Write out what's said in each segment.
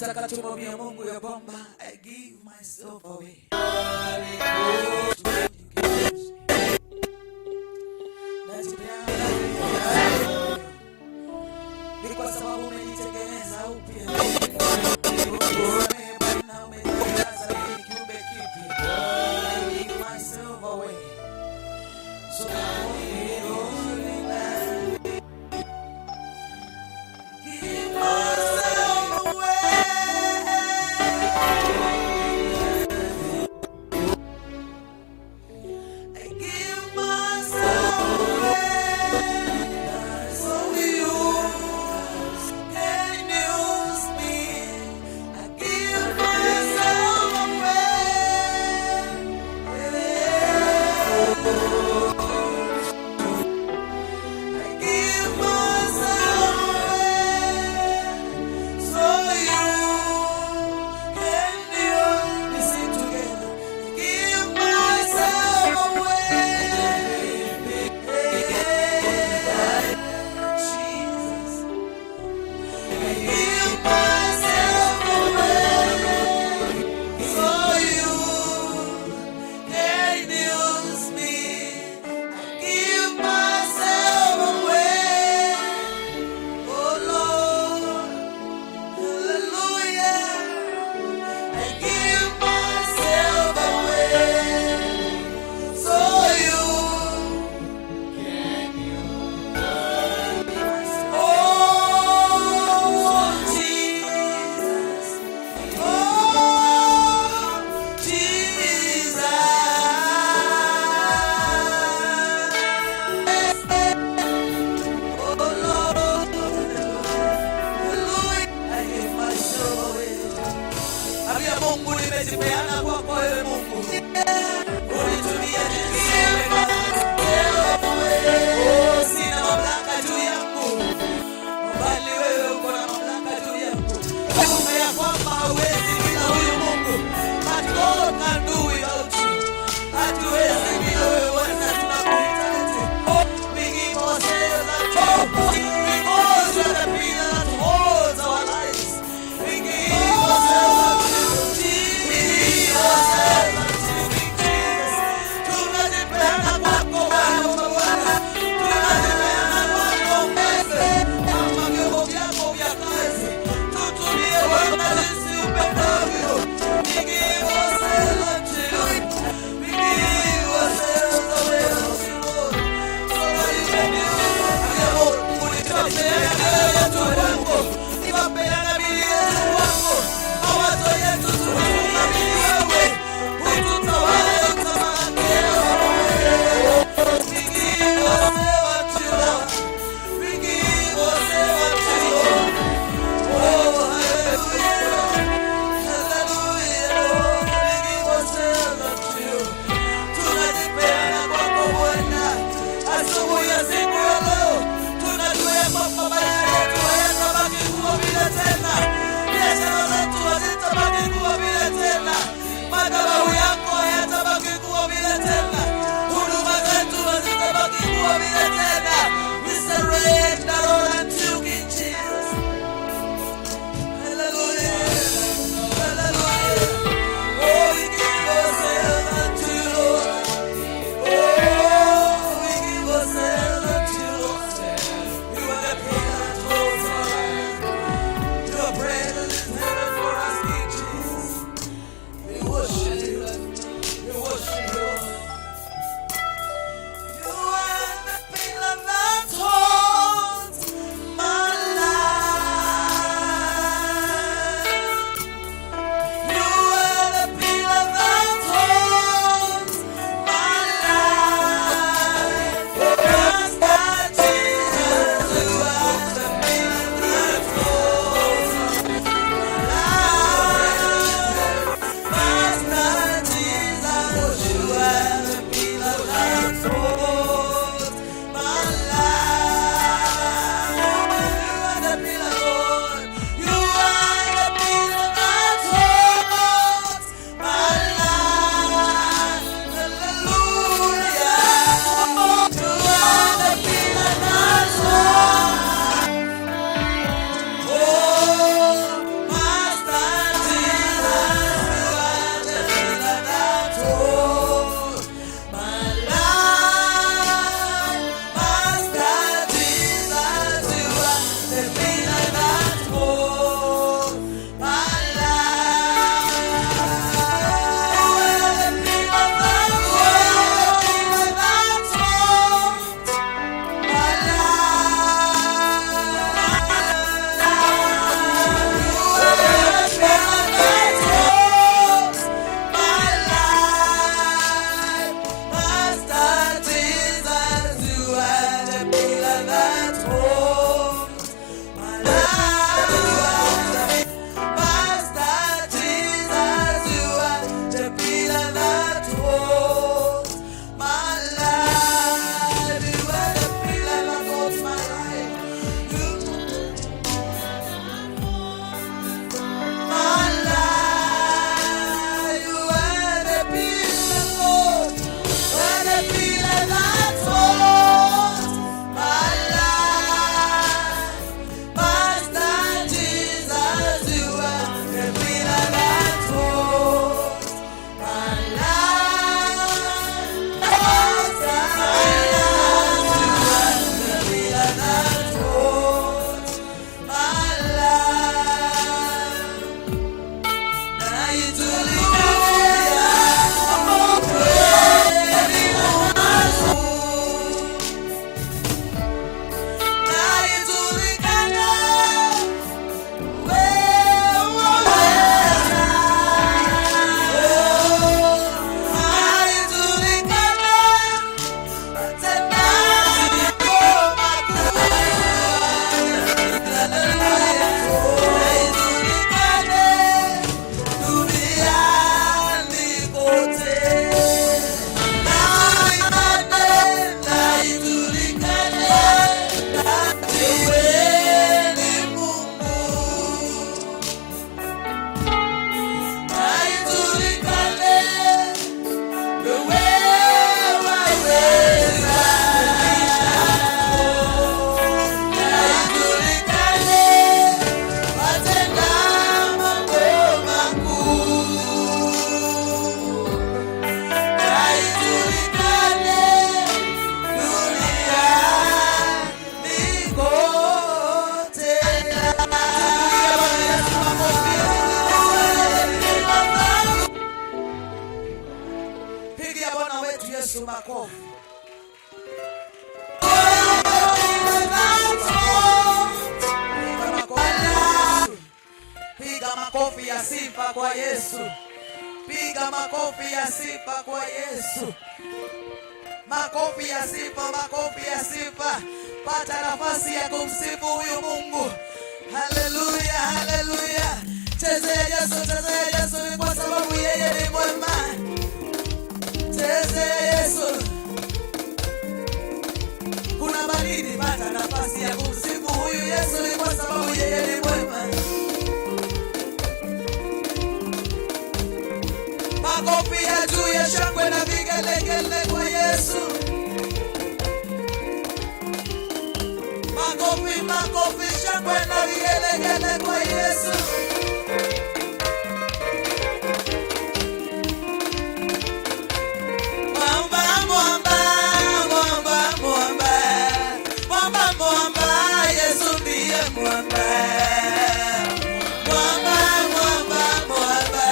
Nataka tumwambie Mungu ya kwamba I give myself away. Ni kwa sababu umenitengeneza upya. Mungu nimezipeana kwako wewe Mungu. Unitumie sina mamlaka juu yangu, bali wewe uko na mamlaka juu yangu. Kumbe ya kwamba hauwezi bila huyu Mungu. But God can do without you. Hatuwezi bila wewe Bwana, tunakuhitaji. We give ourselves unto you because you are the pillar that holds our lives. We give ourselves unto you. makofi. Piga makofi ya sifa kwa Yesu. Piga makofi ya sifa kwa Yesu. Makofi ya sifa, makofi ya sifa. Pata nafasi ya kumsifu huyu Mungu. Haleluya, haleluya. Chezea Yesu, chezea Yesu kwa sababu yeye ni mwema. Chezea Yesu. Kuna baridi, pata nafasi ya kumsifu huyu Yesu kwa sababu yeye ni mwema. Makofi ya juu ya shangwe na vigelegele kwa Yesu. Makofi, makofi, shangwe na vigelegele kwa Yesu. Mwamba, mwamba, mwamba, mwamba. Mwamba, mwamba, Yesu ndiye mwamba. Mwamba, mwamba, mwamba.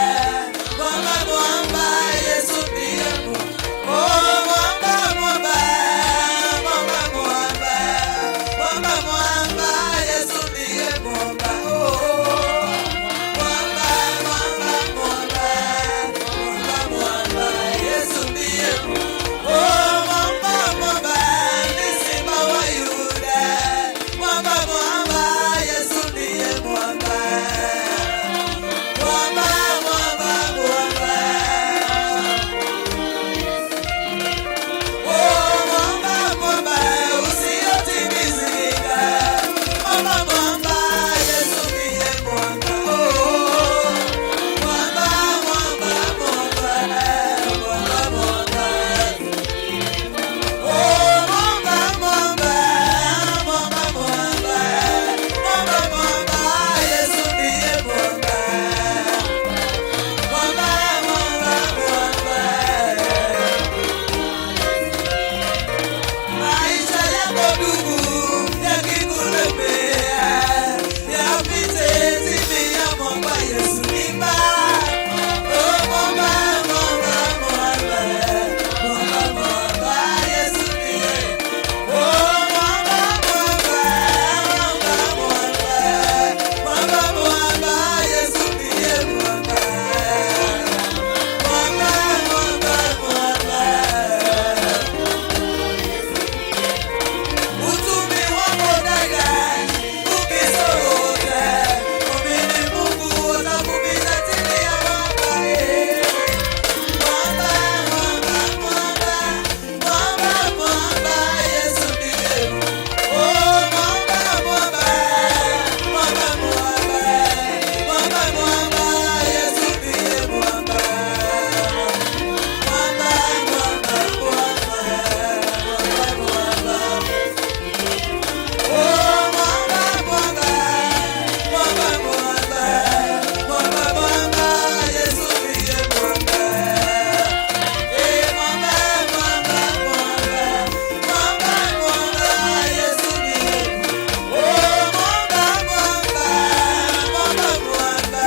Mwamba, mwamba, Yesu ndiye mwamba. Oh, mwamba, mwamba. Mwamba, mwamba. Mwamba, mwamba, Yesu ndiye mwamba. Oh, mwamba, mwamba, mwamba. Mwamba, mwamba, Yesu ndiye mwamba. Oh, mwamba, mwamba, ni simba wa Yuda. Mwamba, mwamba, Yesu ndiye mwamba. Mwamba, mwamba, mwamba. Oh, mwamba, mwamba, usiotimizika. Mwamba, mwamba, Yesu ndiye mwamba. Oh, mwamba, mwamba, mwamba. Mwamba, mwamba. Oh, mwamba, mwamba. Mwamba, mwamba. Mwamba, mwamba, Yesu ndiye mwamba. Mwamba, mwamba, mwamba. Maisha yako ndugu yakikulemea, yapite chini ya mwamba Yesu imba. Oh, mwamba, mwamba, mwamba. Mwamba, mwamba, Yesu ndiye. Oh, mwamba, mwamba, mwamba, mwamba. Mwamba, mwamba, Yesu ndiye mwamba. Mwamba, mwamba, mwamba. Utumi wako dada, ukisogota, umini Mungu utakupita chini ya mwamba. Mwamba, mwamba, mwamba. Mwamba, mwamba, Yesu ndiye mwamba. Oh, mwamba, mwamba. Mwamba, mwamba. Mwamba, mwamba, Yesu ndiye mwamba. Mwamba, mwamba, mwamba. Mwamba, mwamba. Oh, mwamba, mwamba. Mwamba, mwamba. Mwamba, mwamba, Yesu ndiye mwamba. Mwamba, mwamba, mwamba. Mwamba, mwamba, Yesu ndiye mwamba. Oh, mwamba, mwamba. Mwamba, mwamba.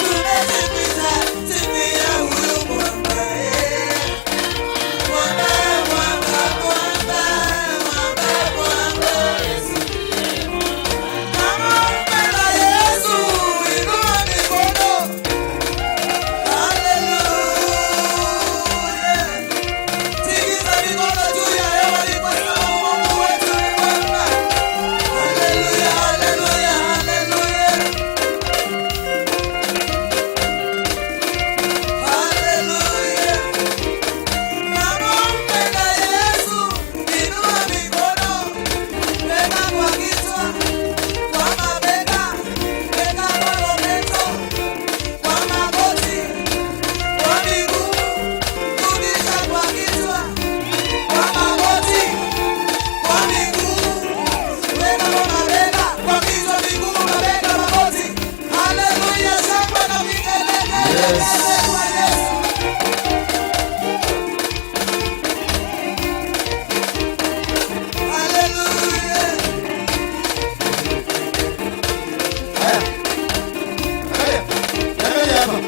Tumejipita chini ya huyu mwamba. Mwamba, mwamba, mwamba. Mwamba, mwamba. Kama umpenda Yesu, inua mikono. Haleluya. Tikisa mikono juu ya hewa ni kwa sababu Mungu wetu ni mwema. Haleluya, haleluya, haleluya. Haleluya. Kama umpenda Yesu, inua mikono. Bega kwa kichwa, kwa mabega, bega kwa lobeto, kwa magoti, kwa miguu, rudisha kwa kichwa, kwa magoti, kwa miguu, bega kwa mabega, kwa kichwa, miguu, mabega, magoti. Haleluya, shangwe na vigelegele kwa Yesu. Haleluya. Haya. Haya hapa.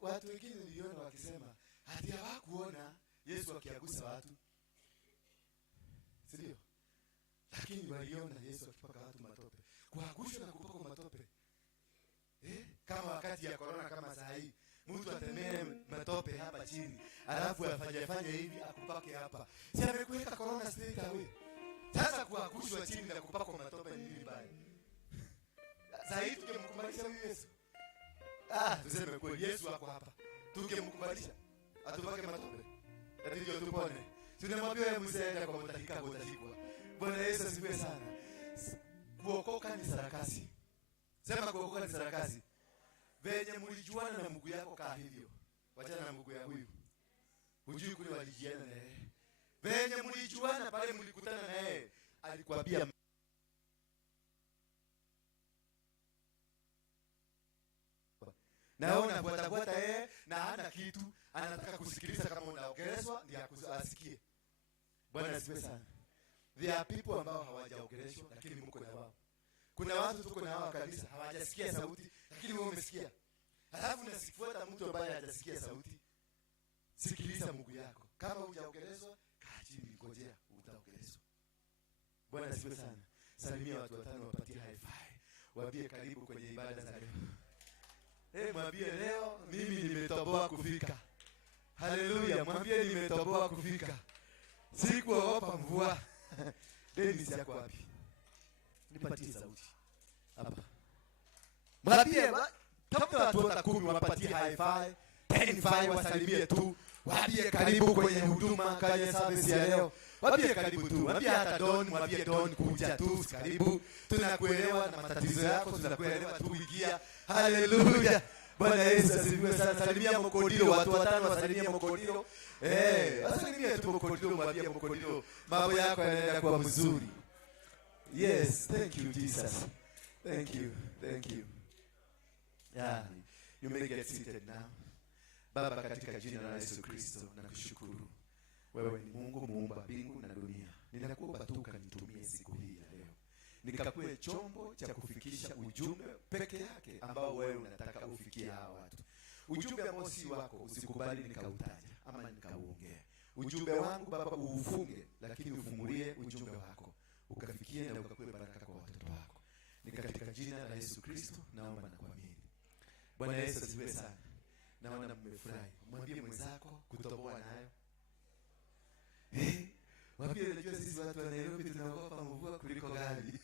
Watu wengine niliona wakisema hadi hawakuona Yesu akiagusa watu. Si ndio? Lakini waliona Yesu akipaka watu matope. Kuagusha na kupaka matope. Kama wakati ya corona kama saa hii, mtu atemee matope hapa chini, alafu afanye hivi akupake hapa. Si amekuweka corona straight away. Sasa kuagushwa chini na kupaka matope ni nini baya? Saa hii tukimkubalisha huyu Yesu. Tuseme kweli Yesu wako hapa. Tukimkubalisha atupake matope. Ndio tupone. Tunamwambia yeye msaada kwa dakika utashikwa. Bwana Yesu asifiwe sana. Kuokoka ni sarakasi. Sema kuokoka ni sarakasi. Venye mlijuana na Mungu yako kaa hivyo. Wachana na Mungu ya huyu. Hujui kule walijiana na yeye. Venye mlijuana pale mlikutana na yeye, alikwambia naona bwata yeye na hana kitu, anataka kusikiliza kama unaongeleshwa ndio asikie. Bwana asifiwe sana. There are people ambao hawajaongeleshwa lakini mko na wao. Kuna watu tuko na wao kabisa hawajasikia sauti lakini wewe umesikia. Halafu unasifuata mtu ambaye hajasikia sauti. Sikiliza Mungu yako. Kama hujaongeleshwa, kaa chini ngojea utaongeleshwa. Bwana asifiwe sana. Salimia watu watano wapatie high five. Waambie karibu kwenye ibada za leo. Mwambie leo mimi nimetoboa kufika. Haleluya, mwambie nimetoboa kufika. Sikuogopa mvua. Dennis yako wapi? Nipatie sauti. Hapa. Mwambie kama watu watakuwa wapatie high five, 10 wasalimie tu. Waambie karibu kwenye huduma kwenye service ya leo. Waambie karibu tu. Waambie hata mwambie Don kuja tu karibu. Tunakuelewa na matatizo yako, tunakuelewa tu ingia. Haleluya. Bwana Yesu asifiwe sana. Salimia Mokodilo, watu watano wasalimia Mokodilo. Wasalimia tu Mokodilo, mwambie Mokodilo mambo yako yanaenda kuwa mzuri. Yes, thank you Jesus. Thank you. Thank you. Yeah, you may get seated now. Baba, katika jina la Yesu Kristo nakushukuru. Wewe ni Mungu muumba mbingu na dunia. Ninakuomba tu kanitumie siku hii ya leo. Nikakuwe chombo cha kufikisha ujumbe peke yake ambao wewe unataka ufikie hawa watu. Ujumbe ambao si wako usikubali nikautaja ama nikauongea. Ujumbe wangu Baba uufunge lakini ufungulie ujumbe wako. Ukafikie na ukakuwe baraka kwa watoto wako. Ni katika jina la Yesu Kristo naomba na kuamini. Bwana Yesu asifiwe sana. Naona mmefurahi. Mwambie mwenzako kutoboa nayo. Mwambie unajua sisi watu wa Nairobi tunaogopa mvua kuliko gari.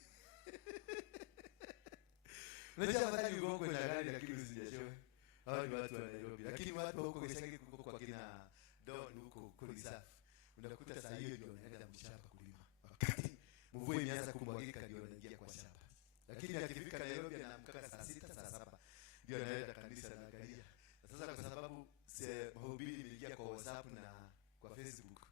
Unajua afadhali ugongo na gari lakini usijashoe. Hao ni watu wa Nairobi. Lakini watu huko Geshagi kuko kwa kina Don huko Kulisafi. Unakuta saa hiyo ndio unaenda mshamba kulima. Wakati mvua imeanza kumwagika ndio unaingia kwa shamba. Lakini akifika Nairobi anaamka saa 6 saa 7 ndio anaenda kanisa na angalia. Sasa kwa sababu mahubiri imeingia kwa WhatsApp na kwa Facebook.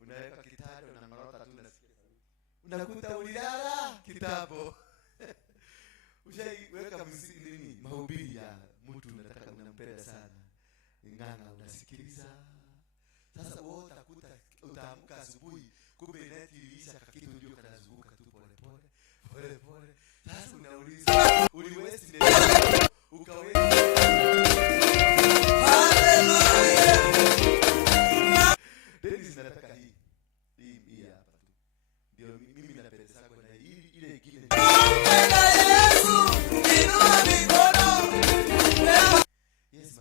Unaweka kitabu na marota tu nasikia sauti. Unakuta ulilala kitabu. Ushaiweka muziki nini? Mahubiri ya mtu unataka unampenda sana. Nganga unasikiliza. Sasa wewe utakuta utaamka asubuhi kumbe neti ilisha kitu ndio kanazunguka tu pole pole. Sasa unauliza uliwezi ndio ukaweza. Dennis nataka hii hapa tu. Ndio mimi napenda sana kwa ile ingine. Yesu, inua mikono. Yes,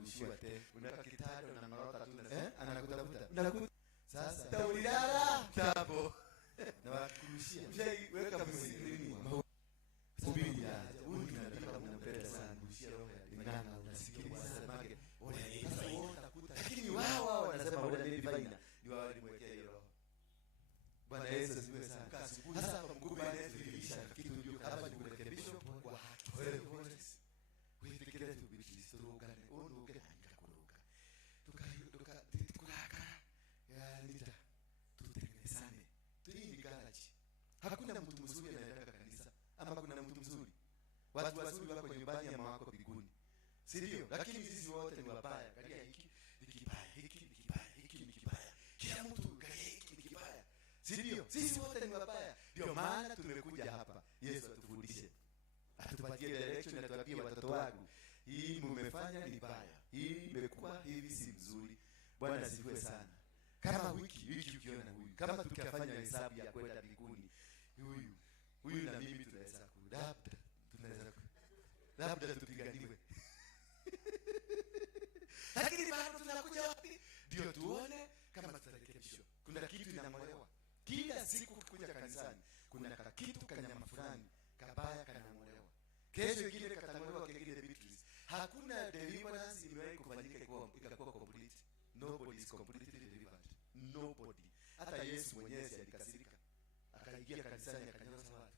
unarushiwa te. Unaka kitado na ngorota tu na anakutafuta. Unakuta sasa taulilala tapo. Na wakurushia. Weka msirini. Subiri ya. Unataka kumpenda sana kurushia roho ya ingana unasikiliza sasa mage. Sasa utakuta. Lakini wao wanasema wale ni divina. Ndio walimwekea hiyo roho. Bwana Yesu asifiwe sana. Sasa mkubwa anayetulisha kitu ndio hapa ni kurekebisha kwa haki. Wewe wewe tu bichi stroga unuke nikakuruka. Tukakuraka. Ya lita. Tutengenezane. Tuini garage. Hakuna mtu mzuri anayeenda kanisa. Ama kuna mtu mzuri. Watu wazuri wako nyumbani ama wako biguni. Si ndio? Lakini sisi wote ni wabaya. Kalia hiki kibaya, hiki ni kibaya. Kila mtu kalia hiki ni kibaya. Si ndio? Sisi wote ni wabaya. Ndio maana tumekuja hapa. Yesu atufundishe. Atupatie direction na tuambie watoto wangu, hii mmefanya ni baya. Hii imekuwa hivi si mzuri. Bwana asifiwe sana. Kama wiki ukiona huyu, kama tukafanya hesabu ya kwenda mbinguni, huyu na mimi tunaweza kudapta. Labda tupiganiwe. Lakini bado tunakuja wapi? Ndio tuone kama tutarekebishwa. Kuna kitu inang'olewa. Kila siku kuja kanisani, kuna kitu kanyama fulani, kabaya kanang'olewa. Kesho ingine katang'olewa kingine Beatrice. Hakuna deliverance imewahi kufanyika ikakuwa complete. Nobody is completely delivered. Nobody. Hata Yesu mwenyewe alikasirika. Akaingia kanisani akanyoza watu.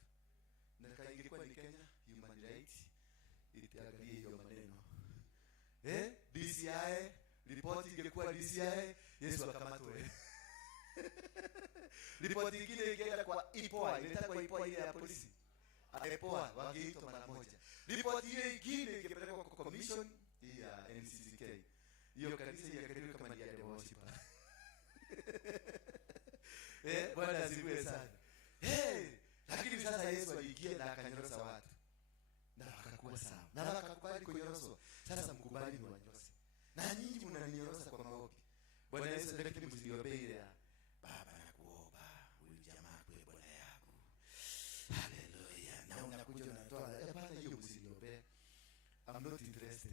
Na kaingekuwa ni Kenya human rights itaangalia hiyo maneno. DCI report ingekuwa DCI, Yesu akamatwe. Report nyingine ingeenda kwa IPOA, ilitakuwa IPOA ile ya polisi. IPOA wangeitwa mara moja. Report hiyo nyingine ingepelekwa kwa commission ya NCCK. Hiyo kanisa ingekadiriwa kama ni ya worshiper. Bwana asifiwe sana. Lakini sasa Yesu aliingia na akanyorosa watu. Na wakakuwa sawa. Na wakakubali kunyoroswa. Sasa mkubali ni wanyorosa. Na nyinyi mnaninyorosa kwa maombi. Bwana Yesu lakini msiniombee ile Baba nakuomba huyu jamaa kwa Bwana yako. Hallelujah. Na unakuja unatoa hapana hiyo msiniombee. I'm not interested.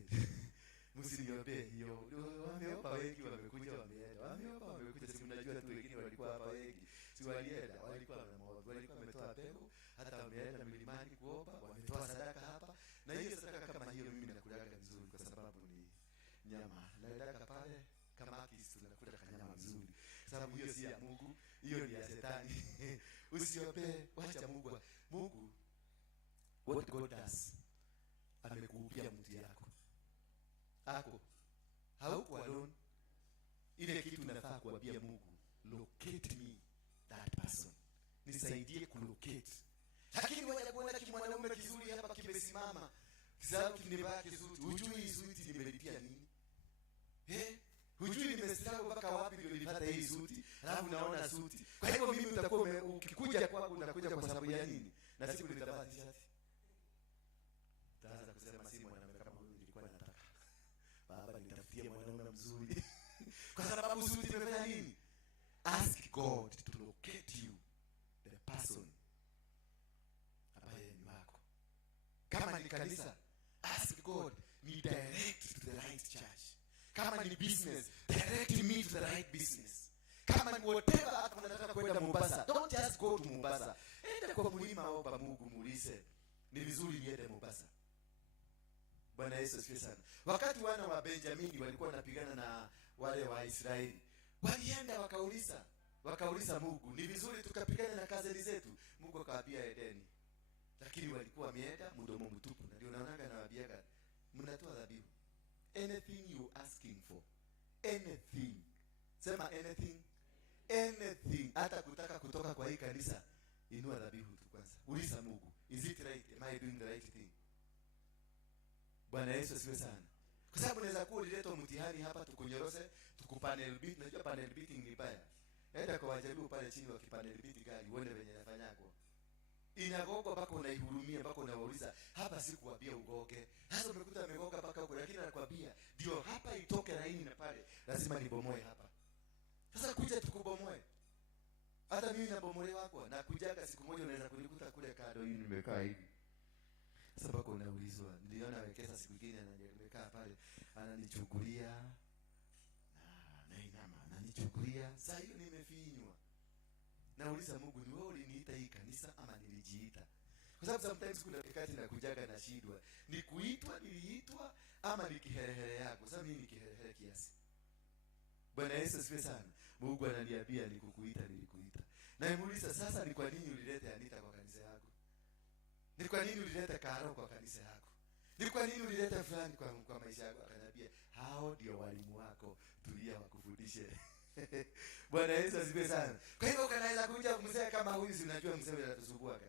Msiniombee hiyo. Wameomba wengi wamekuja wameenda. Wameomba wamekuja si mnajua tu wengine walikuwa hapa wengi. Si walienda walikuwa wametoa pepo hata wameenda milimani kuomba wametoa sadaka hapa na hiyo sadaka kama hiyo mimi nakulaga vizuri kwa sababu ni nyama naendaka pale kama kisu nakula kanyama vizuri sababu hiyo si ya Mungu hiyo ni ya shetani. Usiope wacha Mungu what God does amekuupia mtu yako ako hauko alone. Ile kitu unafaa kuambia Mungu, locate me that person, nisaidie kulocate. Lakini waje kuona kimwanaume kizuri hapa kimesimama kisabu kinivaa kizuri, hujui suti nimelipia nini? Hujui nimesahau mpaka wapi ndio nilipata hii suti, alafu naona suti. Kwa hivyo mimi utakuwa ukikuja kwangu unakuja kwa sababu ya nini? Na siku nitavaa t-shirt. Taanza kusema si mwanaume kama huyu nilikuwa nataka. Baba nitafutie mwanaume mzuri. Kwa sababu suti imefanya nini? Ask God to locate you, the person ambaye ni wako. Kama ni kanisa, ask God ni direct to the right church. Kama ni business, direct me to the right business. Kama ni whatever hata unataka kwenda Mombasa, don't just go to Mombasa. Enda kwa mlima omba Mungu muulize, ni vizuri niende Mombasa. Bwana Yesu asifiwe sana. Wakati wana wa Benjamini walikuwa wanapigana na wale wa Israeli, walienda wakauliza Mungu, ni vizuri tukapigana na kazeni zetu? Mungu akawaambia Edeni. Lakini walikuwa wameenda mdomo mtupu. Na ndio naona na wabiaga mnatoa dhabihu. Anything you asking for, anything. Sema anything. Anything. Hata kutaka kutoka kwa hii kanisa, inua dhabihu tu kwanza. Uliza Mungu, is it right? Am I doing the right thing? Bwana Yesu asifiwe sana. Kwa sababu unaweza kuwa uliletwa mtihani hapa tukunyorose, tukupanel beat, najua panel beating ni baya. Enda kwa wajabu pale chini wakipanel beat gari, uone venye nafanyako. Inagogo mpaka unaihurumia mpaka unawauliza, hapa sikuambia ugoge. Sasa umekuta amegoga mpaka huko, lakini anakuambia, ndio hapa itoke laini na pale, lazima nibomoe hapa. Sasa kuja tukubomoe. Hata mimi nabomolewa wako, na kujaga siku moja unaweza kunikuta kule kado hii nimekaa hivi. Sababu unaulizwa, niliona wekesa siku nyingine na nimekaa pale, ananichukulia nainama, ananichukulia. Saa hiyo nimefinywa. Nauliza Mungu, ni wewe uliniita hii kanisa ama nilijiita? Kwa sababu sometimes kuna wakati nakujaga na shidwa, ni kuitwa, niliitwa ama ni kiherehere yako. Sasa mimi ni kiherehere kiasi. Bwana Yesu asifiwe sana. Mungu ananiambia nikukuita, nilikuita. Na nimuuliza, sasa ni kwa nini ulileta Anita kwa kanisa yako? Ni kwa nini ulileta Karo kwa kanisa yako? Ni kwa nini ulileta fulani kwa maisha yako? Akaniambia, hao ndio walimu wako, tulia wakufundishe. Bwana Yesu asifiwe sana. Kwa hivyo kanaweza kuja mzee kama huyu, si unajua mzee anatusumbua.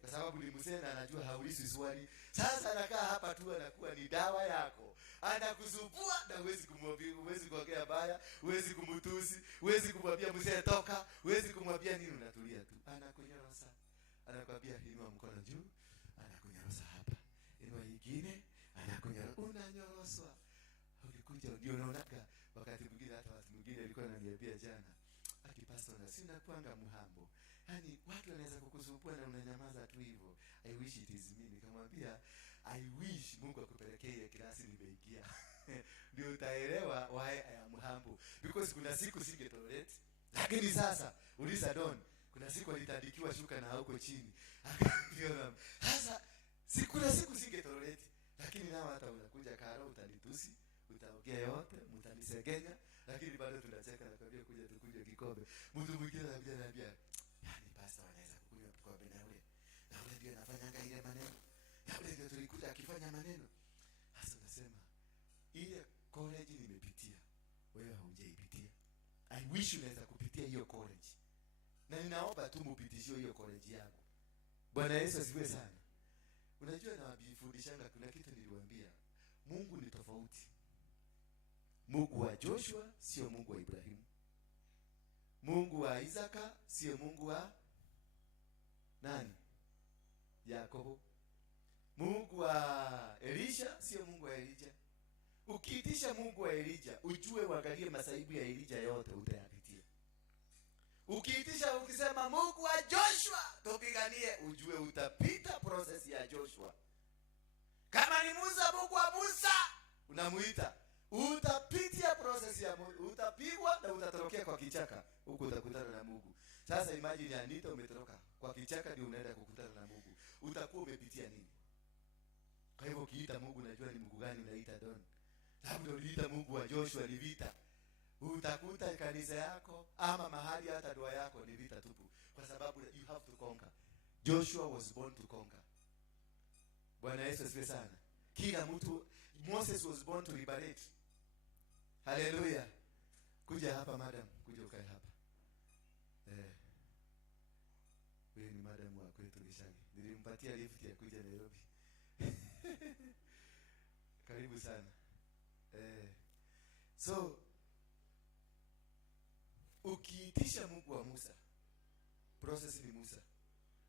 Kwa sababu ni mzee na anajua haulizi swali. Sasa anakaa hapa tu, anakuwa ni dawa yako. Anakusumbua na huwezi kumwambia, huwezi kuongea baya, huwezi kumtusi, huwezi kumwambia mzee toka, huwezi kumwambia nini, unatulia tu. Anakunyorosa. Anakuambia inua mkono juu, anakunyorosa hapa. Inua nyingine, anakunyorosa, unanyoroswa. Ukikuja ndio unaonaka wakati mwingine, hata watu mwingine alikuwa ananiambia jana, akipaswa na sina kuanga mhambo. Yaani watu wanaweza kukusumbua na unanyamaza tu hivyo. I wish it is me. Nikamwambia I wish Mungu akupelekee ile klasi nimeingia. Ndio utaelewa why I am humble. Because kuna siku singe tolerate. Lakini sasa uliza Don, kuna siku alitandikiwa shuka na huko chini. Akaambia sasa kuna siku singe tolerate. Lakini nao hata unakuja Karo utanitusi, utaongea yote, mtanisegenya, lakini bado tunacheka na kwambia kuja kikombe. Mtu mwingine ananiambia, yani pastor anaweza kukunywa kikombe na ule ndio anafanyanga ile maneno. Na ule ndio tulikuta akifanya maneno. Sasa unasema ile college nimepitia, wewe haujaipitia. I wish unaweza kupitia hiyo college. Na ninaomba tu mupitishie hiyo college yako. Bwana Yesu asifiwe sana. Unajua na wabifundishanga, kuna kitu niliwaambia. Mungu ni tofauti. Mungu wa Joshua sio Mungu wa Ibrahimu. Mungu wa Isaka sio Mungu wa nani? Yakobo. Mungu wa Elisha sio Mungu wa Elijah. Ukiitisha Mungu wa Elijah, ujue uangalie masaibu ya Elijah yote utayapitia. Ukiitisha ukisema Mungu wa Joshua tupiganie, ujue utapita process ya Joshua. Kama ni Musa, Mungu wa Musa unamuita, utapitia process ya Mungu, utapigwa na utatokea kwa kichaka, huko utakutana na Mungu. Sasa imagine Anita umetoroka kwa kichaka ndio unaenda kukutana na Mungu. Utakuwa umepitia nini? Kwa hivyo ukiita Mungu, unajua ni Mungu gani unaita Don. Sababu uliita Mungu wa Joshua ni vita. Utakuta kanisa yako ama mahali hata dua yako ni vita tupu, kwa sababu you have to conquer. Joshua was born to conquer. Bwana Yesu asifiwe sana. Kila mtu, Moses was born to liberate. Hallelujah. Kuja hapa madam, kuja ukae hapa. Wewe ni madam wa kwetu Gishagi. Nilimpatia lift ya kuja Nairobi. Karibu sana. So ukiitisha Mungu wa Musa, process ni Musa.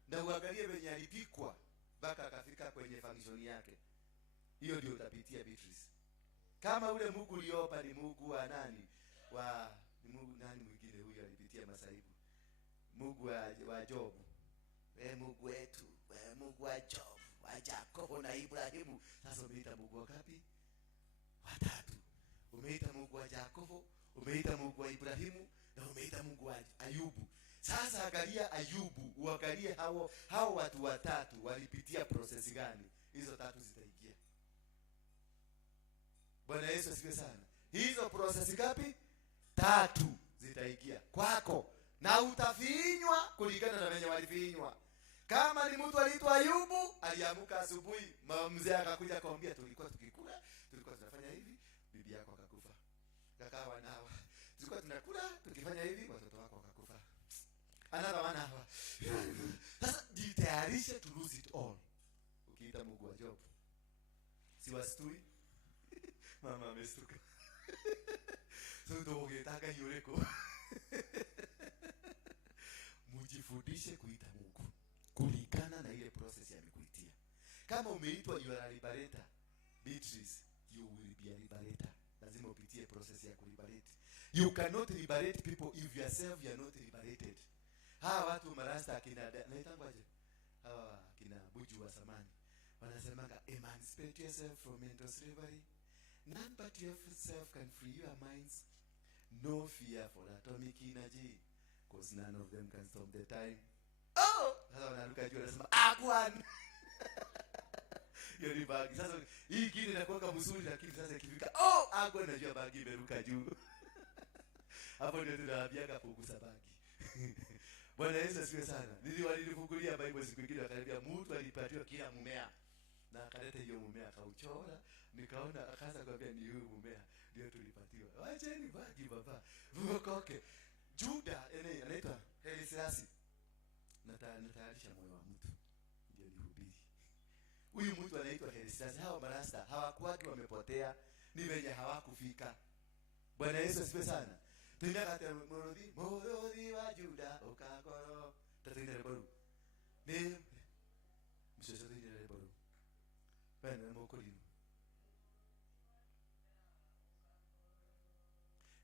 Na uangalie venye alipikwa mpaka akafika kwenye function yake. Hiyo ndio utapitia Beatrice. Kama ule Mungu uliopa ni Mungu wa nani? Ni Mungu nani mwingine huyo alipitia masaibu? Mungu wa Job. Mungu wetu, Mungu wa Job, wa Jacob na Ibrahimu. Sasa umeita Mungu wa ngapi? Watatu. Umeita Mungu wa Jacob, umeita Mungu wa Ibrahimu na umeita Mungu wa Ayubu. Sasa angalia Ayubu, uangalie hao watu watatu walipitia process gani? Hizo tatu zitaingia. Bwana Yesu asifiwe sana. Hizo process ngapi? Tatu zitaingia kwako na utafinywa kulingana na wenye walifinywa. Kama ni mtu aliitwa Ayubu, aliamuka asubuhi, mzee akakuja akamwambia tulikuwa tukikula, tulikuwa tunafanya hivi, bibi yako akakufa. Kakawa nawa. Tulikuwa tunakula, tukifanya hivi, watoto wako wakakufa. Another one hawa. Sasa jitayarishe to lose it all. Ukiita Mungu wa Job. Si wastui? Mama amestuka. So ndogetaka yureko. Mujifundishe kuita Mungu kulingana na ile process amekuitia. Kama umeitwa you are a liberator, Beatrice, you will be a liberator. Lazima upitie process ya kuliberate. You cannot liberate people if yourself you are not liberated. Hawa watu marasta akina naitangwaje? Hawa akina Buju wa zamani wanasemanga emancipate yourself from mental slavery. None but yourself can free your minds. No fear for atomic energy, because none of them can stop the time. Oh, sasa wanaruka juu wanasema agwan. Hiyo ni bagi. Sasa hii kitu inakuwa mzuri, lakini sasa ikifika agwan, najua bagi imeruka juu. Hapo ndio tunaambiaga punguza bagi. Bwana Yesu asifiwe sana. Nilifungulia Bible siku nyingine, akaniambia mtu alipatiwa kila mmea na akaleta hiyo mmea akauchora, nikaona akaanza kuambia ni huyu mmea ndio tulipatiwa. Wacheni bagi baba. Mwokoke. Juda anaitwa Helisirasi. Natayarisha moyo wa mtu ndio nihubiri. Huyu mtu anaitwa Helisirasi. Hao marasta hawakuwa wamepotea, ni wenye hawakufika. Bwana Yesu asifiwe sana. Tena kata Molodi wa Juda okakoro. Tatenda lebaru. Ne mshoso tenda lebaru. Bana mokolino.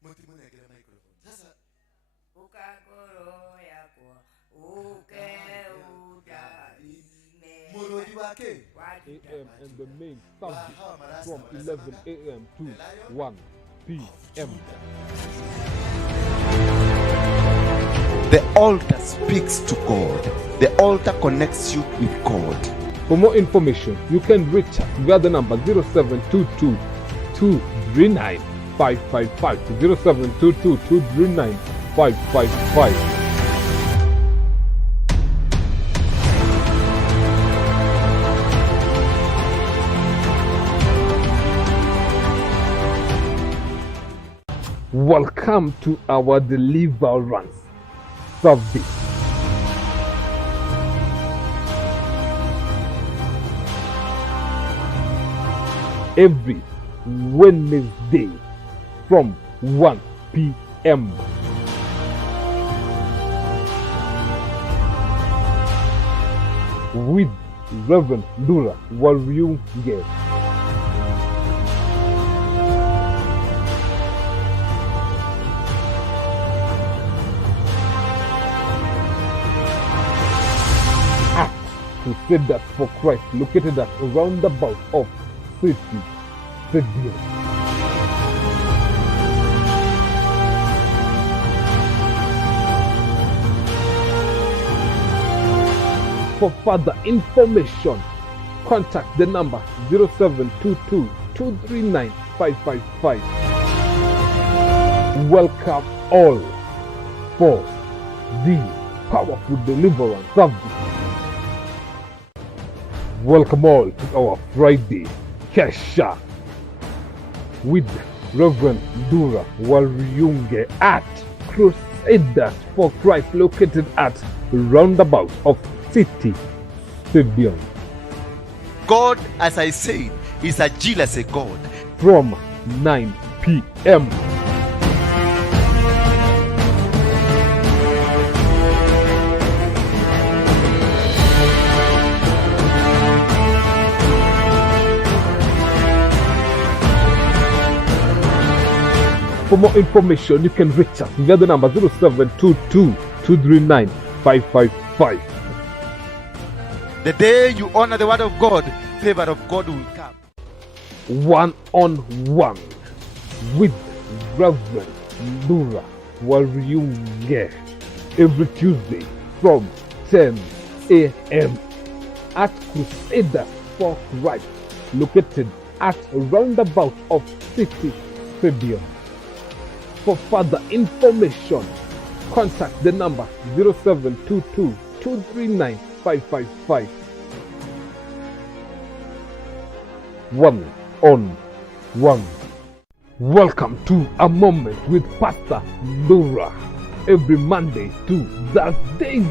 Moti mwana ya microphone. Sasa ukakoro yako uke udalime. Molodi wake AM and the main service from 11 AM to 1 PM. The altar speaks to God. The altar connects you with God. For more information, you can reach us via the number 0722 239 555 0722 239 555. Welcome to our deliverance service. Every Wednesday from 1 PM. With Reverend Ndura Waryunge. Crusaders for Christ, located at a roundabout of City Stadium. For further information, contact the number 0722 239 555. Welcome all for the powerful deliverance service. Welcome all to our Friday Kesha with Reverend Ndura Waryunge at Crusaders for Christ, located at roundabout of City Stadium. God, as I said, is a jealous God. From 9 PM. For more information, you can reach us via the number 0722 239 555. The day you honor the word of God, favor of God will come. One-on-one with Reverend Ndura Waryunge every Tuesday from 10 AM at Crusaders for Christ, located at roundabout of City Stadium. For further information, contact the number 0722 239 555. One-on-one. Welcome to A Moment with Pastor Ndura every Monday to Thursdays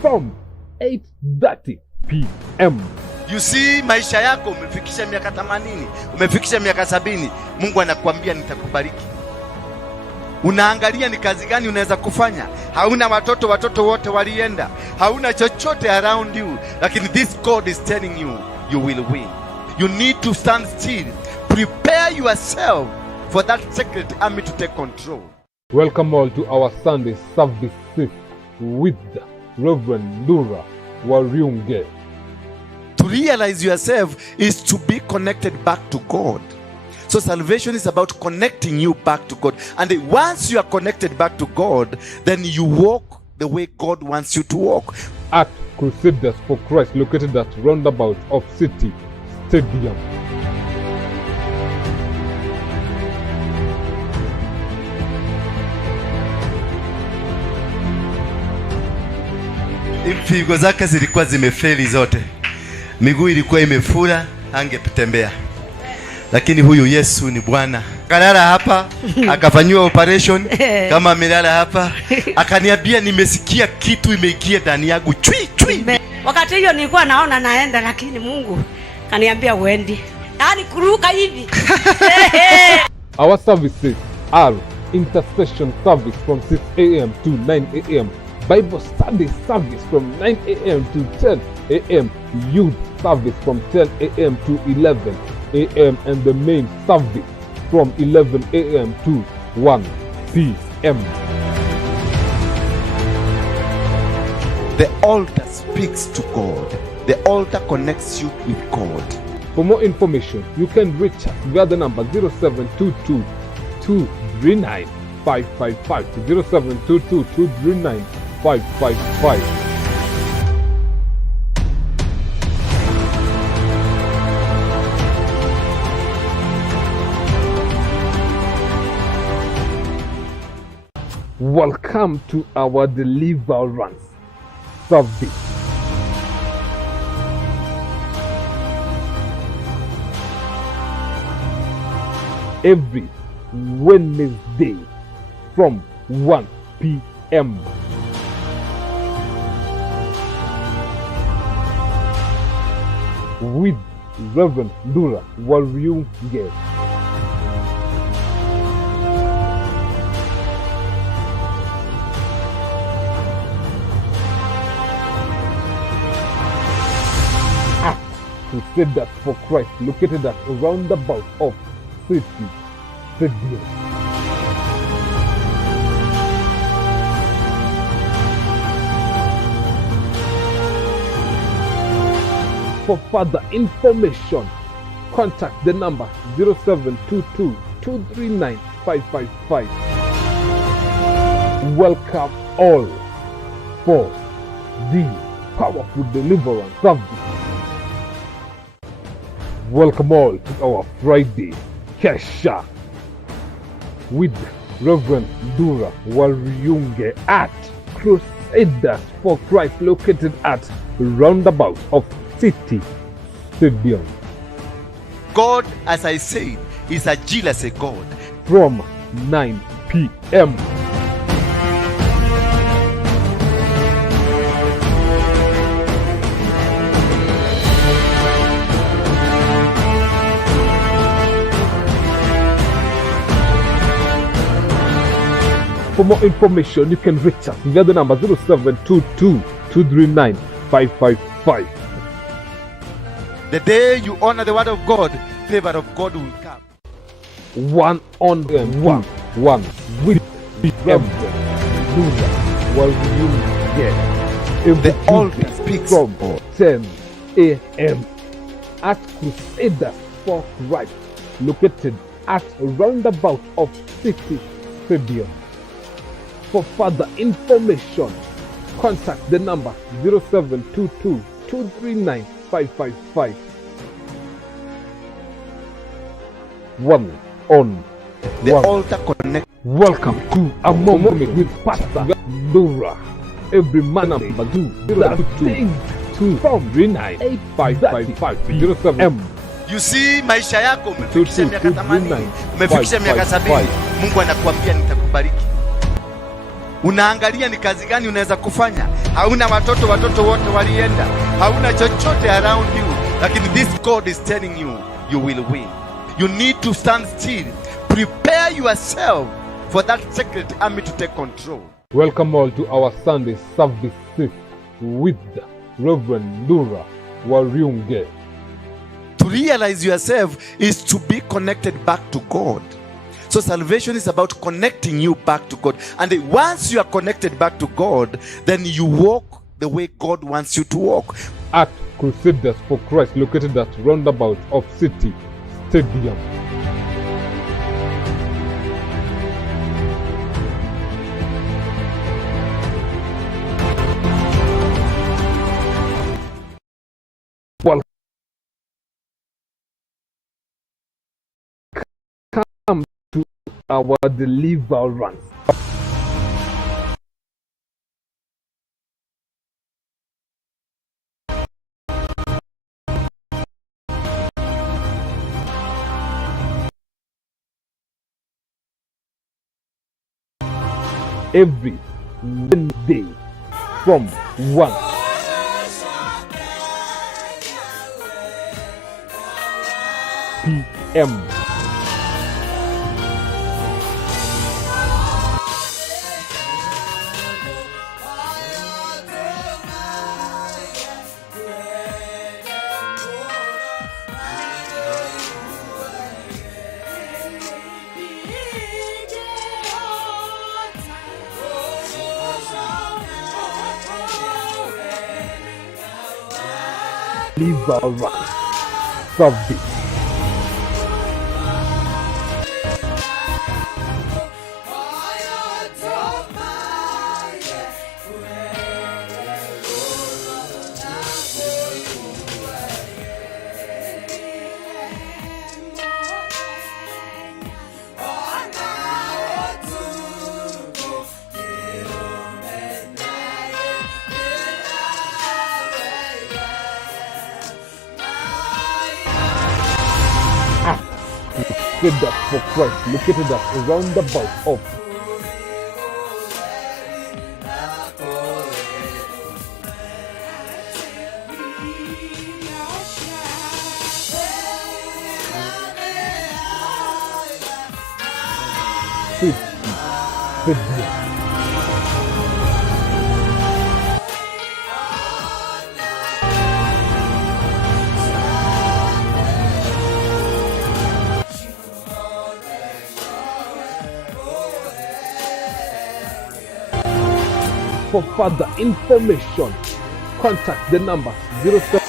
from 8:30 PM. You see, maisha yako umefikisha miaka 80, umefikisha miaka 70, Mungu anakuambia nitakubariki. Unaangalia ni kazi gani unaweza kufanya. Hauna watoto wote walienda. Hauna chochote around you. Lakini this God is telling you, you will win. You need to stand still. Prepare yourself for that secret army to take control. Welcome all to our Sunday service with Reverend Ndura Waryunge. To realize yourself is to be connected back to God. So salvation is about connecting you back to God. And once you are connected back to God, then you walk the way God wants you to walk. At Crusaders for Christ, located at roundabout of City Stadium. Figo zake zilikuwa zimefeli zote, miguu ilikuwa imefura, angetembea. Lakini huyu Yesu ni Bwana. Kalala hapa akafanyiwa operation kama amelala hapa, akaniambia nimesikia kitu imeingia ndani yangu chui. Wakati hiyo nilikuwa naona naenda, lakini Mungu kaniambia uendi, yaani kuruka hivi. Our services are intercession service from 6 a.m. to 9 a.m. Bible study service from 9 a.m. to 10 a.m. Youth service from 10 a.m. to 11 a.m. and the main service from 11 a.m. to 1 p.m. The altar speaks to God. The altar connects you with God. For more information, you can reach us via the number 0722 239 555 0722 239 555. Welcome to our deliverance service. Every Wednesday from 1 p.m. with Reverend Ndura Waryunge. At Crusaders for Christ, located at a roundabout of City Stadium. For further information, contact the number 0722 239 555. Welcome all for the powerful deliverance service. Welcome all to our Friday Kesha with Reverend Ndura Waryunge at Crusaders for Christ, located at roundabout of City Stadium. God, as I said, is a jealous God. From 9 p.m. For more information, you can reach us via the number 0722 239 555. The day you honor the word of God, favor of God will come. One on one with Reverend Ndura Waryunge. The altar speaks from God. 10 a.m. at Crusaders for Christ, located at roundabout of City Stadium. For further information, contact the number 0722 239 555. One on The one. altar connects. Welcome to a moment with Pastor Ndura. Every man of Badu 2 from 398555 You see, maisha yako umefikisha miaka 80, umefikisha miaka 70, Mungu anakuambia nitakubariki. Unaangalia ni kazi gani unaweza kufanya. Hauna watoto wote walienda. Hauna chochote around you. Lakini this God is telling you, you will win. You need to stand still. Prepare yourself for that secret army to take control. Welcome all to our Sunday service with Reverend Ndura Waryunge. To realize yourself is to be connected back to God. So salvation is about connecting you back to God. And once you are connected back to God, then you walk the way God wants you to walk. At Crusaders for Christ, located at roundabout of City Stadium. our deliverance. Every Wednesday from 1 p.m. Deliverance service. Crusaders for Christ, located at a roundabout of Sydney. For further information, contact the number 07.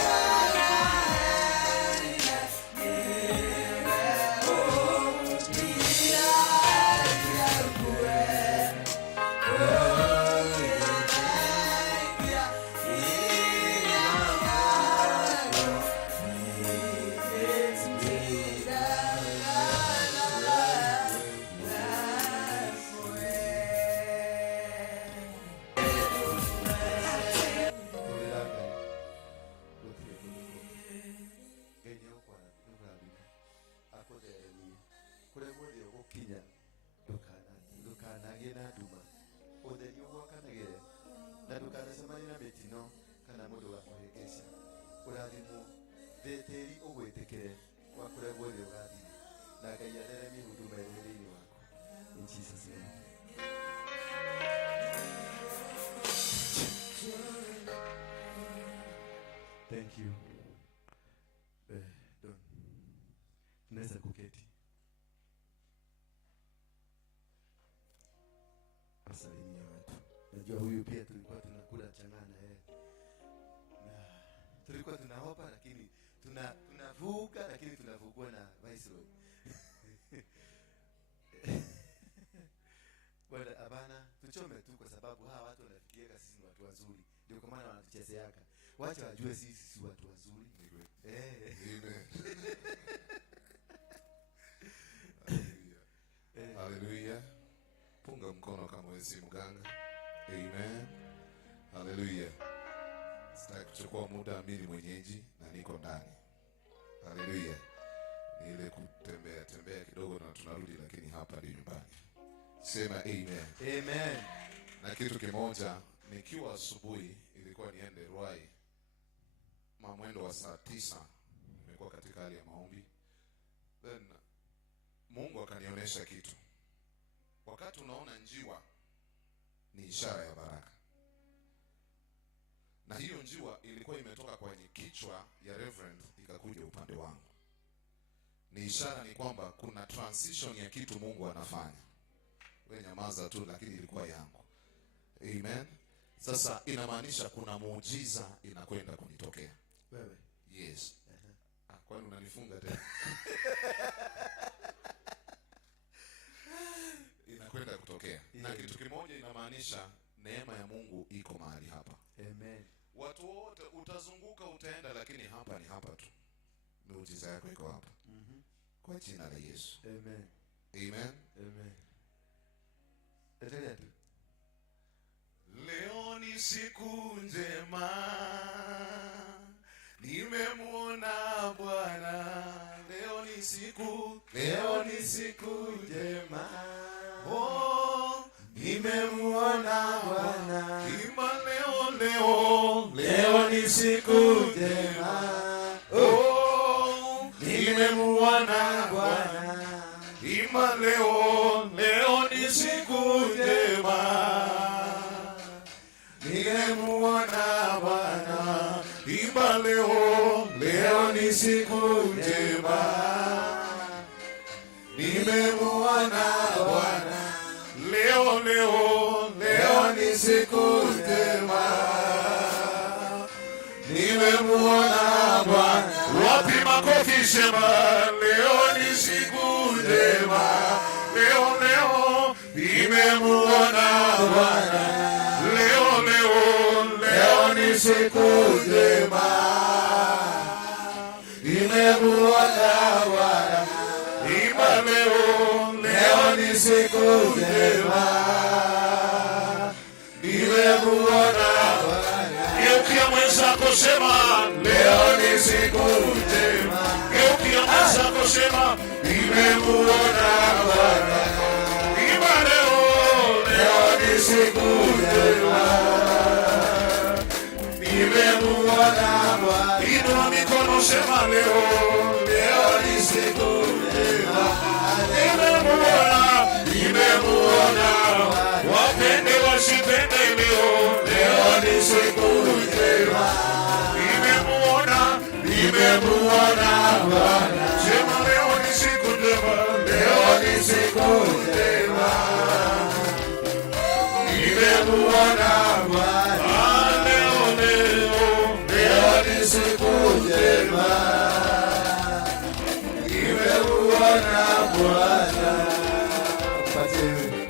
In Jesus' name. Thank you. Don. Tunaweza kuketi. Wasalimia watu. Najua huyu pia tulikuwa tunakula changana na tulikuwa tunaopa lakini tunavuka lakini tunavugwa na Viceroy. Bwana abana tuchome tu kwa sababu hawa watu wanafikiria sisi ni watu wazuri. Ndio kwa maana wanatuchezeaka. Wacha wajue sisi si watu wazuri. Amen. Hallelujah. Punga mkono kama wewe si mganga. Amen. Hallelujah. Sitaki kuchukua muda, mimi mwenyeji na niko ndani. Hallelujah. Ni ile kutembea kidogo na tunarudi, lakini hapa ndio nyumbani. Sema amen. Amen. Na kitu kimoja, nikiwa asubuhi ilikuwa niende Ruai. Mwendo wa saa 9 nimekuwa katika hali ya maombi. Then Mungu akanionyesha kitu. Wakati unaona njiwa ni ishara ya baraka. Na hiyo njiwa ilikuwa imetoka kwenye kichwa ya Reverend ikakuja upande wangu. Ni ishara ni kwamba kuna transition ya kitu Mungu anafanya. Wewe nyamaza tu, lakini ilikuwa yangu. Amen. Sasa inamaanisha kuna muujiza inakwenda kunitokea. Wewe. Yes. Kwani unanifunga tena? Inakwenda kutokea. Yeah. Na kitu kimoja inamaanisha neema ya Mungu iko mahali hapa. Amen. Watu wote utazunguka utaenda, lakini hapa ni hapa tu. Muujiza yako iko hapa. Kwa jina la Yesu. Amen. Amen. Amen. Endelea tu. Leo ni siku njema, nimemuona Bwana. Leo ni siku Njema. oh, Nimemuona Bwana. ima Leo ni siku njema. oh, Nimemuona Bwana. ima leo ni siku njema. Nimemuona Bwana. Ima leo ni siku njema. Nimemuona Bwana. Leo ni siku njema. Nimemuona Bwana. Wapi makofi sema leo ni siku njema. Leo nimemuona Bwana. Leo ni siku njema. Nimemuona Bwana. Ima leo ni siku njema. Nimemuona Bwana. Geukia mwenzako sema leo ni siku njema. Geukia mwenzako sema nimemuona Bwana. Ima leo ni siku njema. Nimemuona Bwana. Inua mikono sema leo ni siku njema. Nimemuona wapende wasipende leo ni siku njema. Nimemuona Bwana. Sema leo ni siku njema. Leo ni siku njema. Nimemuona Bwana. Leo ni siku njema. Nimemuona Bwana. Patie wewe.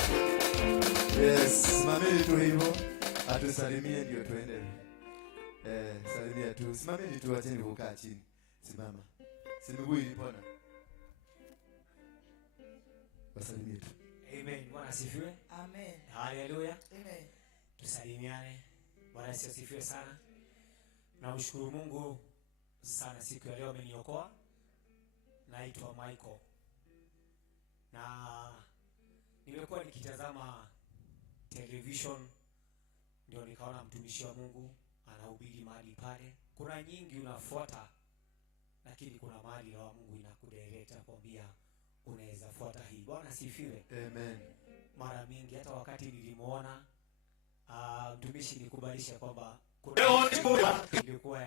Yes, simameni tu hivyo. Atusalimie ndio tuende. Salimia tu. Simameni tu, acheni kukaa chini. Simama. Si miguu ilipona. Wasalimie tu. Amen. Bwana asifiwe. Amen. Haleluya. Amen. Tusalimiane. Bwana asifiwe sana. Namshukuru Mungu sana, siku ya leo ameniokoa. Naitwa Michael. Na nimekuwa nikitazama television, ndio nikaona mtumishi wa Mungu anahubiri mahali pale. Kuna nyingi unafuata, lakini kuna mahali wa Mungu inakudirect kwambia unaweza fuata hii. Bwana asifiwe. Amen. Mara mingi hata wakati nilimuona mtumishi nikubalisha kwamba Leo ni siku ilikuwa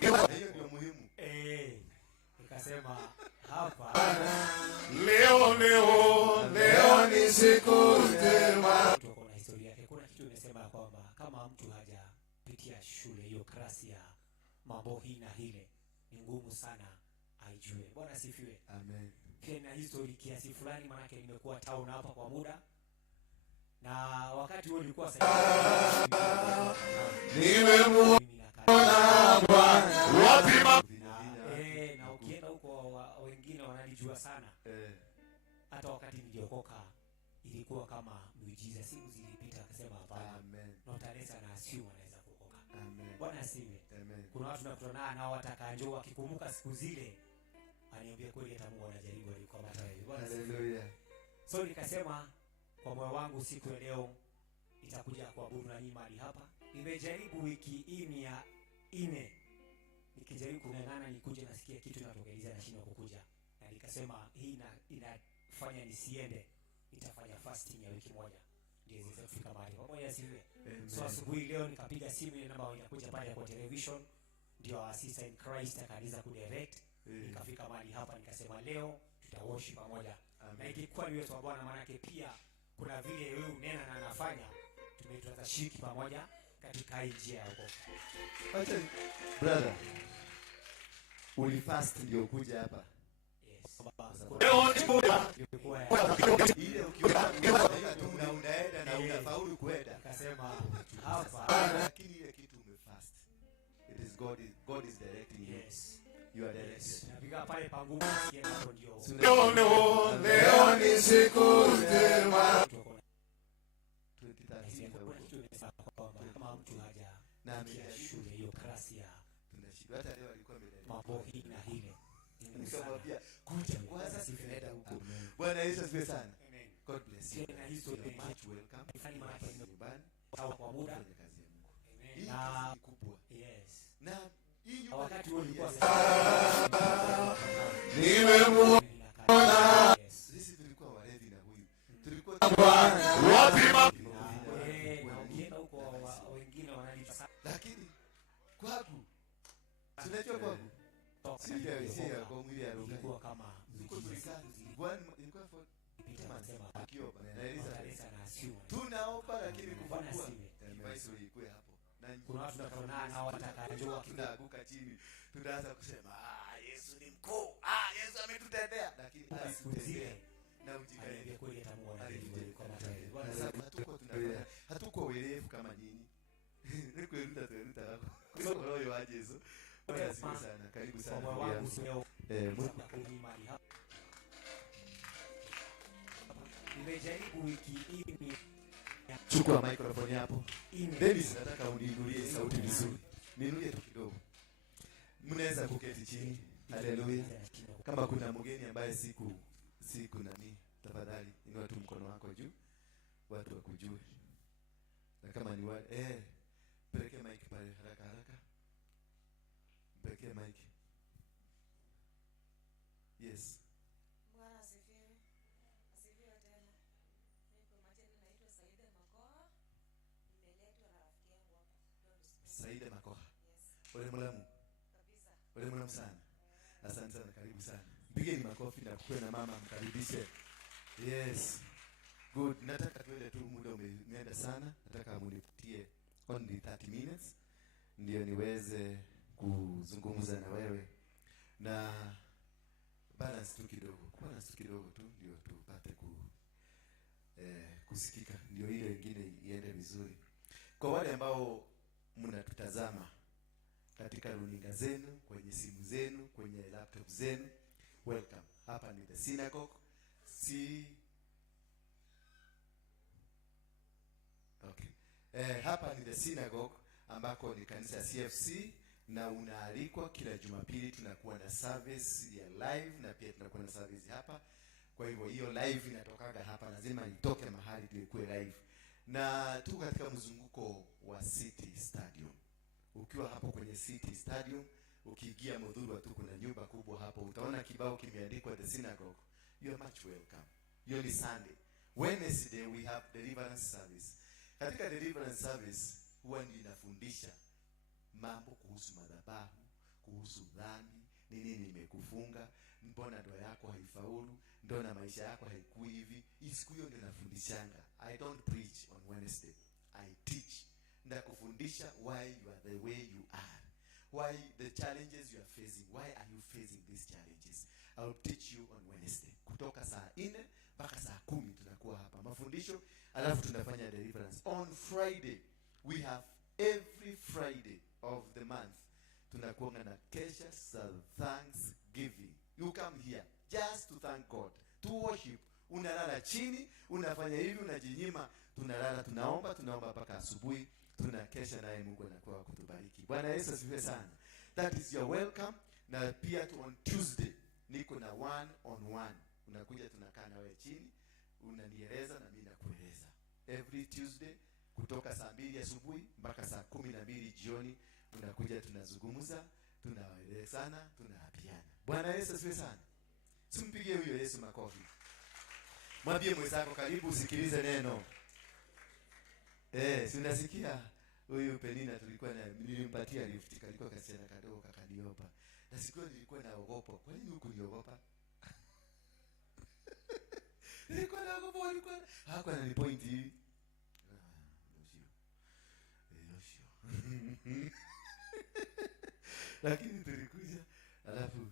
Hiyo ndio muhimu. nikasema hapa leo ni siku njema. tuko na historia yake. Kuna kitu imesema kwamba kama mtu hajapitia shule hiyo klasi ya mambo hii na hile, ni ngumu sana aijue. Bwana asifiwe. Amen. Pia na history kiasi fulani, maana yake nimekuwa town hapa kwa muda, na wakati huo nilikuwa Nimemuona Bwana. Wapi na ukienda huko wengine wananijua sana. Hata wakati niliokoka ilikuwa kama miujiza, siku zilipita akasema hapana. Amen. Notalesa na asiu wanaweza kuokoka. Amen. Bwana asiwe. Amen. Kuna watu tunakutana nao watakaanjua wakikumbuka siku zile. Aniambia kweli hata Mungu anajaribu alikuwa hata wewe. Bwana asiwe. Hallelujah. So nikasema kwa moyo wangu siku ya leo itakuja kuabudu na nyinyi mahali hapa. Nimejaribu wiki hii ya 4 nikijaribu kung'ang'ana nikuje, nasikia kitu inatokeleza na shindwa kukuja. Na nikasema hii inafanya nisiende, nitafanya fasting ya wiki moja ndio niweze kufika mahali. Pamoja asiwe. So asubuhi leo nikapiga simu ile namba inakuja pale kwa television, ndio assistant in Christ akaanza kudirect. Nikafika mahali hapa nikasema leo tutaworship pamoja. Na ikikuwa ni wetu wa Bwana, maana yake pia kuna vile wewe unena na anafanya, tumeanza shiki pamoja katika hii njia huko. Acha brother. Ulifast ndio kuja hapa. Yes. leo ni siku Ilikuwa Ile ukiwa unaenda na unafaulu kwenda. nikasema hapa Lakini ile kitu umefast. It is God is directing you. yes. You are directed. Napiga pale pale pangumu sikia hapo ndio. Leo ni siku njema. 2013 Kama mtu haja na ya shule hiyo klasi ya tunashindwa. Hata leo alikuwa mbele mambo hii na hile. nikamwambia kuja kwanza tunaenda huko. Bwana Yesu asifiwe sana. Amen. God bless you. Tena hizo You're ni much welcome. Ifanye Hapa maana nyumbani sawa kwa muda. kwenye kazi ya Mungu. Amen. Hii Na kazi ni kubwa. yes. Na hii nyumba Wakati huo ulikuwa yes. sisi tulikuwa walevi na huyu. Tulikuwa Ukienda huko wengine wanalipa sana. lakini kwangu tunajua kwangu sija kwa mwili ya roho. Ilikuwa kama Tulikuwa tulikaa ilikuwa for anasema Akioba na Elisa. Teresa na Asiwa. Tunaomba lakini Bwana kufungua. asiwe. Device ilikuwa hapo. Na Kuna watu tunafanana hawatakajua tunaanguka chini. Tunaanza kusema Yesu ni mkuu. Yesu ametutendea. Lakini alitutendea. Na ujikae. Aliambia kweli atamuona Alitutendea. kama tayari. Bwana sababu hatuko werevu kama nyinyi. Ni kweli tunaenda hapo. Kwa roho ya Yesu. Bwana asifiwe sana. Karibu sana. Kwa wangu sio Mungu mali hapa. Nimejaribu wiki hii chukua microphone hapo. ine. Dennis, nataka uniinulie sauti vizuri. Niinulie tu kidogo. Mnaweza kuketi chini. Haleluya. Kama kuna mgeni ambaye siku nani, tafadhali inua tu mkono wako juu. Watu wakujue. Na kama ni wale peleke mic pale haraka haraka. Peleke mic. Yes. Bwana asifiwe. Asifiwe tena. Mimi kwa majina naitwa Saida Makoha. Nimeletwa na rafiki yangu hapa. Saida Makoha. Yes. Ole mlamu. Kabisa. Ole mlamu sana. Asante sana, karibu sana. Pigeni makofi na kupe na mama mkaribishe. Yes. Good. Nataka tuende tu, muda umeenda sana. Nataka munitie only 30 minutes ndio niweze kuzungumza na wewe. Na balance tu kidogo tu ndio tupate kusikika, ndio ile nyingine iende vizuri. Kwa wale ambao mnatutazama katika runinga zenu, kwenye simu zenu, kwenye laptop zenu, welcome. Hapa ni the synagogue. Hapa ni the synagogue ambako ni kanisa ya CFC, na unaalikwa kila Jumapili tunakuwa na service ya live na pia tunakuwa na service hapa. Kwa hivyo hiyo live inatokaga hapa, lazima itoke mahali ndio ikuwe live. Na tuko katika mzunguko wa City Stadium. Ukiwa hapo kwenye City Stadium, ukiingia Mudhurwa tu kuna nyumba kubwa hapo, utaona kibao kimeandikwa the synagogue. You are much welcome. Hiyo ni Sunday. Wednesday we have deliverance service. Katika deliverance service huwa ninafundisha mambo kuhusu madhabahu, kuhusu dhambi, ni nini imekufunga, mbona ndoa yako haifaulu, mbona maisha yako haikui hivi. Siku hiyo ndio nafundishanga. I don't preach on Wednesday. I teach. Ndakufundisha why you are the way you are. Why the challenges you are facing. Why are you facing these challenges? I will teach you on Wednesday. Kutoka saa 4 mpaka saa 10 tunakuwa hapa mafundisho, alafu tunafanya deliverance. On Friday, we have every Friday of the month tunakuwa na kesha za Thanksgiving. You come here just to thank God, to worship. Unalala chini, unafanya hivi, unajinyima, tunalala, tunaomba mpaka asubuhi, tunakesha naye Mungu anakuwa kutubariki. Bwana Yesu asifiwe sana. That is your welcome. Na pia on Tuesday niko na one on one. Unakuja tunakaa na wewe chini, unanieleza na mimi nakueleza. Every Tuesday kutoka saa 2 asubuhi mpaka saa 12 jioni unakuja, tunazungumza, tunaelezana, tunaapiana. Bwana Yesu asifiwe sana. Simpigie huyo Yesu makofi. Mwambie mwenzako karibu usikilize neno. Si unasikia huyu Penina tulikuwa na nilimpatia lift, kalikuwa kasichana kadogo kakaniopa. Na siku nilikuwa naogopa. Kwa nini huko niogopa? Nilikuwa naogopa, nilikuwa hako na point hivi. Lakini tulikuja, alafu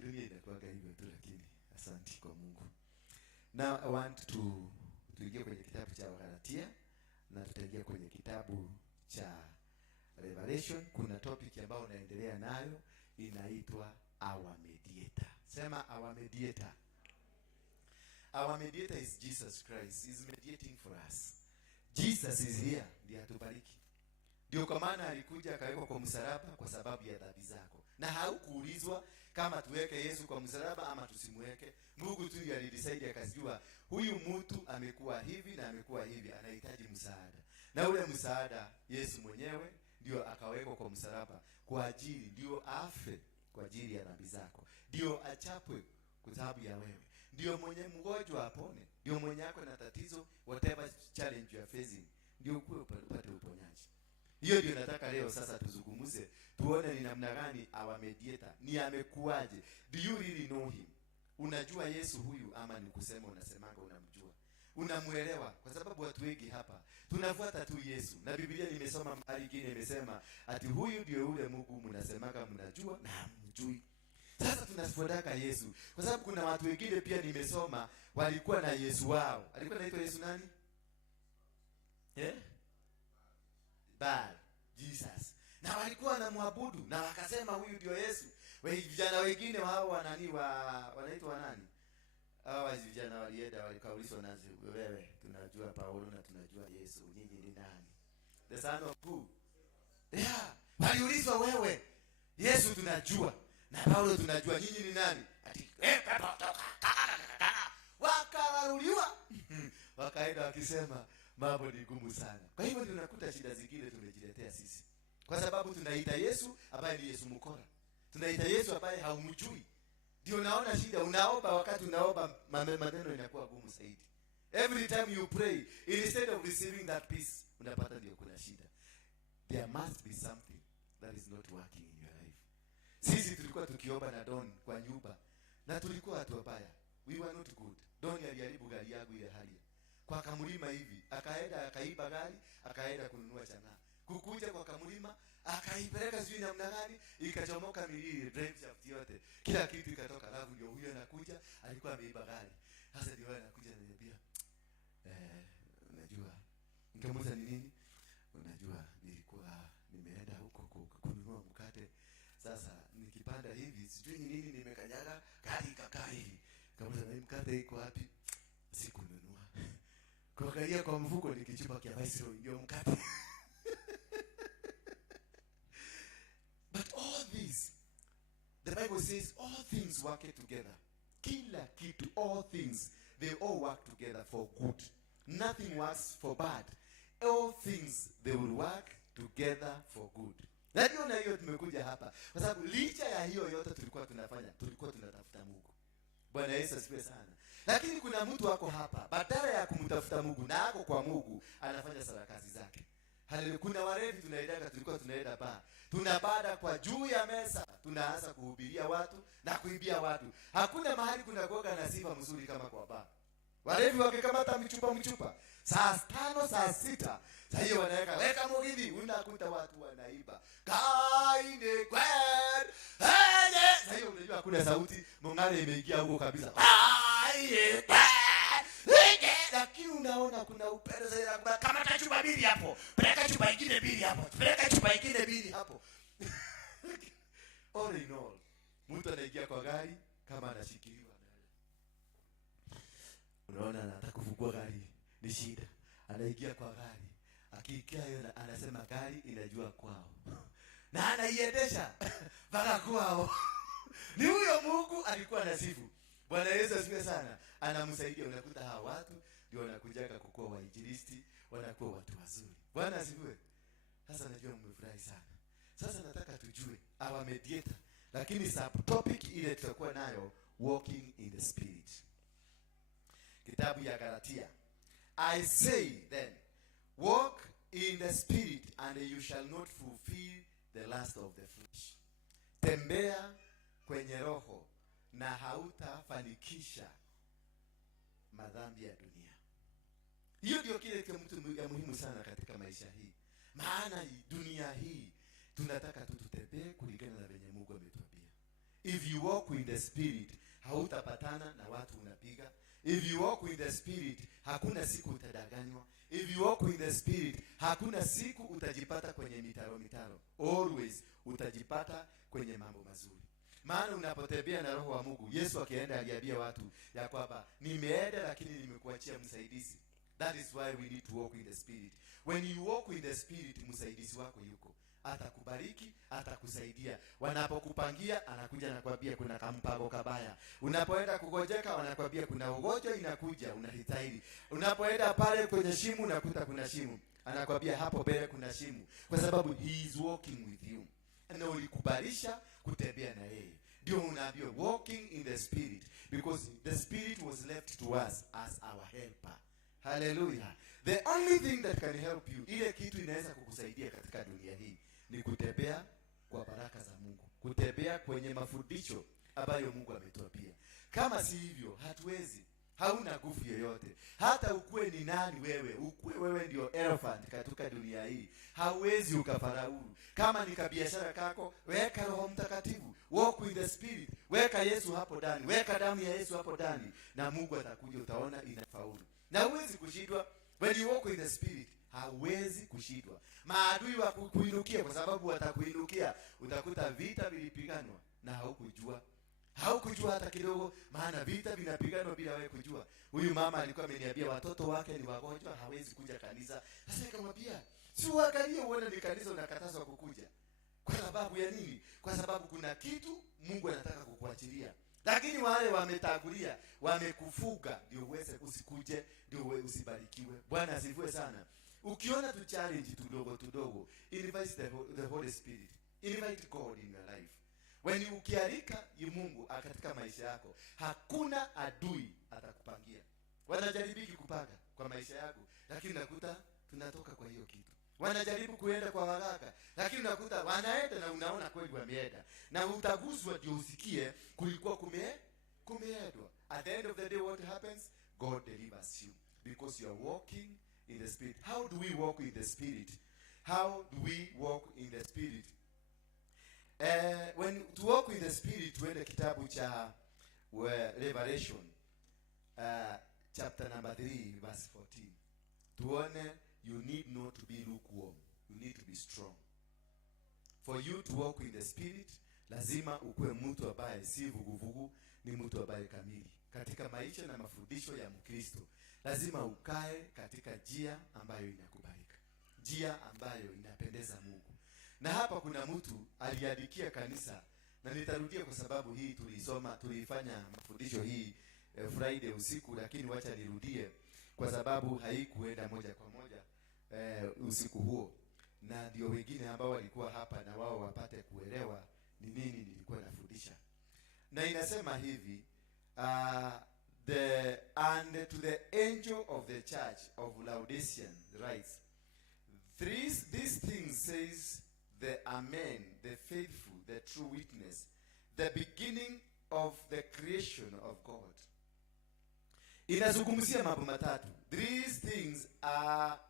dunia inakuwa hivyo tu, lakini asante kwa Mungu. Now I want to tuingie kwenye kitabu cha Wagalatia na tutaingia kwenye kitabu cha Revelation. Kuna topic ambayo unaendelea nayo inaitwa Our Mediator. Sema our mediator. Our mediator is Jesus Christ. He's mediating for us. Jesus is here. Ndiye atubariki. Ndio kwa maana alikuja akawekwa kwa msalaba kwa sababu ya dhambi zako. Na haukuulizwa kama tuweke Yesu kwa msalaba ama tusimweke. Mungu tu ndiye alidecide akajua huyu mtu amekuwa hivi na amekuwa hivi, anahitaji msaada. Na ule msaada Yesu mwenyewe ndio akawekwa kwa msalaba kwa ajili, ndio afe kwa ajili ya dhambi zako. Ndio achapwe kwa sababu ya wewe. Ndio mwenye mgonjwa apone. Ndio mwenye yako na tatizo, whatever challenge you are facing, ndio upate uponyaji. Hiyo ndio nataka leo sasa tuzungumze, tuone ni namna gani our mediator, ni amekuaje. Do you really know him? Unajua Yesu huyu ama ni kusema unasemanga unamjua? Unamuelewa? Kwa sababu watu wengi hapa tunafuata tu Yesu. Na Biblia nimesoma mahali kingine imesema ati huyu ndio yule Mungu mnasemanga mnajua na hamjui. Sasa tunafuataka Yesu. Kwa sababu kuna watu wengine pia nimesoma walikuwa na Yesu wao. Alikuwa anaitwa Yesu nani? Baal, Jesus. Na walikuwa wanamwabudu na wakasema huyu ndio Yesu. Vijana wengine wao wanaitwa nani? Hawa vijana walienda walikaulizwa nazi, wewe tunajua Paulo na tunajua Yesu, nyinyi ni nani? The son of who? Yeah, waliulizwa wewe, Yesu tunajua na Paulo tunajua, nyinyi ni nani? Ati wakawaruliwa. Wakaenda wakisema mambo ni gumu sana. Kwa hivyo tunakuta shida zingine tumejiletea sisi. Kwa sababu tunaita Yesu ambaye ni Yesu mkora. Tunaita Yesu ambaye haumjui. Ndio unaona shida, unaomba wakati unaomba maneno inakuwa gumu zaidi. Every time you pray, instead of receiving that peace, unapata ndio kuna shida. There must be something that is not working in your life. Sisi tulikuwa tukiomba na Don kwa nyumba na tulikuwa watu wabaya. We were not good. Don aliharibu gari yangu ile hali. Kwa kamulima hivi, akaenda akaiba gari, akaenda kununua chang'aa. Kukuja kwa kamulima, akaipeleka sijui namna gani, ikachomoka milili, drive shaft yote. Kila kitu ikatoka, alafu ndio huyo anakuja, alikuwa ameiba gari. Sasa ndio anakuja ananiambia, unajua, nikamuuliza ni nini? Unajua, nilikuwa nimeenda huko kununua mkate. Sasa nikipanda hivi, sijui ni nini nimekanyaga, gari ikakaa hivi. Nikamuuliza na mkate iko wapi? Sikununua. Kuangalia kwa mfuko nikichupa kia Viceroy ndio mkate. But all this, the Bible says all things work together. Kila kitu, all things, they all work together for good. Nothing works for bad. All things, they will work together for good. Najua na hiyo tumekuja hapa. Kwa sababu licha ya hiyo yote tulikuwa tunafanya, tulikuwa tunatafuta Mungu. Bwana Yesu asifiwe sana. Lakini kuna mtu wako hapa, badala ya kumtafuta Mungu na ako kwa Mungu, anafanya sarakasi zake. Haleluya. Kuna warevi tunaendaka, tulikuwa tunaenda baa. Tunabada kwa juu ya mesa, tunaanza kuhubiria watu na kuibia watu. Hakuna mahali kuna kuoga na sifa mzuri kama kwa baa. Warevi wakikamata mchupa. Saa 5, saa 6. Sasa hiyo wanaweka, weka mugidhi, unakuta watu wanaiba. Kaine kwed. Sasa hiyo unajua hakuna sauti, mongale imeingia huko kabisa. Lakini unaona kuna upendo zaidi, kama chupa mbili hapo, peleka chupa nyingine mbili hapo, peleka chupa nyingine mbili hapo. All in all, mtu anaingia kwa gari kama anashikiliwa. Unaona anataka kufungua gari, ni shida. Anaingia kwa gari. Akiingia yeye anasema gari inajua kwao. Na anaiendesha mpaka kwao. Ni huyo Mungu alikuwa anasifu. Bwana Yesu asifiwe sana. Anamsaidia, unakuta hawa watu ndio wanakujaga kukua wainjilisti, wanakuwa watu wazuri. Bwana asifiwe. Sasa najua mmefurahi sana. Sasa nataka tujue our mediator. Lakini subtopic ile tutakuwa nayo, walking in the spirit. Kitabu ya Galatia. I say then, walk in the spirit and you shall not fulfill the lust of the flesh. Tembea kwenye roho na hautafanikisha madhambi ya dunia. Hiyo ndio kile kitu ya muhimu sana katika maisha hii. Maana dunia hii tunataka tu tutembee kulingana na venye Mungu ametuambia. If you walk in the spirit, hautapatana na watu unapiga. If you walk in the spirit, hakuna siku utadanganywa. If you walk in the spirit, hakuna siku utajipata kwenye mitaro. Always utajipata kwenye mambo mazuri. Maana unapotembea na roho wa Mungu, Yesu akienda aliambia watu ya kwamba nimeenda lakini nimekuachia msaidizi. That is why we need to walk in the spirit. When you walk in the spirit, msaidizi wako yuko. Atakubariki, atakusaidia. Wanapokupangia anakuja anakuambia kuna kampango kabaya. Unapoenda kugojeka wanakuambia kuna ugonjwa inakuja, unahitaji. Unapoenda pale kwenye shimo unakuta kuna shimo. Anakuambia hapo mbele kuna shimo, kwa sababu he is walking with you. Na ulikubalisha kutembea na yeye. Ndio unaambiwa walking in the spirit, because the spirit was left to us as our helper. Hallelujah. The only thing that can help you, ile kitu inaweza kukusaidia katika dunia hii, ni kutembea kwa baraka za Mungu, kutembea kwenye mafundisho ambayo Mungu ametuapia. Kama si hivyo hatuwezi. Hauna nguvu yoyote. Hata ukue ni nani wewe, ukue wewe ndio elephant katika dunia hii, hauwezi ukafaulu. Kama ni kabiashara kako, weka Roho Mtakatifu, walk with the spirit, weka Yesu hapo ndani, weka damu ya Yesu hapo ndani, na Mungu atakuja, utaona inafaulu. Na huwezi kushindwa. When you walk with the spirit, hauwezi kushindwa. Maadui wa kuinukia, kwa sababu watakuinukia. Utakuta vita vilipiganwa na haukujua. Haukujua hata kidogo, maana vita vinapiganwa bila wewe kujua. Huyu mama alikuwa ameniambia watoto wake ni wagonjwa, hawezi kuja kanisa. Sasa nikamwambia, si uangalie uone ni kanisa unakatazwa kukuja. Kwa sababu ya nini? Kwa sababu kuna kitu Mungu anataka kukuachilia. Lakini wale wametangulia, wamekufuga ndio uweze usikuje, ndio wewe usibarikiwe. Bwana asifiwe sana. Ukiona tu challenge tudogo, invite the Holy Spirit. Invite God in your life. When you ukialika Mungu katika maisha yako, hakuna adui atakupangia. Wanajaribiki kupanga kwa maisha yako, lakini nakuta tunatoka kwa hiyo kitu. Wanajaribu kuenda kwa haraka, lakini nakuta wanaenda na unaona kweli wameenda. Na utaguswa ndio usikie kulikuwa kumeedwa. At the end of the day what happens? God delivers you because you are walking in the spirit. How do we walk in the spirit? How do we walk in the spirit? When to walk in the spirit, tuende kitabu cha Revelation chapter number 3 verse 14. Tuone, you need not to be lukewarm, you need to be strong. For you to walk in the spirit, lazima ukue mtu ambaye si vuguvugu, ni mtu ambaye kamili. Katika maisha na mafundisho ya Mkristo, lazima ukae katika njia ambayo inakubalika, njia ambayo inapendeza Mungu. Na hapa kuna mtu aliadikia kanisa, na nitarudia kwa sababu hii tulifanya mafundisho hii Friday usiku, lakini wacha nirudie kwa sababu haikuenda moja kwa moja usiku huo, na ndio wengine ambao walikuwa hapa na wao wapate kuelewa ni nini nilikuwa nafundisha. Na inasema hivi, and to the angel of the church of Laodicea writes, these things says the Amen, the faithful, the true witness, the beginning of the creation of God. Inazungumzia mambo matatu. These things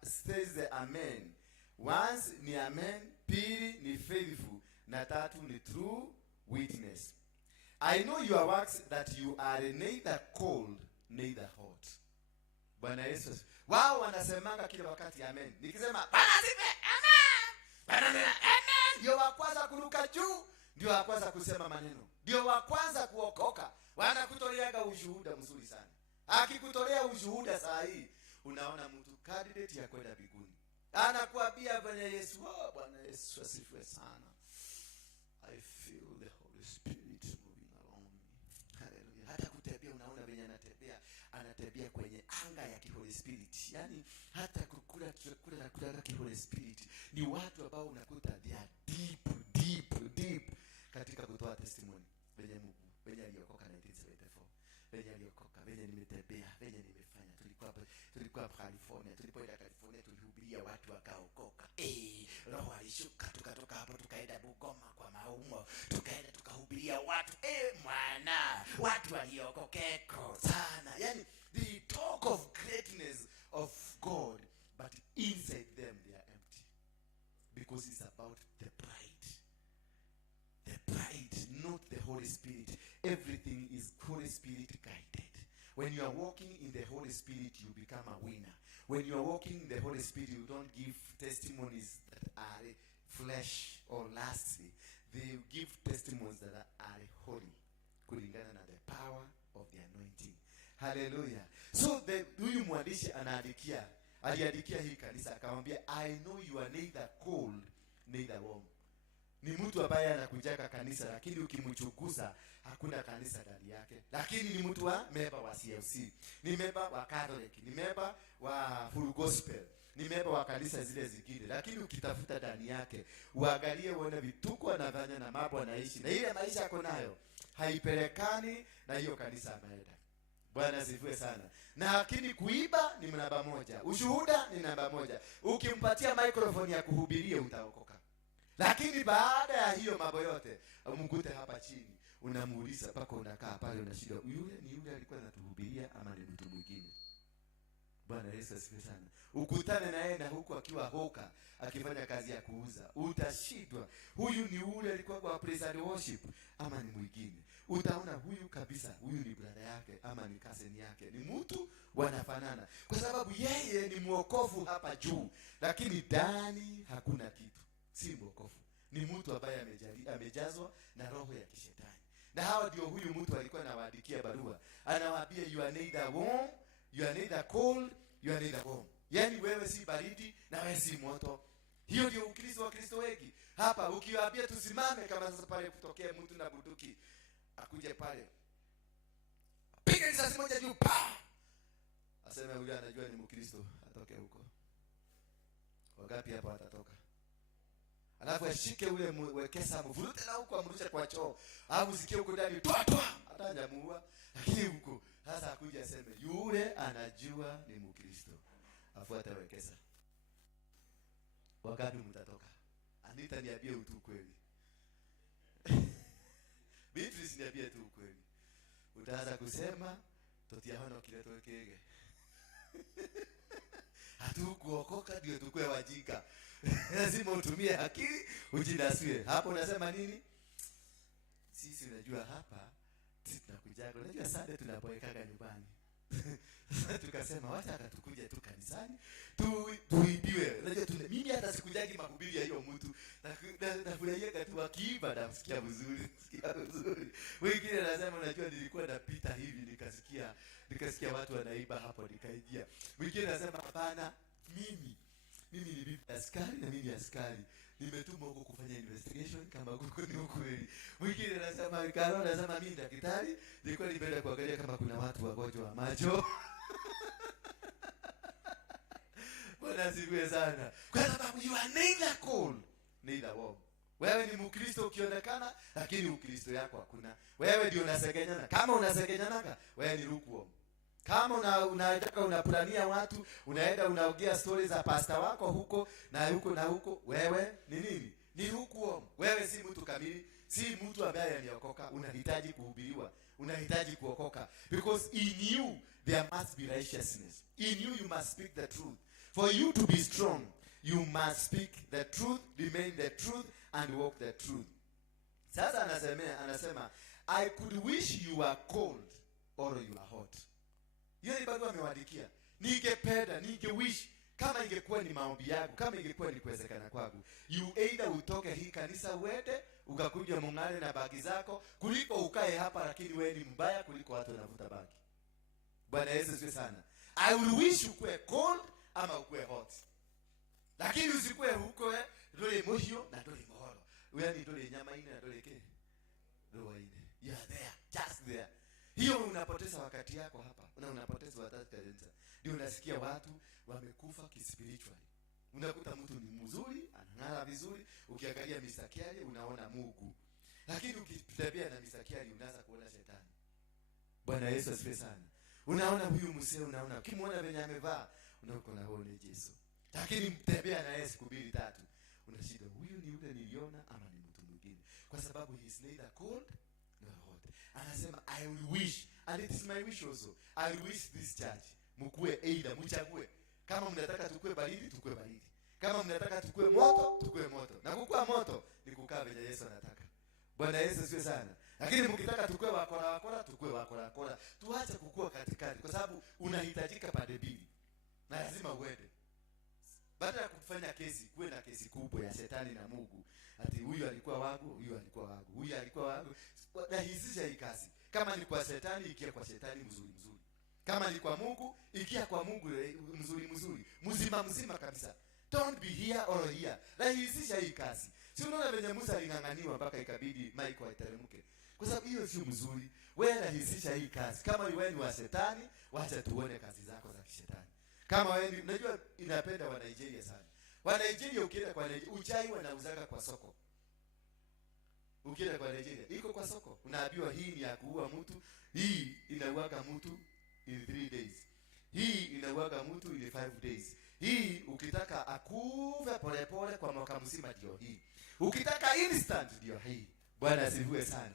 says the Amen. Once ni Amen, pili ni faithful, na tatu ni true witness. I know your works, that you are neither cold neither hot. Bwana Yesu. Wao wanasemanga kila wakati amen. Nikisema Bwana asifiwe, amen. Bwana amen. Ndio wa kwanza kuruka juu, ndio wa kwanza kusema maneno, ndio wa kwanza kuokoka. Wanakutoleaga ushuhuda mzuri sana. Akikutolea ushuhuda saa hii, unaona mtu candidate ya kwenda mbinguni. Anakuambia Bwana Yesu, oh Bwana Yesu asifiwe sana. I feel the Holy Spirit moving around me. Hallelujah. Hata kutembea unaona venye anatembea kwenye anga ya Holy Spirit. Yaani hata kukula na kula Holy Spirit. Ni watu ambao unakuta they are deep katika kutoa testimony. Venye aliokoka 1974. Venye aliokoka, venye nimetembea, venye nimefanya. Tulikuwa California, tulipoenda California tulihubiria watu wakaokoka. Roho alishuka, tukatoka hapo tukaenda Bugoma kwa Maumo, tukaenda tukahubiria watu. Mwana, watu waliokokeko sana. Yani the talk of greatness of God, but inside them they are empty. Because it's about the pride. The pride, not the Holy Spirit. Everything is Holy Spirit guided. When you are walking in the Holy Spirit, you become a winner. When you are walking in the Holy Spirit, you don't give testimonies that are flesh or lusty. they give testimonies that are holy kulingana na the power of the anointing. Hallelujah. So huyu mwandishi aliandikia hii kanisa akamwambia, I know you are neither cold neither warm. Ni mtu ambaye anakujaka kanisa lakini ukimchunguza hakuna kanisa ndani yake, lakini ni mtu wa member wa CLC, ni member wa Catholic, ni member wa Full Gospel, ni member wa kanisa zile zingine, lakini ukitafuta ndani yake uangalie uone vituko anafanya na mambo anaishi na ile maisha yako nayo haipelekani na hiyo kanisa ameenda. Bwana asifiwe sana. Na lakini kuiba ni namba moja, ushuhuda ni namba moja. Ukimpatia microphone ya kuhubiria utaokoka. Lakini baada ya hiyo mambo yote, mkute hapa chini, unamuuliza mpaka unakaa pale unashida, yule alikuwa anatuhubiria ama ni mtu mwingine? Bwana Yesu asifiwe sana. Ukutane na yeye na huko akiwa hoka akifanya kazi ya kuuza, utashindwa. Huyu ni yule alikuwa kwa praise and worship ama ni mwingine? Utaona huyu kabisa, huyu ni brother yake ama ni cousin yake, ni mtu wanafanana, kwa sababu yeye ni mwokofu hapa juu, lakini ndani hakuna kitu. Si mwokofu, ni mtu ambaye amejazwa na roho ya kishetani. Na hawa ndio huyu mtu alikuwa anawaandikia barua, anawaambia you are neither warm, you are neither cold, you are neither warm. Yani wewe si baridi na wewe si moto. Hiyo ndio Ukristo wa Kristo wengi. Hapa ukiwaambia tusimame, kama sasa pale kutokea mtu na bunduki akuje pale, piga risasi moja juu, pa, aseme yule anajua ni Mkristo, atoke huko. Wangapi hapa watatoka? Alafu ashike ule wekesa mvurute na huko amrushe kwa choo. Alafu sikie huko ndani toa hata hajamuua, lakini huko sasa akuja aseme yule anajua ni Mkristo. Afuata wekesa. Wangapi mtatoka? Anita niambie utu kweli. Beatrice niambie tu kweli. Utaanza kusema totia hono kile tokege. Hatukuokoka ndio tukue wajika. Lazima utumie akili ujinasue. Hapo unasema nini? Sisi unajua hapa tunakujaga. Unajua Sunday tunapoekaga nyumbani. Tukasema wacha akatukuje tu kanisani tuibiwe. Unajua mimi hata sikujagi mahubiri ya hiyo mtu. Na furahia tu akiiba na msikia vizuri, sikia vizuri. Wengine anasema unajua nilikuwa napita hivi nikasikia watu wanaiba hapo nikaingia. Wengine anasema hapana, mimi ni askari na mimi askari. Nimetumwa huko kufanya investigation kama huko ni ukweli. Mwingine anasema Karol anasema mimi daktari, nilikuwa nimeenda kuangalia kama kuna watu wagonjwa wa macho. Bwana asifiwe sana. Kwa sababu you are neither cold neither warm. Wewe ni Mkristo ukionekana, lakini Ukristo yako hakuna. Wewe ndio unasegenyana. Kama unasegenyana, wewe ni lukewarm. Kama unataka unapulania watu, unaenda unaongea stories za pastor wako huko na huko, wewe ni nini? Ni lukewarm. Wewe si mtu kamili, si mtu ambaye aliokoka. Unahitaji kuhubiriwa, unahitaji kuokoka, because in you there must be righteousness. In you must speak the truth. For you to be strong, you must speak the truth, remain the truth and walk the truth. Sasa anasema I could wish you were cold or you are hot. Hiyo ni barua amewaandikia. Ningewish kama ingekuwa ni maombi yako, kama ingekuwa ni kuwezekana kwangu, you either utoke hii kanisa uende ukakuja mungane na bagi zako, kuliko ukae hapa lakini wewe ni mbaya kuliko watu wanavuta bagi. Bwana Yesu asifiwe sana. I will wish ukue cold ama ukue hot. Lakini usikue huko dole moyo na dole mohoro. Wewe ni dole nyama ine na dole ke. Dole ine. You are there, just there. Hiyo unapoteza wakati yako hapa. Unapoteza wakati talenta. Ndio unasikia watu wamekufa kispiritually. Unakuta mtu ni mzuri, anang'ara vizuri, ukiangalia misakiali unaona Mungu. Lakini ukitembea na misakiali unaanza kuona shetani. Bwana Yesu asifiwe sana. Unaona huyu msee, unaona ukimwona venye amevaa, unaona huyo ni Yesu. Lakini mtembea na yeye siku 2-3, unashida huyu ni yule niliona ama ni mtu mwingine. Kwa sababu he is neither cold nor hot. Anasema I will wish, and it is my wish also, I will wish this church mkue either mchague. Kama mnataka tukue baridi, tukue baridi. Kama mnataka tukue moto, tukue moto. Na kukua moto ni kukaa venye Yesu anataka. Bwana Yesu asifiwe sana. Lakini mkitaka tukue wakora, tukue wakora. Tuache kukua katikati, kwa sababu unahitajika pande mbili. Na lazima uende. Baada ya kufanya kesi, kuwe na kesi kubwa ya shetani na Mungu. Ati huyu alikuwa wangu, huyu alikuwa wangu, huyu alikuwa wangu. Rahisisha hii kazi. Kama ni kwa shetani, ikia kwa shetani mzuri. Kama ni kwa Mungu, ikia kwa Mungu mzuri. Mzima kabisa. Don't be here or here. Rahisisha hii kazi. Si unaona venye Musa aling'ang'aniwa mpaka ikabidi Michael ateremke. Kwa sababu hiyo sio mzuri. Wewe rahisisha hii kazi. Kama wewe ni wa shetani, wacha tuone kazi zako za kishetani. Kama wewe unajua inapenda wa Nigeria sana. Wa Nigeria ukienda kwa Nigeria, uchai wanauzaka kwa soko. Ukienda kwa Nigeria, iko kwa soko. Unaambiwa hii ni ya kuua mtu, hii inauaga mtu in 3 days. Hii inauaga mtu in 5 days. Hii ukitaka akuve polepole kwa mwaka mzima ndio hii. Ukitaka instant ndio hii. Bwana asifiwe sana.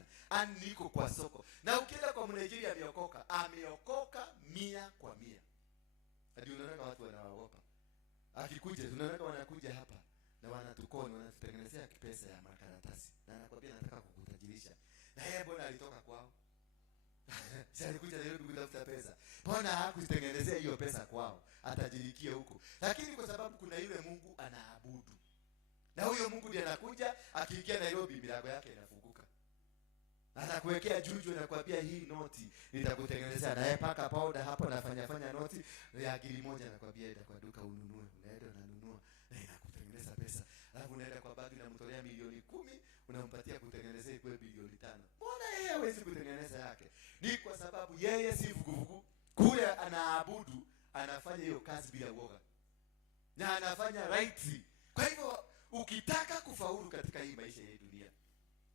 Niko kwa soko. Na ukienda kwa Nigeria ameokoka 100%. Hadi unaona watu wanaogopa. Akikuja tunaona wanakuja hapa na wanatukoni, wanatutengenezea kipesa ya makaratasi. Na anakuambia nataka kukutajirisha. Na yeye mbona alitoka kwao? Sasa alikuja leo kutafuta pesa. Mbona hakutengenezea hiyo pesa kwao? Atajirikia huko. Lakini kwa sababu kuna yule Mungu anaabudu. Na huyo Mungu ndiye anakuja, akiingia Nairobi milango yake inafunguka. Anakuwekea juju na kuambia hii noti nitakutengenezea, na yeye paka powder hapo na fanya noti ya gili moja na kuambia enda kwa duka ununue. Unaenda unanunua na inakutengeneza pesa. Alafu unaenda kwa bagi na mtolea milioni 10, unampatia kutengenezea ikwe bilioni 5. Mbona yeye hawezi kutengeneza yake? Ni kwa sababu yeye si vuguvugu. Kule anaabudu, anafanya hiyo kazi bila uoga. Na anafanya rightly. Kwa hivyo ukitaka kufaulu katika hii maisha ya dunia,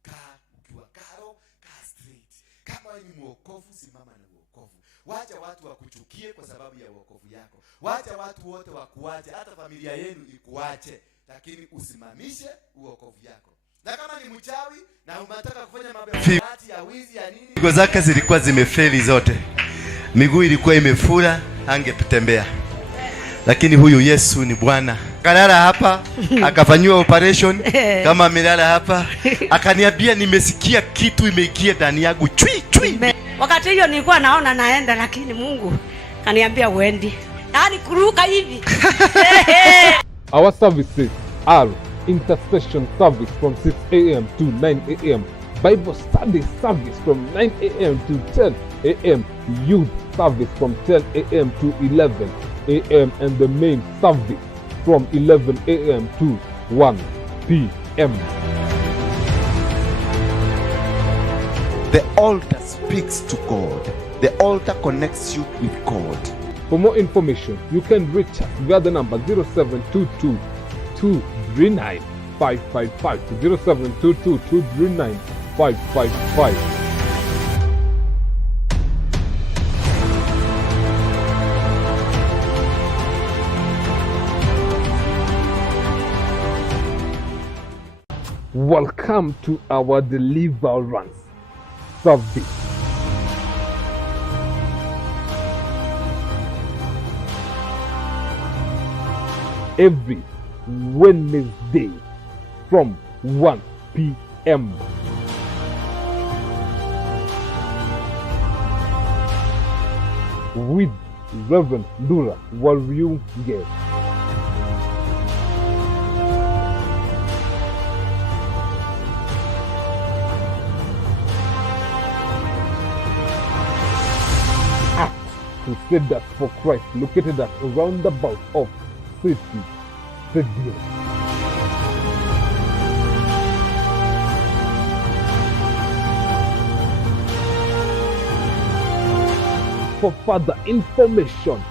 kaa ukiwa karo, kaa straight. Kama wewe ni mwokovu, simama na uokovu. Wacha watu wakuchukie kwa sababu ya uokovu yako. Wacha watu wote wakuache, hata familia yenu ikuache, lakini usimamishe uokovu yako. Na kama ni mchawi na unataka kufanya mambo ya wizi ya nini, miguu zake zilikuwa zimefeli zote. Miguu ilikuwa imefura, angetembea. Lakini huyu Yesu ni Bwana. Kalala hapa, akafanywa operation kama amelala hapa. Akaniambia nimesikia kitu imeingia ndani yangu. Chui. Wakati hiyo nilikuwa naona naenda, lakini Mungu kaniambia uendi. Yaani kuruka hivi. Our services are intercession service from 6 a.m. to 9 a.m. Bible study service from 9 a.m. to 10 a.m. Youth service from 10 a.m. to 11 a.m. and the main service from 11 a.m. to 1 p.m. The altar speaks to God. The altar connects you with God. For more information, you can reach us via the number 0722 239 555 0722 239 555. Welcome to our deliverance service. Every Wednesday from 1 p.m. with Reverend Dura Waryunge. Crusaders for Christ, located at a roundabout of City Stadium. For further information,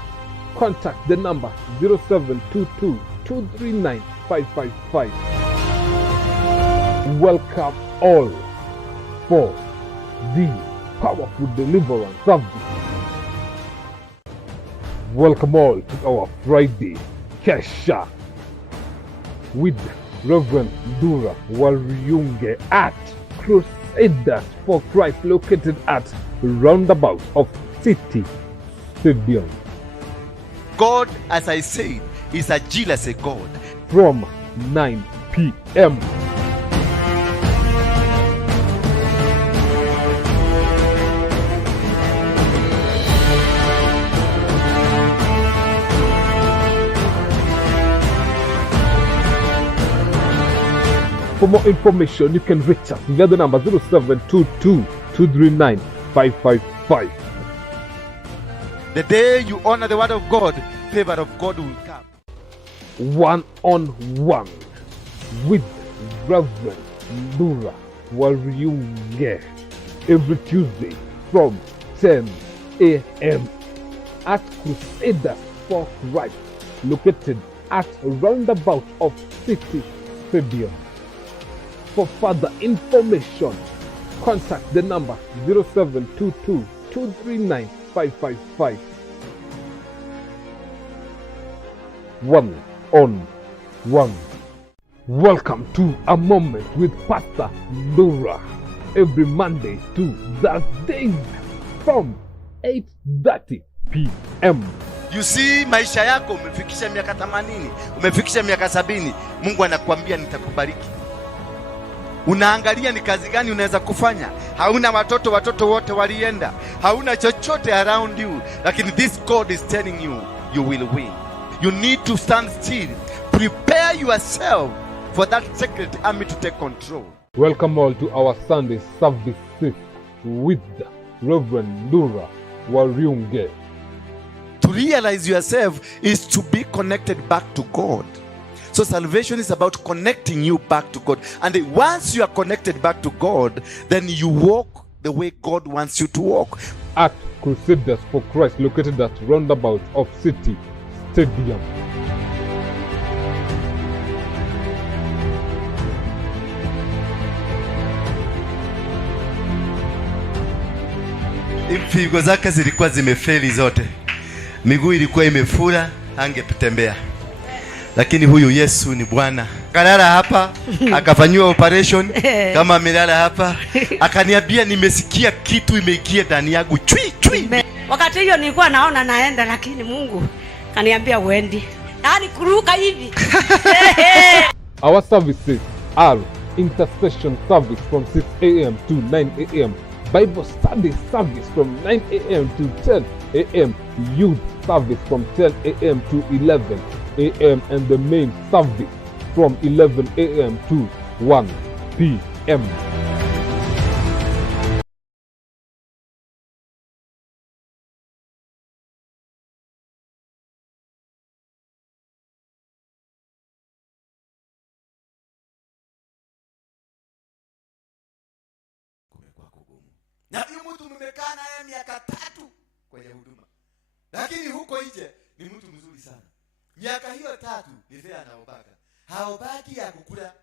contact the number 0722 239 555. Welcome all for the powerful deliverance service. Welcome all to our Friday Kesha with Reverend Dura Waryunge at Crusaders for Christ, located at roundabout of City Stadium. God, as I said, is a jealous God. From 9 p.m. For more information, you can reach us via the number 0722 239 555. The day you honor the word of God, favor of God will come. One-on-one with Reverend Ndura Waryunge every Tuesday from 10 a.m. at Crusaders for Christ, located at roundabout of City Stadium. For further information, contact the number 0722 239 555. One-on-one. Welcome to A Moment with Pastor Ndura every Monday to Thursdays from 8:30 p.m. You see, maisha yako umefikisha miaka 80, umefikisha miaka 70, Mungu anakuambia nitakubariki. Unaangalia ni kazi gani unaweza kufanya. Hauna watoto, watoto wote walienda. Hauna chochote around you, lakini this God is telling you, you will win. You need to stand still. Prepare yourself for that secret army to take control. Welcome all to our Sunday services with Reverend Ndura Waryunge. To realize yourself is to be connected back to God. So salvation is about connecting you back to God. And once you are connected back to God, then you walk the way God wants you to walk. At Crusaders for Christ, located at roundabout of City Stadium. Figo zake zilikuwa zimefeli zote, miguu ilikuwa imefura, angetembea. Lakini huyu Yesu ni Bwana. Kalala hapa, akafanywa operation kama amelala hapa, akaniambia nimesikia kitu imeingia ndani yangu chui. Wakati hiyo nilikuwa naona naenda, lakini Mungu kaniambia uendi. Yaani kuruka hivi. Our services are intercession service from 6 a.m. to 9 a.m. Bible study service from 9 a.m. to 10 a.m. Youth service from 10 a.m. to 11 a.m. and the main service from 11 a.m. to 1 p.m. Na huyu mtu mmekaa naye miaka 3 kwenye huduma, lakini huko nje ni mtu mzuri sana. Miaka hiyo 3 ni vile anaobaka, haobaki ya kukula,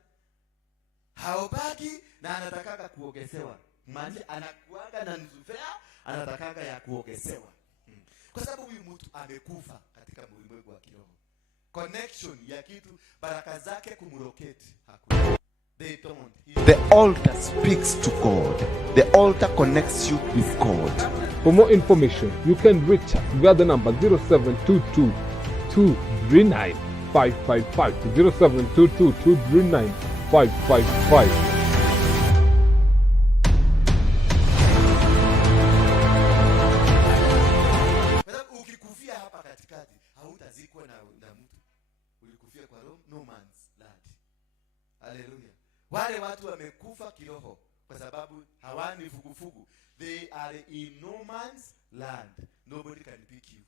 haobaki na anatakaga kuogesewa. Maana anakuaga na nzufea, anatakaga ya kuogesewa. Kwa sababu huyu mtu amekufa katika ulimwengu wa kiroho. Connection ya kitu, baraka zake kumroketi hakuna. They don't. The altar speaks to God. The altar connects you with God. For more information, you can reach us via the number 0722 239 555. 0722 239 555. Ukikufia hapa katikati, hautazikwa na mtu. Ulikufia kwa roho, no man's land. Hallelujah. Wale watu wamekufa kiroho kwa sababu hawani fugufugu. They are in no man's land. Nobody can pick you.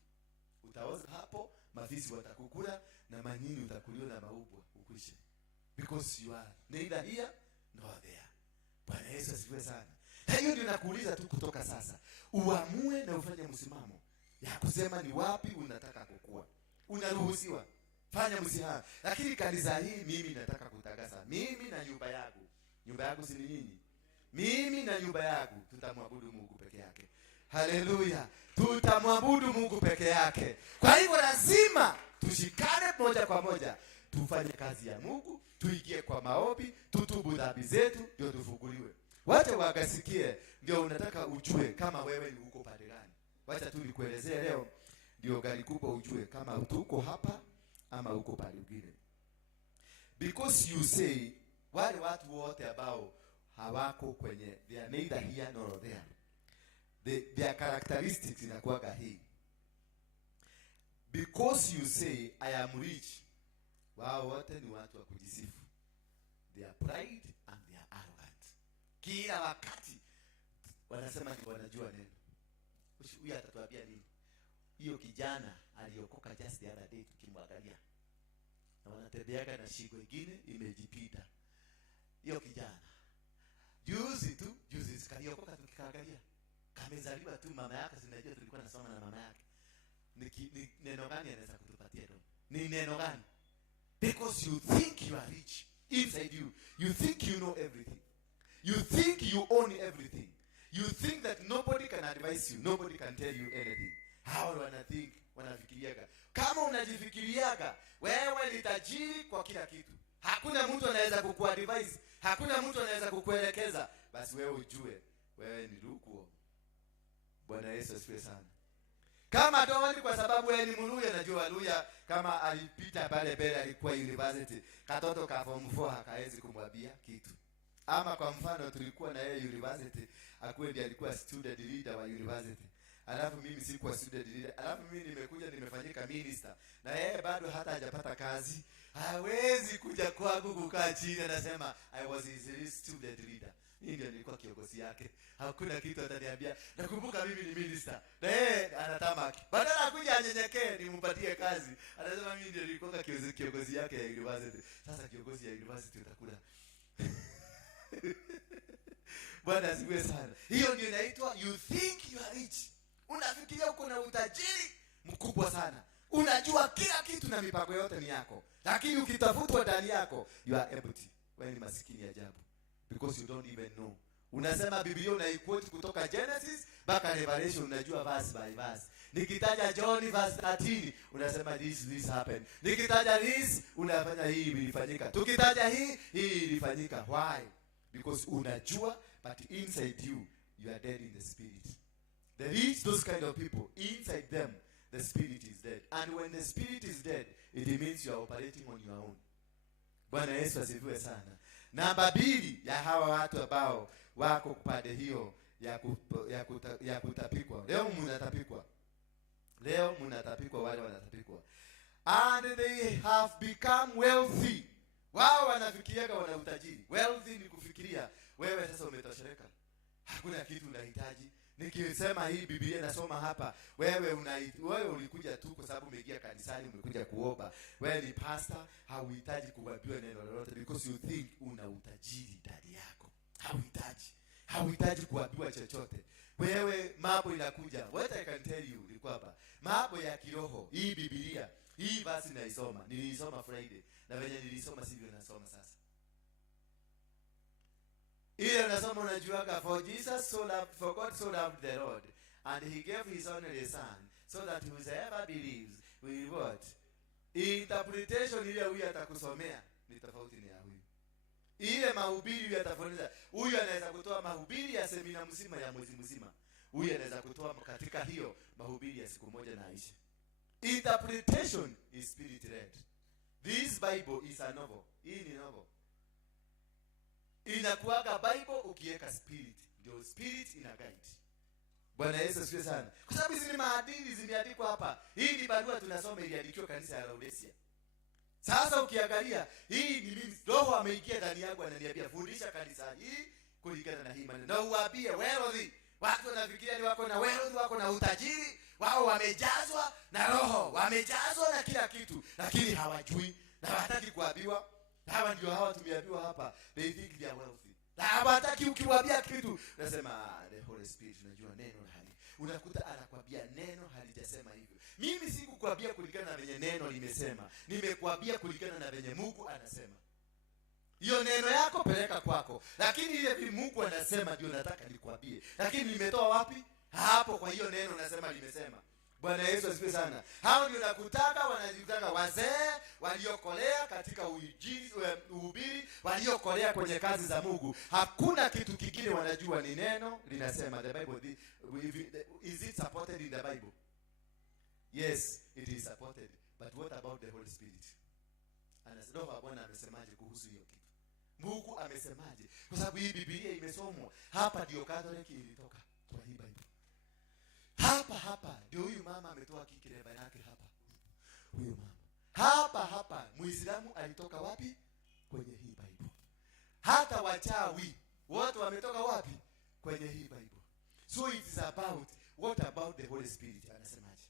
Utaoza hapo, mafisi watakukula na manyini utakuliwa na maubwa ukwishe. Because you are neither here nor there. Bwana Yesu asifiwe sana. Hiyo ndio nakuuliza tu kutoka sasa. Uamue na ufanye msimamo ya kusema ni wapi unataka kukua. Unaruhusiwa. Fanya msiha. Lakini kanisa hii mimi nataka kutangaza. Mimi na nyumba yangu. Nyumba yangu si nini? Mimi na nyumba yangu tutamwabudu Mungu peke yake. Haleluya. Tutamwabudu Mungu peke yake. Kwa hivyo lazima tushikane moja kwa moja. Tufanye kazi ya Mungu, tuingie kwa maombi, tutubu dhambi zetu ndio tufunguliwe. Wacha wakasikie ndio unataka ujue kama wewe ni uko pande gani. Wacha tu nikuelezee leo ndio gari kubwa ujue kama uko hapa ama uko pale mwingine. Because you say wale watu wote ambao hawako kwenye, they are neither here nor there. Their characteristics inakuwaga hii. Because you say I am rich, wao wote ni watu wa kujisifu. They are pride and they are arrogant. Kila wakati wanasema ni wanajua neno. Huyu atatuambia nini? Hiyo kijana aliokoka just the other day tukimwangalia. Na wanatembeaga na shingo nyingine imejipita. Hiyo kijana juzi kaliokoka tukikaangalia. Kamezaliwa tu, mama yake sinajua tulikuwa nasoma na mama yake. Ni neno gani anaweza kutupatia leo? Ni neno gani? Because you think you are rich inside you. You think you know everything. You think you own everything. You think that nobody can advise you, nobody can tell you anything. How do I think? Wanafikiriaga. Kama unajifikiriaga, wewe ni tajiri kwa kila kitu. Hakuna mtu anaweza kukuadvise, hakuna mtu anaweza kukuelekeza, basi wewe ujue wewe ni lukuo. Bwana Yesu asifiwe sana. Kama Tony kwa sababu wewe ni Mluya, najua Luya kama alipita pale mbele alikuwa university, katoto ka form 4 hakaezi kumwambia kitu. Ama kwa mfano tulikuwa na yeye university, akwenda alikuwa student leader wa university. Alafu mimi sikuwa student leader. Alafu mimi nimekuja nimefanyika minister. Na yeye bado hata hajapata kazi. Hawezi kuja kwangu kukaa chini anasema I was his student leader. Mimi ndio nilikuwa kiongozi yake. Hakuna kitu ataniambia. Nakumbuka mimi ni minister. Na yeye anatamaki. Badala ya kuja anyenyekee nimpatie kazi, anasema mimi ndio nilikuwa kiongozi yake ya university. Sasa kiongozi ya university utakula. Bwana asifiwe sana. Hiyo ndio inaitwa you think you are rich. Unafikiria uko na utajiri mkubwa sana. Unajua kila kitu na mipango yote ni yako. Lakini ukitafutwa ndani yako, you are empty. Wewe ni maskini ajabu. Because you don't even know. Unasema Biblia unaiquote kutoka Genesis mpaka Revelation, unajua verse by verse. Nikitaja John verse 13, unasema this happened. Nikitaja this, unafanya hii ilifanyika. Tukitaja hii ilifanyika. Why? Because unajua, but inside you, you are dead in the spirit. There is those kind of people. Inside them, the spirit is dead. And when the spirit is dead, it means you are operating on your own. Bwana Yesu asifiwe sana. Namba 2 ya hawa watu ambao wako kupande hiyo ya kutapikwa. Leo mnatapikwa wale wanatapikwa. And they have become wealthy. Wao wanafikiriaga wana utajiri. Wealthy ni kufikiria wewe sasa umetosheleka. Hakuna kitu unahitaji. Nikisema hii Biblia inasoma hapa, wewe ulikuja tu kwa sababu umeingia kanisani, umekuja kuomba. Wewe ni pastor, hauhitaji kuambiwa neno lolote because you think una utajiri ndani yako. Hauhitaji kuambiwa chochote. Wewe mambo inakuja. What I can tell you ni kwamba mambo ya kiroho, hii Biblia, hii basi naisoma. Nilisoma Friday na venye nilisoma sivyo nasoma sasa. Ile unasoma unajuaga, for God so loved the Lord and he gave his only son so that whoever believes will what? Interpretation ile huyu atakusomea ni tofauti ni ya huyu. Ile mahubiri huyu atafundisha. Huyu anaweza kutoa mahubiri ya semina mzima ya mwezi mzima. Huyu anaweza kutoa katika hiyo mahubiri ya siku moja na aisha. Interpretation is spirit led. This Bible is a novel. Hii ni novel. Inakuaga Bible ukiweka spirit. Ndio spirit ina guide. Bwana Yesu asifiwe sana. Kwa sababu hizi ni maadili zimeandikwa hapa. Hii ni barua tunasoma iliandikiwa kanisa ya Laodicia. Sasa ukiangalia, hii ni mimi Roho ameingia ndani yangu ananiambia fundisha kanisa hii kulingana na hii maneno. Na uwaambie wealthy. Watu wanafikiria ni wako na wealthy, wako na utajiri, wao wamejazwa na Roho, wamejazwa na kila kitu, lakini hawajui na hawataki kuambiwa. Hawa ndio hawa tumeambiwa hapa. They think they are wealthy. Na hawataki ukiwaambia kitu, unasema the Holy Spirit unajua neno hali. Unakuta anakuambia neno halijasema hivyo. Mimi sikukwambia kulingana na venye neno limesema. Nimekuambia kulingana na venye Mungu anasema. Hiyo neno yako peleka kwako. Lakini ile vile Mungu anasema ndio nataka nikwambie. Lakini nimetoa wapi? Hapo kwa hiyo neno nasema limesema. Bwana Yesu asifiwe sana. Hao ndio nakutaka wanajitaka wazee waliokolea katika uhubiri, waliokolea kwenye kazi za Mungu. Hakuna kitu kingine wanajua, ni neno linasema. The Bible is it supported in the Bible? Yes, it is supported. But what about the Holy Spirit? Anasema Bwana amesemaje kuhusu hiyo kitu? Mungu amesemaje? Kwa sababu hii Biblia imesomwa. Hapa ndio Catholic ilitoka kwa hii Bible. Hapa ndio huyu mama ametoa kikireba yake hapa. Huyu mama. Hapa Muislamu alitoka wapi? Kwenye hii Bible. hata wachawi wote wametoka wapi? Kwenye hii Bible. So it is about, what about the Holy Spirit? Anasemaje?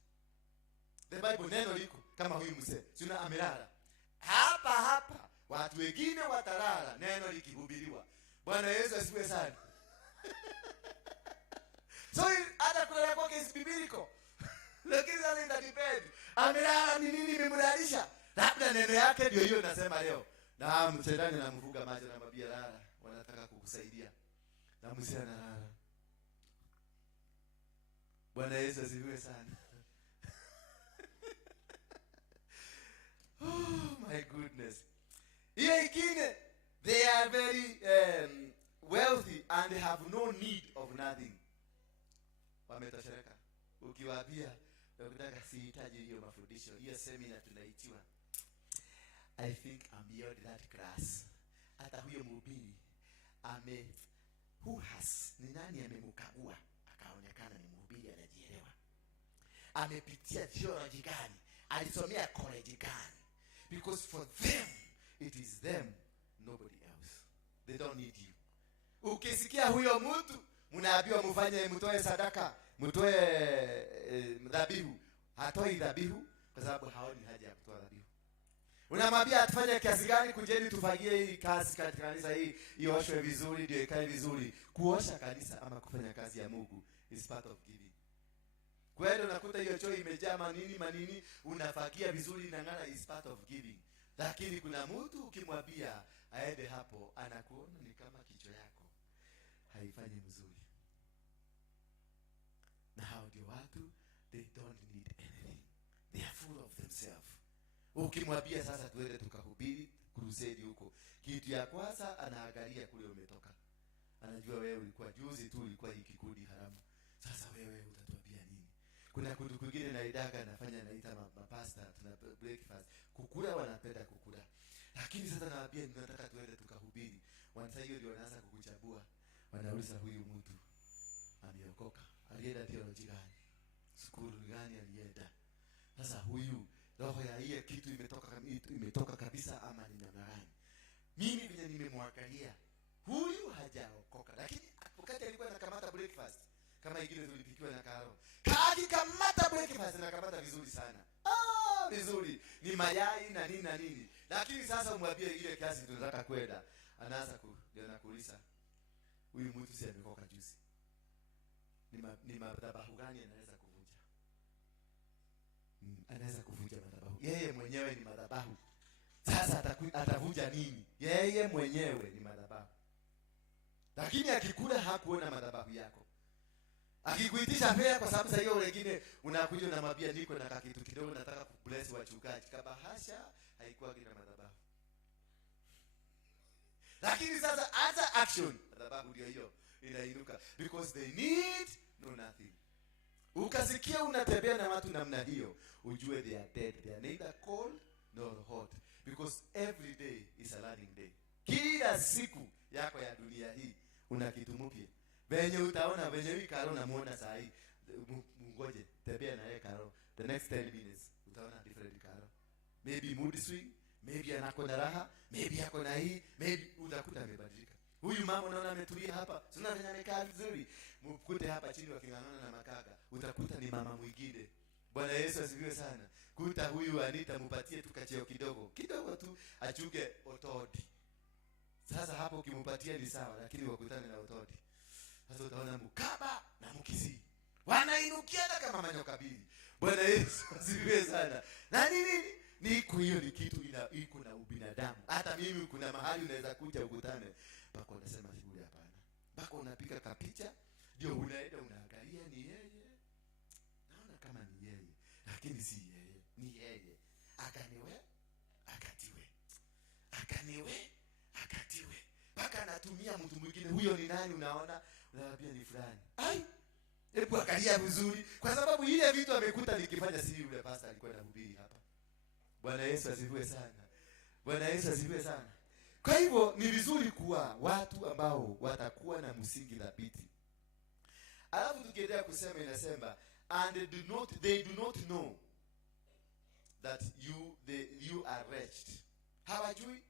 The Bible neno liko kama huyu mzee, sina amelala hapa, watu wengine watalala neno likihubiriwa. Bwana Yesu asifiwe sana. So hata kulala kwake is biblical. Lakini sasa ina depend. Amelala ni nini imemlalisha? Labda neno yake ndio hiyo nasema leo. Na mshetani anamvuga macho na mabia lala, wanataka kukusaidia. Na mzee analala. Bwana Yesu asifiwe sana. Oh my goodness. Hiyo ingine, they are very wealthy and they have no need of nothing. Wametosheleka. Ukiwaambia ukitaka sihitaji hiyo mafundisho, hiyo seminar tunaitiwa, I think I'm beyond that class. Hata huyo mhubiri ni nani amemkagua akaonekana ni mhubiri anajielewa, amepitia theology gani, alisomea college gani? Because for them it is them, nobody else. They don't need you. Ukisikia huyo mtu mnaambiwa mfanye, mtoe sadaka, mtoe dhabihu, hatoi dhabihu kwa sababu haoni haja ya kutoa dhabihu. Unamwambia atufanye kazi gani? Kujeni tufagie hii kazi katika kanisa hii, ioshwe vizuri ndio ikae vizuri. Kuosha kanisa ama kufanya kazi ya Mungu is part of giving. Kweli unakuta hiyo choo imejaa manini, unafagia vizuri inang'ara, is part of giving. Lakini kuna mtu ukimwambia aende hapo, anakuona ni kama kichwa yako haifanyi mzuri. Na hao ndio watu, they don't need anything. They are full of themselves. Ukimwambia sasa tuende tukahubiri crusade huko, kitu ya kwanza anaangalia kule umetoka. Anajua wewe ulikuwa juzi tu ulikuwa hiki kikundi haramu. Sasa wewe utatuambia nini? Kuna kundi kingine na idaka nafanya naita mapasta, tuna breakfast. Kukula wanapenda kukula. Lakini sasa nawaambia tunataka tuende tukahubiri. Wanasema hiyo ndio wanaanza kukuchagua. Wanauliza huyu mtu ameokoka, alienda theology gani? Skulu gani alienda? Sasa huyu roho ya hiyo kitu imetoka kabisa ama ni namna gani? Mimi vile nimemwangalia, huyu hajaokoka, lakini wakati alikuwa anakamata breakfast kama ingine tulipikiwa na Karo, kamata breakfast na kamata vizuri sana. Vizuri ni mayai na nini. Lakini sasa umwambie ile kiasi tunataka kwenda, anaanza kuuliza huyu mtu si amekoka juzi? Ni madhabahu gani anaweza kuvunja? Anaweza kuvunja madhabahu. Yeye mwenyewe ni madhabahu. Sasa atavunja nini? Yeye mwenyewe ni madhabahu. Lakini akikula hakuona madhabahu yako. Akikuitisha fea kwa sababu sasa hiyo wengine unakuja na mabia niko na kitu kidogo nataka kubless wachungaji. Kabahasha haikuwa kina madhabahu. Lakini sasa hata action madhabahu ndio hiyo inainuka, because they need no nothing. Ukasikia unatembea na watu namna hiyo, ujue they are dead. They are neither cold nor hot, because every day is a learning day. Kila siku yako ya dunia hii una kitu mpya. Venye utaona venye hii Karo namuona saa hii, ngoje tembea na yeye Karo, the next 10 minutes utaona different Karo. Maybe mood swing, maybe anako na raha, maybe yako na hii, maybe utakuta amebadilika. Huyu mama unaona ametulia hapa, sina venye amekaa vizuri. Mkute hapa chini wakingangana na makaga, utakuta ni mama mwingine. Bwana Yesu asifiwe sana. Kuta huyu Anita mupatie tu kacheo kidogo tu achuge otodi. Sasa hapo ukimpatia ni sawa, lakini wakutane na otodi. Sasa utaona mkaba na mkisi wanainukia kama manyoka kabili. Bwana Yesu asifiwe sana. Na nini? Niko hiyo ni kitu iko na ubinadamu. Hata mimi kuna mahali unaweza kuja ukutane, mpaka unasema shughuli hapana. Mpaka unapika kapicha, ndio unaenda unaangalia ni yeye. Naona kama ni yeye, lakini si yeye, ni yeye. Akaniwe, akatiwe. Mpaka anatumia mtu mwingine, huyo ni nani unaona? Unaambia ni fulani. Hebu angalia vizuri, kwa sababu ile vitu amekuta nikifanya si yule pastor alikuwa anahubiri hapa. Bwana Yesu asifiwe sana. Bwana Yesu asifiwe sana. Kwa hivyo ni vizuri kuwa watu ambao watakuwa na msingi thabiti. Alafu tukiendelea kusema inasema, and they do not know that you are wretched. Hawajui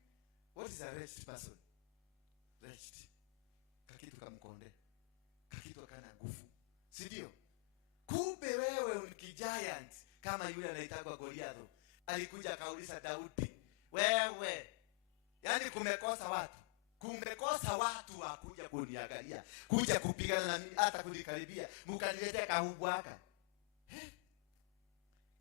what is a wretched person. wretched. Kakitu kamkonde. Kakitu akana nguvu. Si ndio? Kumbe wewe ni giant kama yule anaitwa Goliath. Alikuja akauliza Daudi, wewe, yani kumekosa watu wa kuja kuniangalia, kuja kupigana na mimi, hata kunikaribia, mkaniletea kahubwa haka.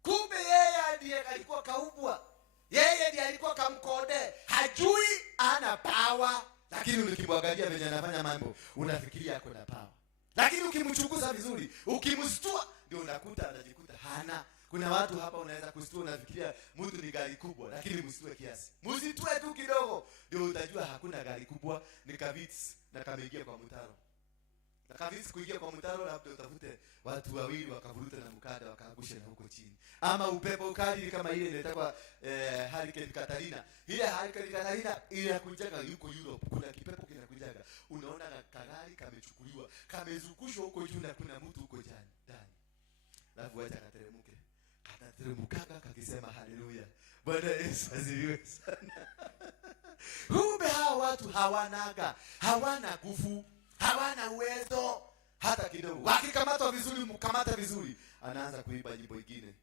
Kumbe yeye ndiye alikuwa kahubwa. Yeye ndiye alikuwa kamkonde. Hajui ana power, lakini ukimwangalia venye anafanya mambo, unafikiria ako na power. Lakini ukimchunguza vizuri, ukimstua, ndio unakuta anajikuta hana. Kuna watu hapa unaweza kustua, unafikiria mtu ni gari kubwa, lakini msitue kiasi. Msitue tu kidogo, ndio utajua hakuna gari kubwa, ni kavits na kameingia kwa mtaro. Na kavits kuingia kwa mtaro, labda utafute watu wawili wakavuruta na mkada wakaangusha na huko chini. Ama upepo ukali kama ile inaitwa Hurricane Katrina. Ile Hurricane Katrina ile yakujaga yuko Europe, kuna kipepo kinakujaga. Unaona kagari kamechukuliwa, kamezungushwa huko juu na kuna mtu huko ndani. Alafu acha kateremke. Kateremkaga kakisema haleluya. Bwana Yesu asifiwe sana. Kumbe hawa watu hawana nguvu, hawana uwezo hata kidogo. Wakikamatwa vizuri, mkamata vizuri, anaanza kuimba nyimbo nyingine.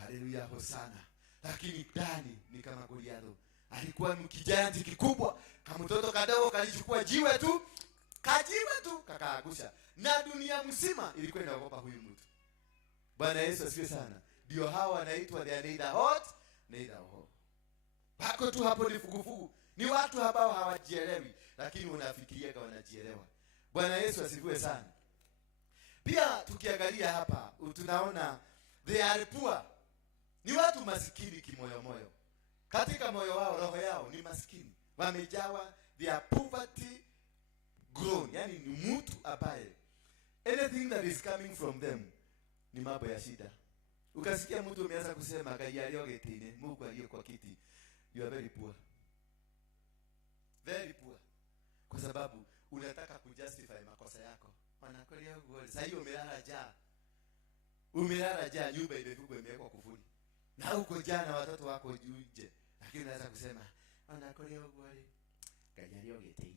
Haleluya, hosana. Lakini ndani ni kama Goliath. Alikuwa mkijanti kikubwa, kama mtoto kadogo kalichukua jiwe tu kakaagusha. Na dunia mzima ilikuwa inaogopa huyu mtu. Bwana Yesu asifiwe sana. Ndio hawa wanaitwa they are neither hot neither cold. Wako tu hapo ni fugufugu. Ni watu ambao hawajielewi, lakini unafikiria kama wanajielewa. Bwana Yesu asifiwe sana. Pia tukiangalia hapa, tunaona they are poor. Ni watu maskini kimoyo. Katika moyo wao, roho yao ni maskini. Wamejawa, they are poverty grown. Yani ni mtu ambaye anything that is coming from them ni mambo ya shida. Ukasikia mtu ameanza kusema gaiario getine, Mungu aliye kwa kiti, you are very poor. Very poor. Kwa sababu unataka kujustify makosa yako. Wanakolia huko. Sasa hiyo umelala jaa, nyumba imefungwa imewekwa kufuli. Na huko jana watoto wako nje. Lakini unaweza kusema wanakolia huko gaiario getine.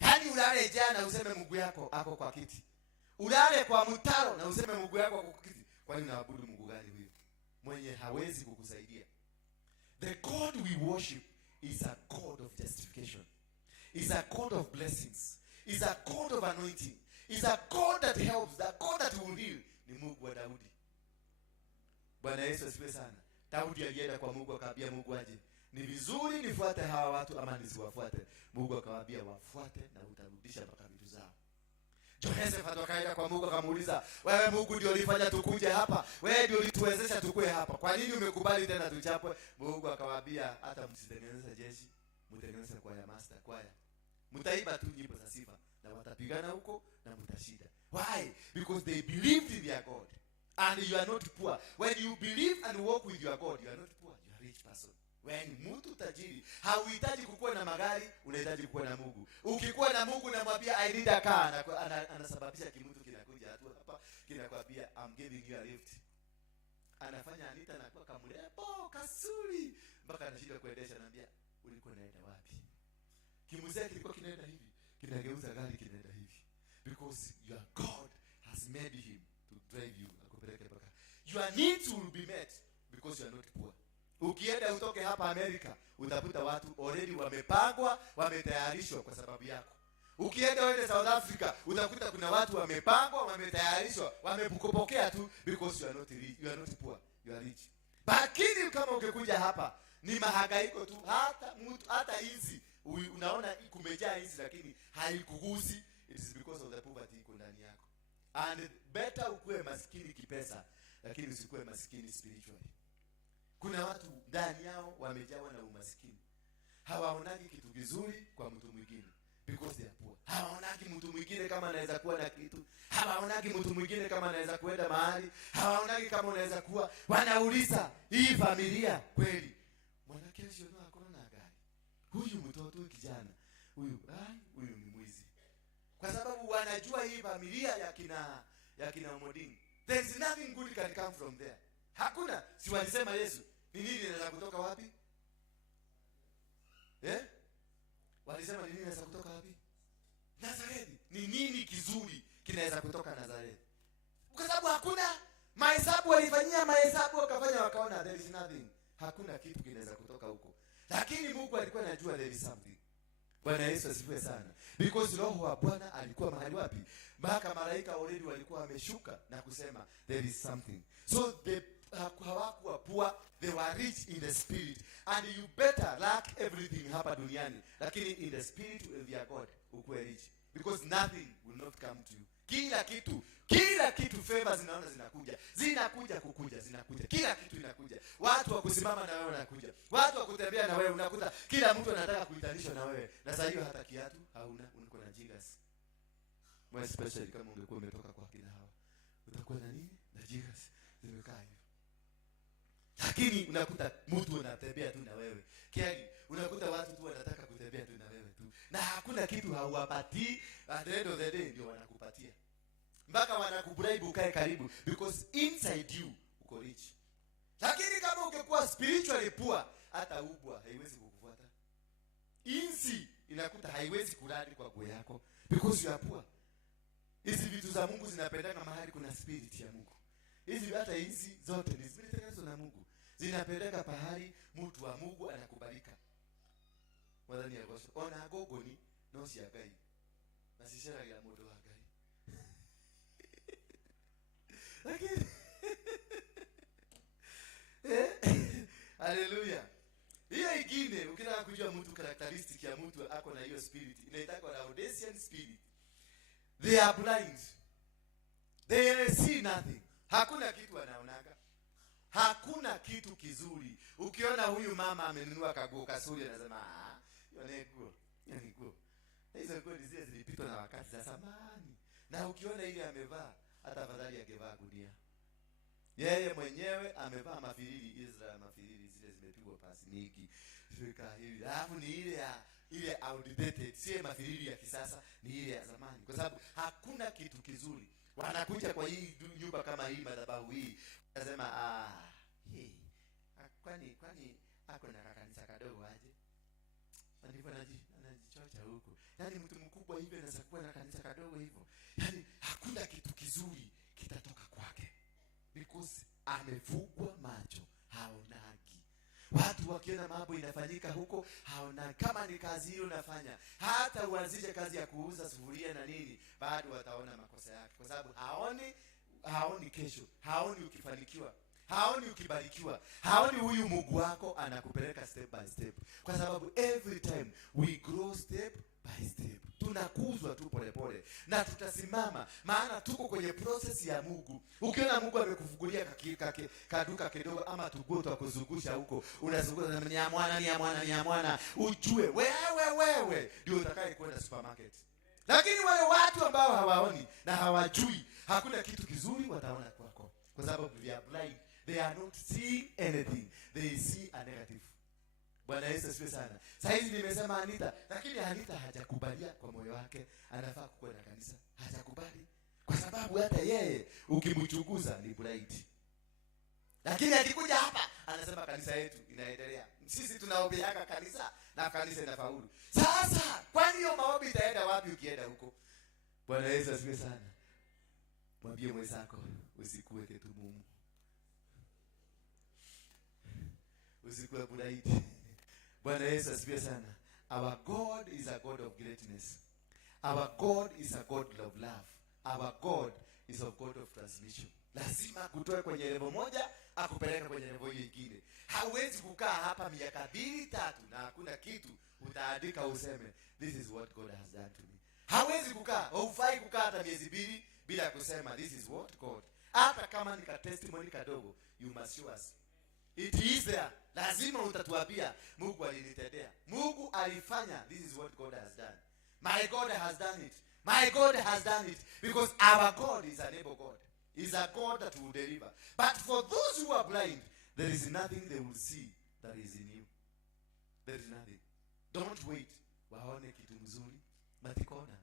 Yaani ulale jana useme Mungu yako ako kwa kiti. Ulale kwa mtaro na useme Mungu yako ako kwa kiti. Kwani unaabudu Mungu gani huyo? Mwenye hawezi kukusaidia. The God we worship is a God of justification. Is a God of blessings. Is a God of anointing. Is a God that helps. The God that will heal. Ni Mungu wa Daudi. Bwana Yesu asifiwe sana. Daudi alienda kwa Mungu akaambia Mungu aje, ni vizuri nifuate hawa watu ama nisiwafuate? Mungu akawaambia wafuate na utarudisha mpaka vitu zao. Joseph akaenda kwa Mungu akamuuliza, wewe Mungu ndio ulifanya tukuje hapa? Wewe ndio ulituwezesha tukue hapa. Kwa nini umekubali tena tuchapwe? Mungu akawaambia hata msitengeneze jeshi, mtengeneze kwaya master kwaya. Mtaiba tu nyimbo za sifa na watapigana huko na mtashinda. Why? Because they believed in their God. And you are not poor. When you believe and walk with your God, you are not poor, you are a rich person. When mtu tajiri, hauhitaji kukua na magari, unahitaji kukua na Mungu. Ukikuwa na Mungu na mwambia I need a car, anasababisha kimutu kinakuja hatu hapa, kinakwambia I'm giving you a lift. Anafanya Anita na kwa kamrembo, kasuri, mpaka anashindwa kuendesha, anambia ulikuwa unaenda wapi? Kimuzee kilikuwa kinaenda hivi, kinageuza gari kinaenda hivi. Because your God has made him to drive you akupeleke mpaka. Your needs will be met because you are not poor. Ukienda utoke hapa Amerika, utakuta watu already wamepangwa, wametayarishwa kwa sababu yako. Ukienda uende South Africa, utakuta kuna watu wamepangwa, wametayarishwa, wamekupokea tu because you are not rich, you are not poor, you are rich. Lakini kama ungekuja hapa, ni mahangaiko tu, hata hizi unaona kumejaa hizi lakini haikugusi. It is because of the poverty iko ndani yako. And better ukue maskini kipesa, lakini usikue maskini spiritually. Kuna watu ndani yao wamejawa na umaskini. Hawaonagi kitu kizuri kwa mtu mwingine because they are poor. Hawaonagi mtu mwingine kama anaweza kuwa na kitu. Hawaonagi mtu mwingine kama anaweza kwenda mahali. Hawaonagi kama anaweza kuwa. Wanauliza, hii familia kweli mwanakesho ndio akona na gari. Huyu mtoto kijana, huyu ni mwizi. Kwa sababu wanajua hii familia ya kina Omoding. There is nothing good can come from there. Hakuna. Si walisema Yesu, ni nini inaweza kutoka wapi? Walisema ni nini inaweza kutoka wapi? Nazareti. Ni nini kizuri kinaweza kutoka Nazareti? Kwa sababu hakuna mahesabu, walifanyia mahesabu wakafanya wakaona there is nothing. Hakuna kitu kinaweza kutoka huko. Lakini Mungu alikuwa anajua there is something. Bwana Yesu asifiwe sana. Because roho wa Bwana alikuwa mahali wapi? Mpaka malaika already walikuwa wameshuka na kusema there is something. So they hawakuwa poor, they were rich in the spirit. And you better lack everything hapa duniani, lakini in the spirit of your God ukuwe rich. Because nothing will not come to you. Kila kitu favor zinakuja kukuja. Kila kitu inakuja. Watu wa kusimama na wewe wanakuja. Watu wa kutembea na wewe unakuta kila mtu anataka kuitanishwa na wewe. Na sasa hiyo hata kiatu hauna, uko na jigas. More especially kama ungekuwa umetoka kwa kina hawa. Utakuwa na nini? Na jigas. Zimekaa hivyo. Lakini unakuta mtu anatembea tu na wewe. Kiasi unakuta watu tu wanataka kutembea tu na wewe tu. Na hakuna kitu hauwapatii, at the end of the day ndio wanakupatia. Mpaka wanakubribe ukae karibu because inside you uko rich. Lakini kama ungekuwa spiritually poor, hata ubwa haiwezi kukufuata. Insi inakuta haiwezi kuradi kwa nguo yako because you are poor. Hizi vitu za Mungu zinapendana mahali kuna spirit ya Mungu. Hizi hata hizi zote ni spirit na Mungu. Zinapeleka pahali mtu wa Mungu anakubalika. Wadhani ya gospel. Ona agogoni no si agai. Na sishara ya modo agai. Lakini haleluya. Hiyo ingine ukitaka kujua mtu characteristic ya mtu ako na hiyo spirit, inaitwa Laodicean spirit. They are blind. They see nothing. Hakuna kitu wanaonaga. Hakuna kitu kizuri. Ukiona huyu mama amenunua kaguo kasuri anasema hiyo nguo. Hizo nguo zile zilipitwa na wakati za zamani. Na ukiona ile amevaa hata afadhali angevaa gunia. Yeye mwenyewe amevaa mafiriri, Israel mafiriri zile zimepigwa pasi nyingi. Fika hivi. Alafu ni ile outdated, si mafiriri ya kisasa, ni ile ya zamani. Kwa sababu hakuna kitu kizuri. Wanakuja kwa hii nyumba kama hii madhabahu hii. Nasema kwani ako na kanisa kadogo aje? Ndivyo anajichocha huko. Yaani mtu mkubwa hivi anaweza kuwa na kanisa kadogo hivyo. Yaani hakuna kitu kizuri kitatoka kwake. Because amefungwa macho, haonagi. Watu wakiona mambo inafanyika huko, haona kama ni kazi hiyo unafanya. Hata uanzishe kazi ya kuuza sufuria na nini, bado wataona makosa yake. Kwa sababu haoni kesho, haoni ukifanikiwa, haoni ukibarikiwa, haoni huyu Mungu wako anakupeleka step by step. Kwa sababu every time we grow step by step. Tunakuzwa tu pole pole na tutasimama, maana tuko kwenye process ya Mungu. Ukiona Mungu amekufungulia kaduka kidogo ama tuguo tu kuzungusha huko, unazunguka ni ya mwana, ujue wewe ndio utakaye kwenda supermarket. Lakini wale watu ambao hawaoni na hawajui, hakuna kitu kizuri wataona kwako. Kwa sababu they are blind. They are not seeing anything. They see a negative. Bwana Yesu asifiwe sana. Sasa hizi nimesema Anita, lakini Anita hajakubalia kwa moyo wake, anafaa kuwa na kanisa. Hajakubali. Kwa sababu hata yeye ukimchunguza ni blind. Lakini akikuja hapa anasema kanisa yetu inaendelea. Sisi tunaombeaga kanisa na kanisa inafaulu. Sasa kwani hiyo maombi itaenda wapi ukienda huko? Bwana Yesu asifiwe sana. Mwambie mwenzako usikuwe kitu mumu. Usikuwe blind. Bwana Yesu asifiwe sana. Our God is a God of greatness. Our God is a God of love. Our God is a God of transmission. Lazima kutoe kwenye level moja akupeleka kwenye level nyingine. Hauwezi kukaa hapa miaka 2-3 na hakuna kitu utaandika useme this is what God has done to me. Hauwezi kukaa, haufai kukaa hata miezi 2 bila kusema this is what God. Hata kama ni ka testimony kadogo, you must show us. It is there. Lazima utatuambia Mungu alinitendea. Mungu alifanya. This is what God has done. My God has done it. My God has done it. Because our God is an able God. He's a God that will deliver. But for those who are blind, there is nothing they will see that is in you. There is nothing. Don't wait. Waone kitu mzuri. Matikona.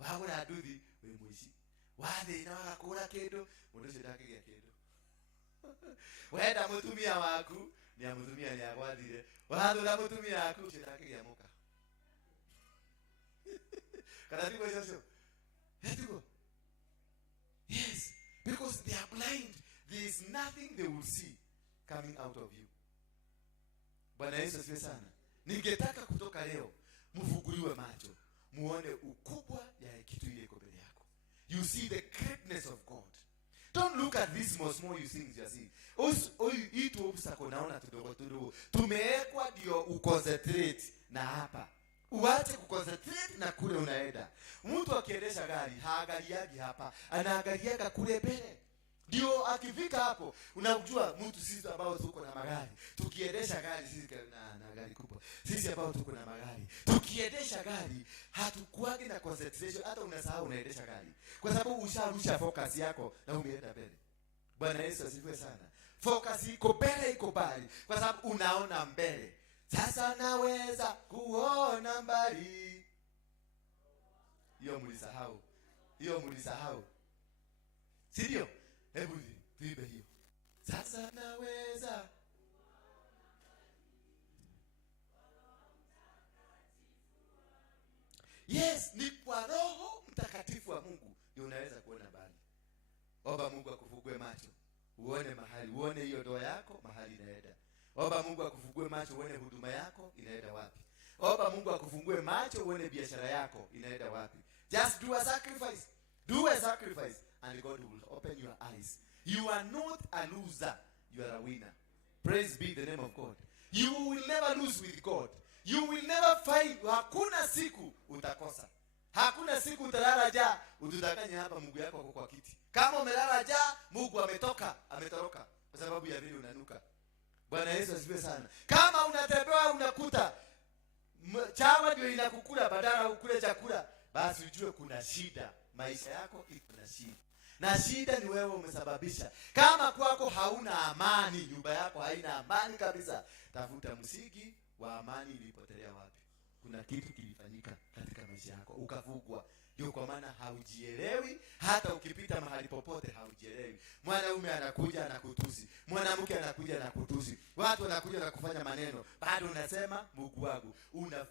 Waona aduthi we mwishi. Wade na wakakura kedo. Mwendeshe dake ya kedo. Wenda mutumia waku ni amutumia ni agwadire. Wahadura mutumia waku chitake ya muka. Kanapigwa sio. Hetuko. Yes, because they are blind. There is nothing they will see coming out of you. Bwana Yesu asifiwe sana. Ningetaka kutoka leo mfunguliwe macho, muone ukubwa ya kitu ile iko mbele yako. You see the greatness of God. Don't look at these small you things you see. Hii tu obstacle naona tudogo. Tumewekwa ndio uconcentrate na hapa. Uache kuconcentrate na kule unaenda. Mtu akiendesha gari, haangaliagi hapa, anaangaliaga kule mbele. Ndio akifika hapo, unajua mtu sisi ambao tuko na magari, tukiendesha gari sisi na gari kubwa. Sisi ambao tuko na magari, tukiendesha gari hatukuagi na concentration, hata unasahau unaendesha gari. Kwa sababu usharusha focus yako na umeenda mbele. Bwana Yesu asifiwe sana. Focus iko mbele, iko mbali, kwa sababu unaona mbele. Sasa naweza kuona mbali. Hiyo mlisahau. Sidio? Hebu tuibe hiyo. Sasa naweza. Yes, ni kwa Roho Mtakatifu wa Mungu ndio unaweza kuona mbali. Omba Mungu akufungue macho, uone mahali, uone hiyo ndoa yako mahali inaenda. Omba Mungu akufungue macho, uone huduma yako inaenda wapi. Omba Mungu akufungue macho, uone biashara yako inaenda wapi. Just do a sacrifice. Do a sacrifice and God will open your eyes. You are not a loser, you are a winner. Praise be the name of God. You will never lose with God. You will never find, hakuna siku utakosa. Hakuna siku utalala njaa, utudanganya hapa Mungu yako kwa kiti. Kama umelala njaa, Mungu ametoroka kwa sababu ya vile unanuka. Bwana Yesu asifiwe sana. Kama unatembea unakuta chawa ndio inakukula badala ukule chakula, basi ujue kuna shida. Maisha yako iko na shida. Na shida ni wewe umesababisha. Kama kwako hauna amani, nyumba yako haina amani kabisa, tafuta msingi wa amani ilipotelea wapi. Kuna kitu kilifanyika katika maisha yako, ukavugwa. Ndio kwa maana haujielewi, hata ukipita mahali popote haujielewi. Mwanaume anakuja na kutusi, mwanamke anakuja na kutusi, watu wanakuja na kufanya maneno, bado unasema Mungu wangu.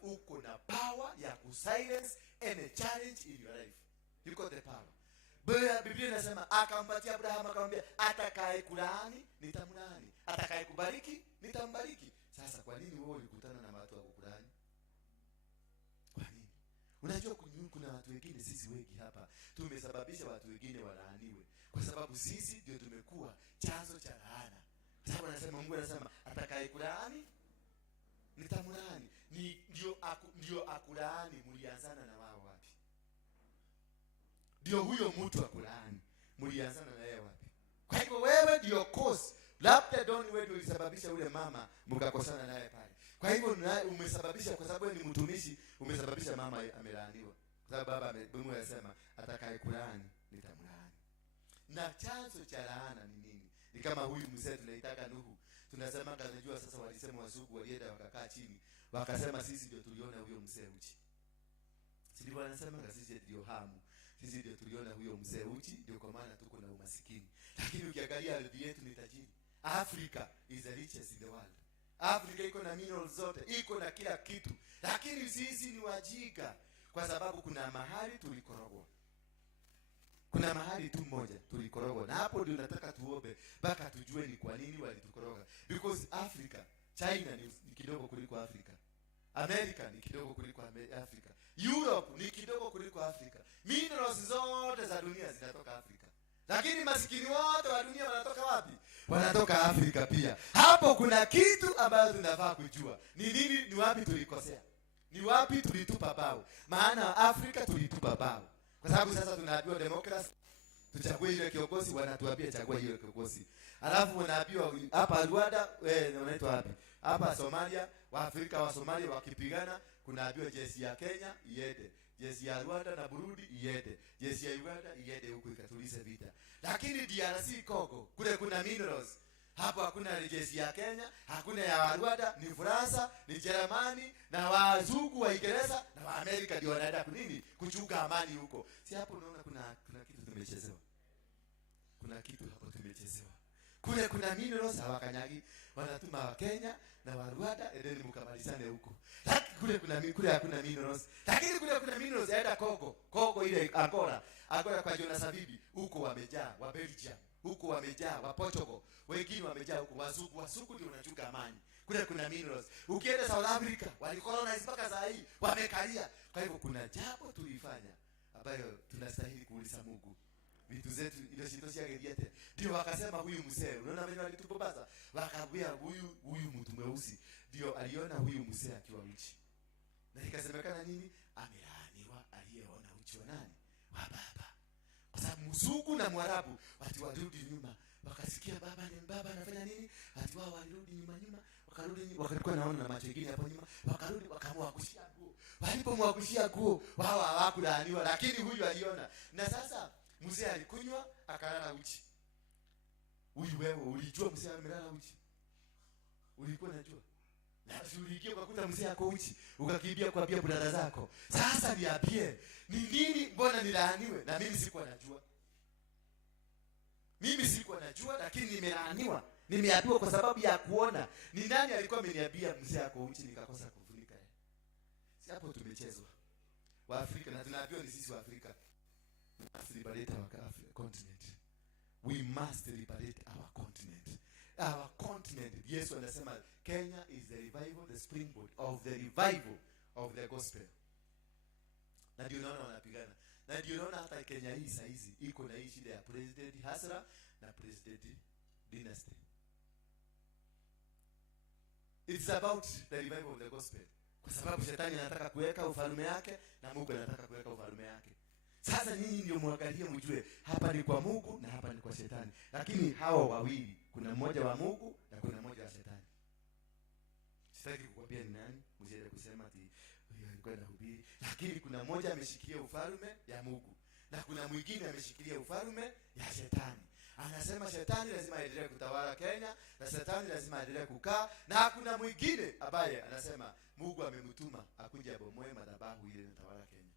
Uko na power ya kusilence any challenge in your life. You got the power. Biblia inasema akampatia Abraham, akamwambia atakaye kulaani nitamlaani, atakaye kubariki nitambariki. Sasa kwa nini wewe ulikutana na watu wa kukulaani? Kwa nini? Unajua kuna watu wengine, sisi wengi hapa tumesababisha watu wengine walaaniwe kwa sababu sisi ndio tumekuwa chanzo cha laana. Kwa sababu anasema Mungu anasema atakaye kulaani nitamlaani. Ndio akulaani, mlianzana na wao wapi? Ndio huyo mtu akulaani, mlianzana na yeye wapi? Kwa hivyo wewe ndio cause. Labda don't wewe ndio ulisababisha ule mama mkakosana naye pale. Kwa hivyo umesababisha, kwa sababu wewe ni mtumishi, umesababisha mama amelaaniwa. Kwa sababu baba Mungu anasema atakaye kulaani nitamlaani. Na chanzo cha laana ni nini? Ni kama huyu mzee tunaitaka Nuhu. Tunasema kanajua sasa, walisema wazungu walienda wakakaa chini, wakasema sisi ndio tuliona huyo mzee uchi. Sisi wanasema sisi ndio Hamu. Sisi ndio tuliona huyo mzee uchi, ndio kwa maana tuko na umasikini. Lakini ukiangalia ardhi yetu ni tajiri. Africa is the richest in the world. Africa iko na minerals zote, iko na kila kitu. Lakini sisi ni wajinga kwa sababu kuna mahali tulikorogwa. Kuna mahali tu moja tulikorogwa. Na hapo ndio nataka tuombe mpaka tujue ni kwa nini walitukoroga. Because Africa, China ni kidogo kuliko Africa. America ni kidogo kuliko Africa. Europe ni kidogo kuliko Africa. Minerals zote za dunia zinatoka Africa. Lakini masikini wote wa dunia wanatoka wapi? Wanatoka Africa pia. Hapo kuna kitu ambacho tunafaa kujua. Ni nini, ni wapi tulikosea? Ni wapi tulitupa bao? Maana Africa tulitupa bao. Kwa sababu sasa tunaambiwa democracy, tuchague ile kiongozi, wanatuambia chagua ile kiongozi. Alafu wanaambiwa hapa Rwanda, unaitwa wapi? Hapa Somalia, Waafrika wa Somalia wakipigana, kunaambiwa jeshi ya Kenya iende, jeshi ya Rwanda na Burundi iende, jeshi ya Uganda iende huko ikatulize vita. Lakini DRC Congo kule kuna minerals. Hapo hakuna jeshi ya Kenya, hakuna ya Rwanda, ni Faransa, ni Jerumani na wazungu wa Uingereza na wa Amerika ndio wanaenda kunini? Kuchunga amani huko. Si hapo unaona kuna kitu tumechezewa. Kuna kitu hapo tumechezewa. Kule kuna minerals hawakanyagi, wanatuma wa Kenya na wa Rwanda, endeni mkamalizane huko. Lakini kule hakuna minerals. Lakini kule kuna minerals yaenda Kongo ile Angola kwa Jonas Abibi, huko wamejaa, wa Belgium huko wamejaa, wa Portugal wengine wamejaa huko, wazungu ndio wanachunga amani. Kule kuna minerals. Ukienda South Africa walikolonize mpaka saa hii wamekalia. Kwa hivyo kuna jambo tulifanya ambayo tunastahili kuuliza Mungu. Vitu zetu ile shitoshi yake diete. Ndio wakasema huyu mzee, unaona vile walitupobaza, wakaambia huyu mtu mweusi ndio aliona huyu mzee akiwa uchi. Na ikasemekana nini? Amelaaniwa aliyeona uchi wa nani? Wa baba. Kwa sababu mzungu na Mwarabu watu warudi nyuma, wakasikia baba anafanya nini? Watu wao walirudi nyuma, wakalikuwa naona na macho mengine hapo nyuma, wakarudi wakaamua kushia nguo. Walipomwakushia nguo, wao hawakulaaniwa, lakini huyu aliona. Na sasa mzee alikunywa akalala uchi. Huyu wewe ulijua mzee amelala uchi? Ulikuwa unajua? Na uliingia ukakuta mzee ako uchi, ukakimbia kuambia brada zako. Sasa niambie, ni nini mbona nilaaniwe? Na mimi sikuwa najua. Mimi sikuwa najua, lakini nimelaaniwa. Nimeambiwa kwa sababu ya kuona. Ni nani alikuwa ameniambia mzee ako uchi nikakosa kufunika? Si hapo tumechezwa. Wa Afrika, na tunaambiwa ni sisi wa Afrika. We must liberate our continent. We must liberate our continent. Our continent. Yesu anasema Kenya is the revival, the springboard of the revival of the gospel. Na ndio naona wanapigana. Na ndio naona hata Kenya hii saa hizi iko na hii shida ya President Hasra na President Dynasty. It's about the revival of the gospel. Kwa sababu shetani anataka kuweka ufalme yake na Mungu anataka kuweka ufalme yake. Sasa nyinyi ndio muangalie mjue hapa ni kwa Mungu na hapa ni kwa shetani. Lakini hao wawili, kuna mmoja wa Mungu na kuna mmoja wa shetani. Sitaki kukwambia ni nani, msiende kusema ati huyu alikuwa anahubiri, lakini kuna mmoja ameshikilia ufalme ya Mungu na kuna mwingine ameshikilia ufalme ya shetani. Anasema shetani lazima aendelee kutawala Kenya na shetani lazima aendelee kukaa, na kuna mwingine ambaye anasema Mungu amemtuma akuje abomoe madhabahu ile inatawala Kenya.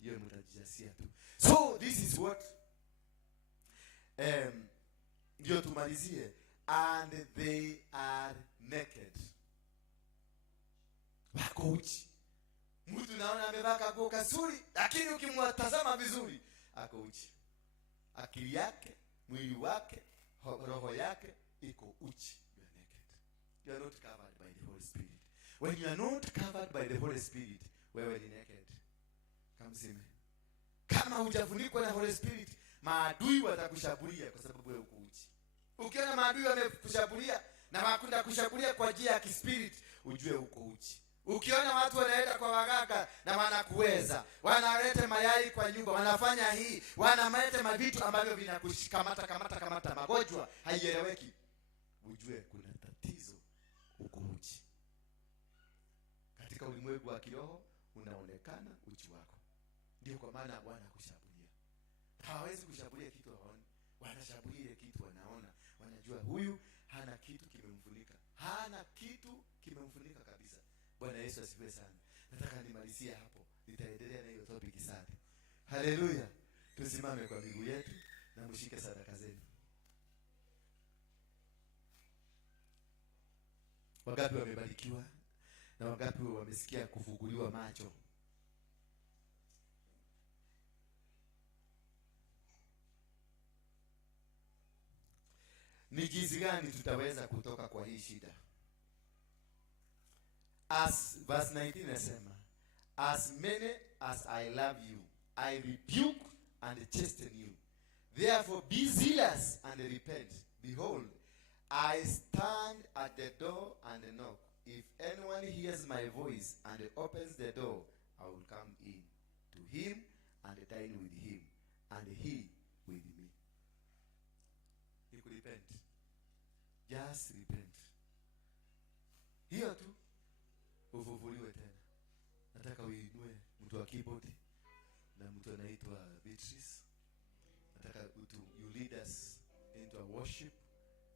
Hiyo mtajijasia tu. So this is what ndio tumalizie, and they are naked. Wako uchi. Mtu naona amevaa kaguo kasuri, lakini ukimwatazama vizuri ako uchi. Akili yake, mwili wake, roho yake iko uchi. You are naked. You are not covered by the Holy Spirit. When you are not covered by the Holy Spirit, wewe ni naked. Kamsime. Kama hujafunikwa na Holy Spirit, maadui watakushambulia kwa sababu wewe uko uchi. Ukiona maadui wamekushambulia na wakunda kushambulia kwa njia ya kispirit, ujue uko uchi. Ukiona watu wanaenda kwa waganga na wanakuweza, wanaleta mayai kwa nyumba, wanafanya hii, wanaleta mavitu ambavyo vinakushikamata magonjwa haieleweki, ujue kuna tatizo, uko uchi. Katika ulimwengu wa kiroho unaonekana uchi wako. Ndio kwa maana Bwana kushambulia. Hawawezi kushambulia kitu hawaoni. Wanashambulia kitu wanaona. Wanajua huyu hana kitu kimemfunika. Hana kitu kimemfunika kabisa. Bwana Yesu asifiwe sana. Nataka nimalizie hapo. Nitaendelea na hiyo topic sana. Haleluya. Tusimame kwa miguu yetu na mshike sadaka zenu. Wangapi wamebarikiwa na wangapi wamesikia kufunguliwa macho? Ni jinsi gani tutaweza kutoka kwa hii shida? As verse 19 inasema, as many as I love you, I rebuke and chasten you. Therefore be zealous and repent. Behold, I stand at the door and knock. If anyone hears my voice and opens the door, I will come in to him and dine with him, and he with me. You could repent. Just repent. Hiyo tu ufufuliwe tena. Nataka uinue mtu wa keyboard na mtu anaitwa Beatrice. Nataka you lead us into a worship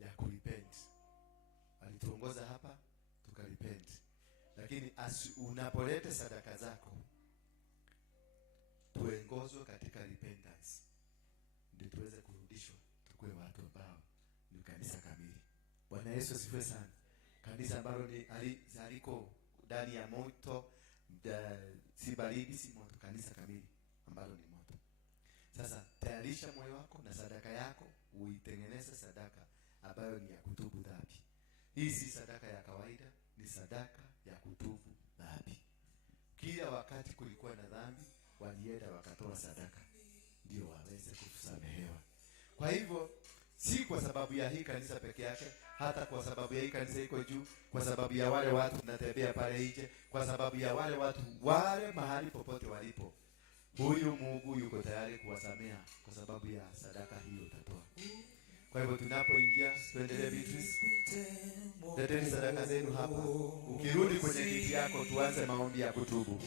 ya kurepent. Alituongoza hapa tukarepent. Lakini unapoleta sadaka zako, tuongozwe katika repentance, ndio tuweze kurudishwa tukue watu ambao ni kanisa kamili. Bwana Yesu asifiwe sana. Kanisa ambalo ni aliko ndani ya moto, si baridi si moto, kanisa kamili ambalo ni moto. Sasa tayarisha moyo wako na sadaka yako, uitengeneze sadaka ambayo ni ya kutubu dhambi. Hii si sadaka ya kawaida, ni sadaka ya kutubu dhambi. Kila wakati kulikuwa na dhambi, walienda wakatoa sadaka ndio waweze kusamehewa. Kwa hivyo si kwa sababu ya hii kanisa peke yake, hata kwa sababu ya hii kanisa iko juu, kwa sababu ya wale watu tunatembea pale nje, kwa sababu ya wale watu wale mahali popote walipo, huyu Mungu yuko tayari kuwasamea kwa sababu ya sadaka hiyo utatoa. Kwa hivyo tunapoingia, tuendelee Beatrice, leteni sadaka zenu hapa. Ukirudi kwenye kiti yako, tuanze maombi ya kutubu.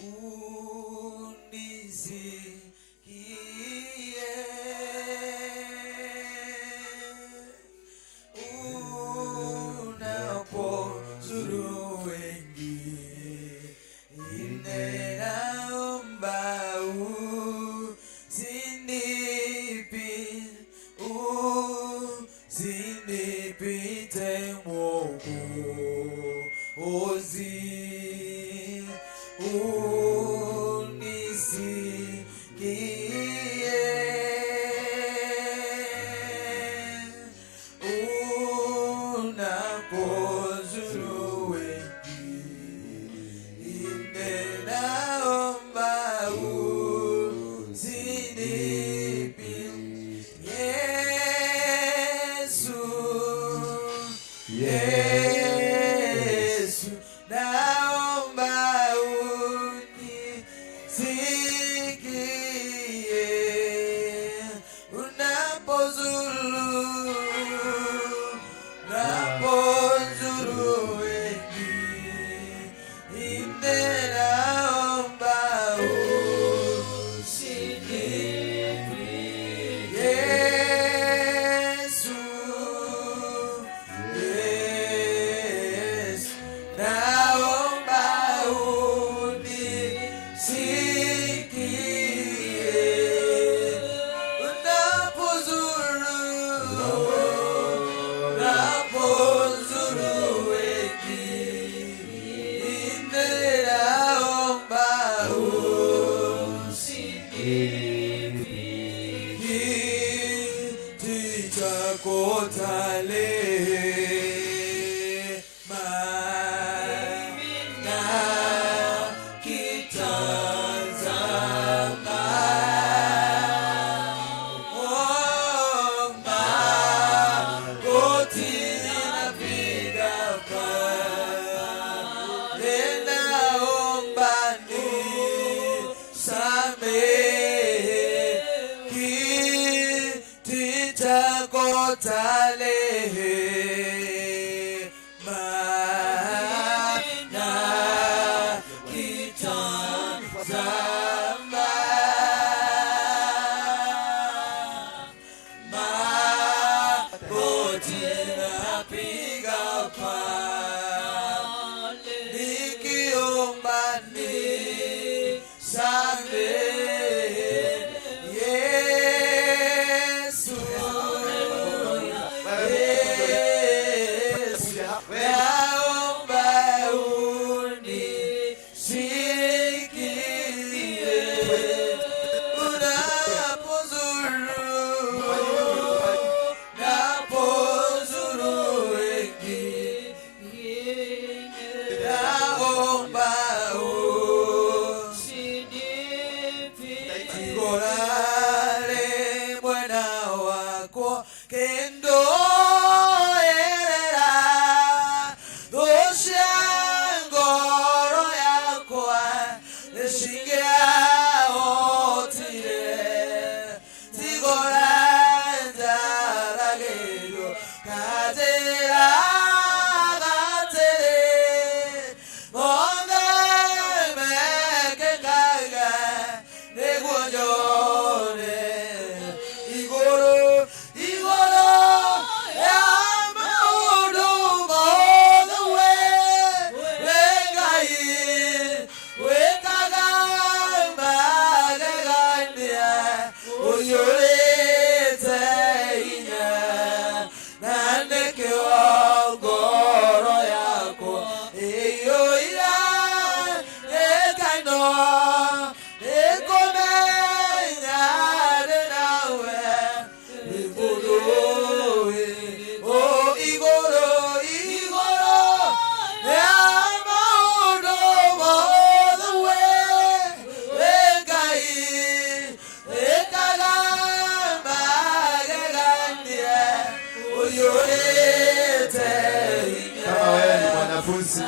mwanafunzi,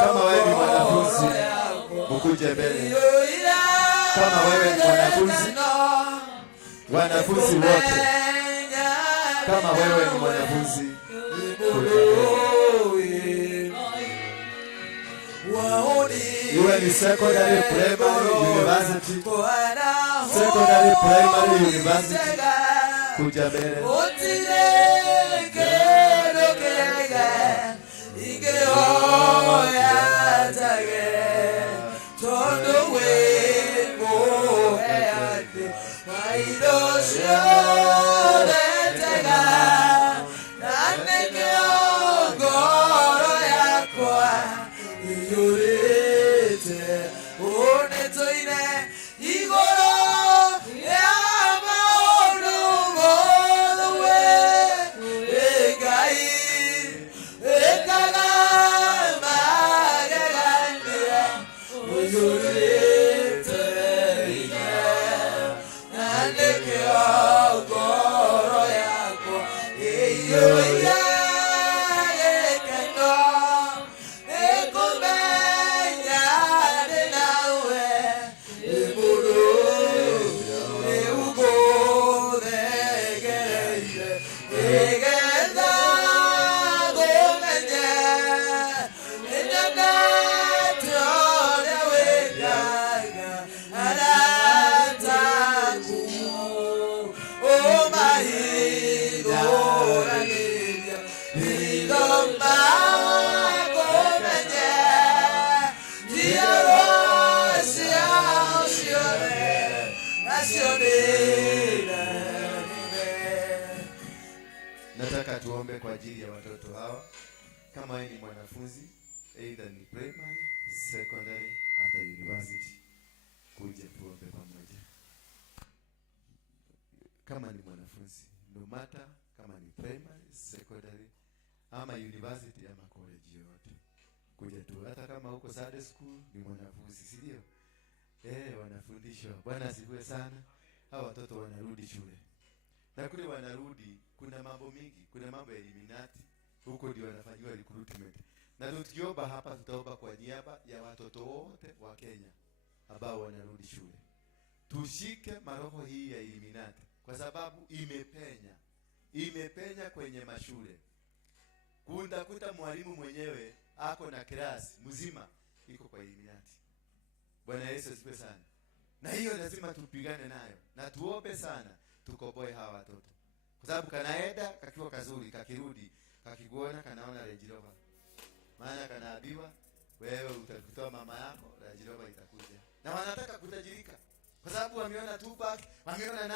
kama wewe ni mwanafunzi, mkuje mbele. Kama wewe ni mwanafunzi, wanafunzi wote, kama wewe ni mwanafunzi, kuja mbele. Iwe ni secondary, primary, university, secondary, primary, university, kuja mbele. Nataka tuombe kwa ajili ya watoto hawa. Kama wewe ni mwanafunzi, either ni primary, secondary, hata university, kuja tuombe pamoja. Kama ni mwanafunzi, no matter kama ni primary, secondary, ama university ama college yote, kuja tu. Hata kama uko Sunday school ni mwanafunzi, si ndio? Wanafundishwa. Bwana asifiwe sana. Hao watoto wanarudi shule. Na kule wanarudi, kuna mambo mingi, kuna mambo ya Illuminati, huko ndio wanafanywa recruitment. Na tukiomba hapa, tutaomba kwa niaba ya watoto wote wa Kenya ambao wanarudi shule. Tushike maroho hii ya Illuminati kwa sababu imepenya kwenye mashule. Kuta mwalimu mwenyewe ako na class mzima iko kwa Illuminati. Bwana Yesu asifiwe sana. Na hiyo lazima tupigane nayo. Na tuombe sana tukoboe hawa watoto. Kwa sababu kanaenda kakiwa kazuri, kakirudi, kakiguona kanaona Range Rover. Maana kanaambiwa wewe utakutoa mama yako, Range Rover itakuja. Na wanataka kutajirika. Kwa sababu wameona Tupac, wameona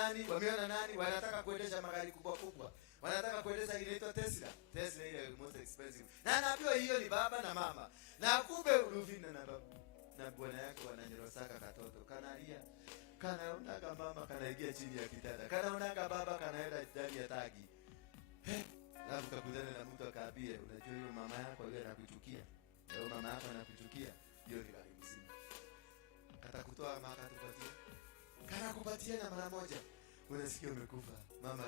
nani, wanataka kuendesha magari kubwa. Wanataka kuendesha ile inaitwa Tesla ile most expensive. Na anaambiwa hiyo ni baba na mama. Na kumbe Rufina na bwana yake wananyerosaka katoto. Kanalia. Kanaonaga mama kanaingia chini ya kitanda. Kanaonaga baba kanaenda ndani ya tagi. Alafu kakutana na mtu akaambia, unajua hiyo mama yako yeye anakuchukia. Leo mama yako anakuchukia. Hiyo ni gari mzima. Katakutoa mama akatupatia. Kanakupatia na mara moja. Unasikia umekufa. Mama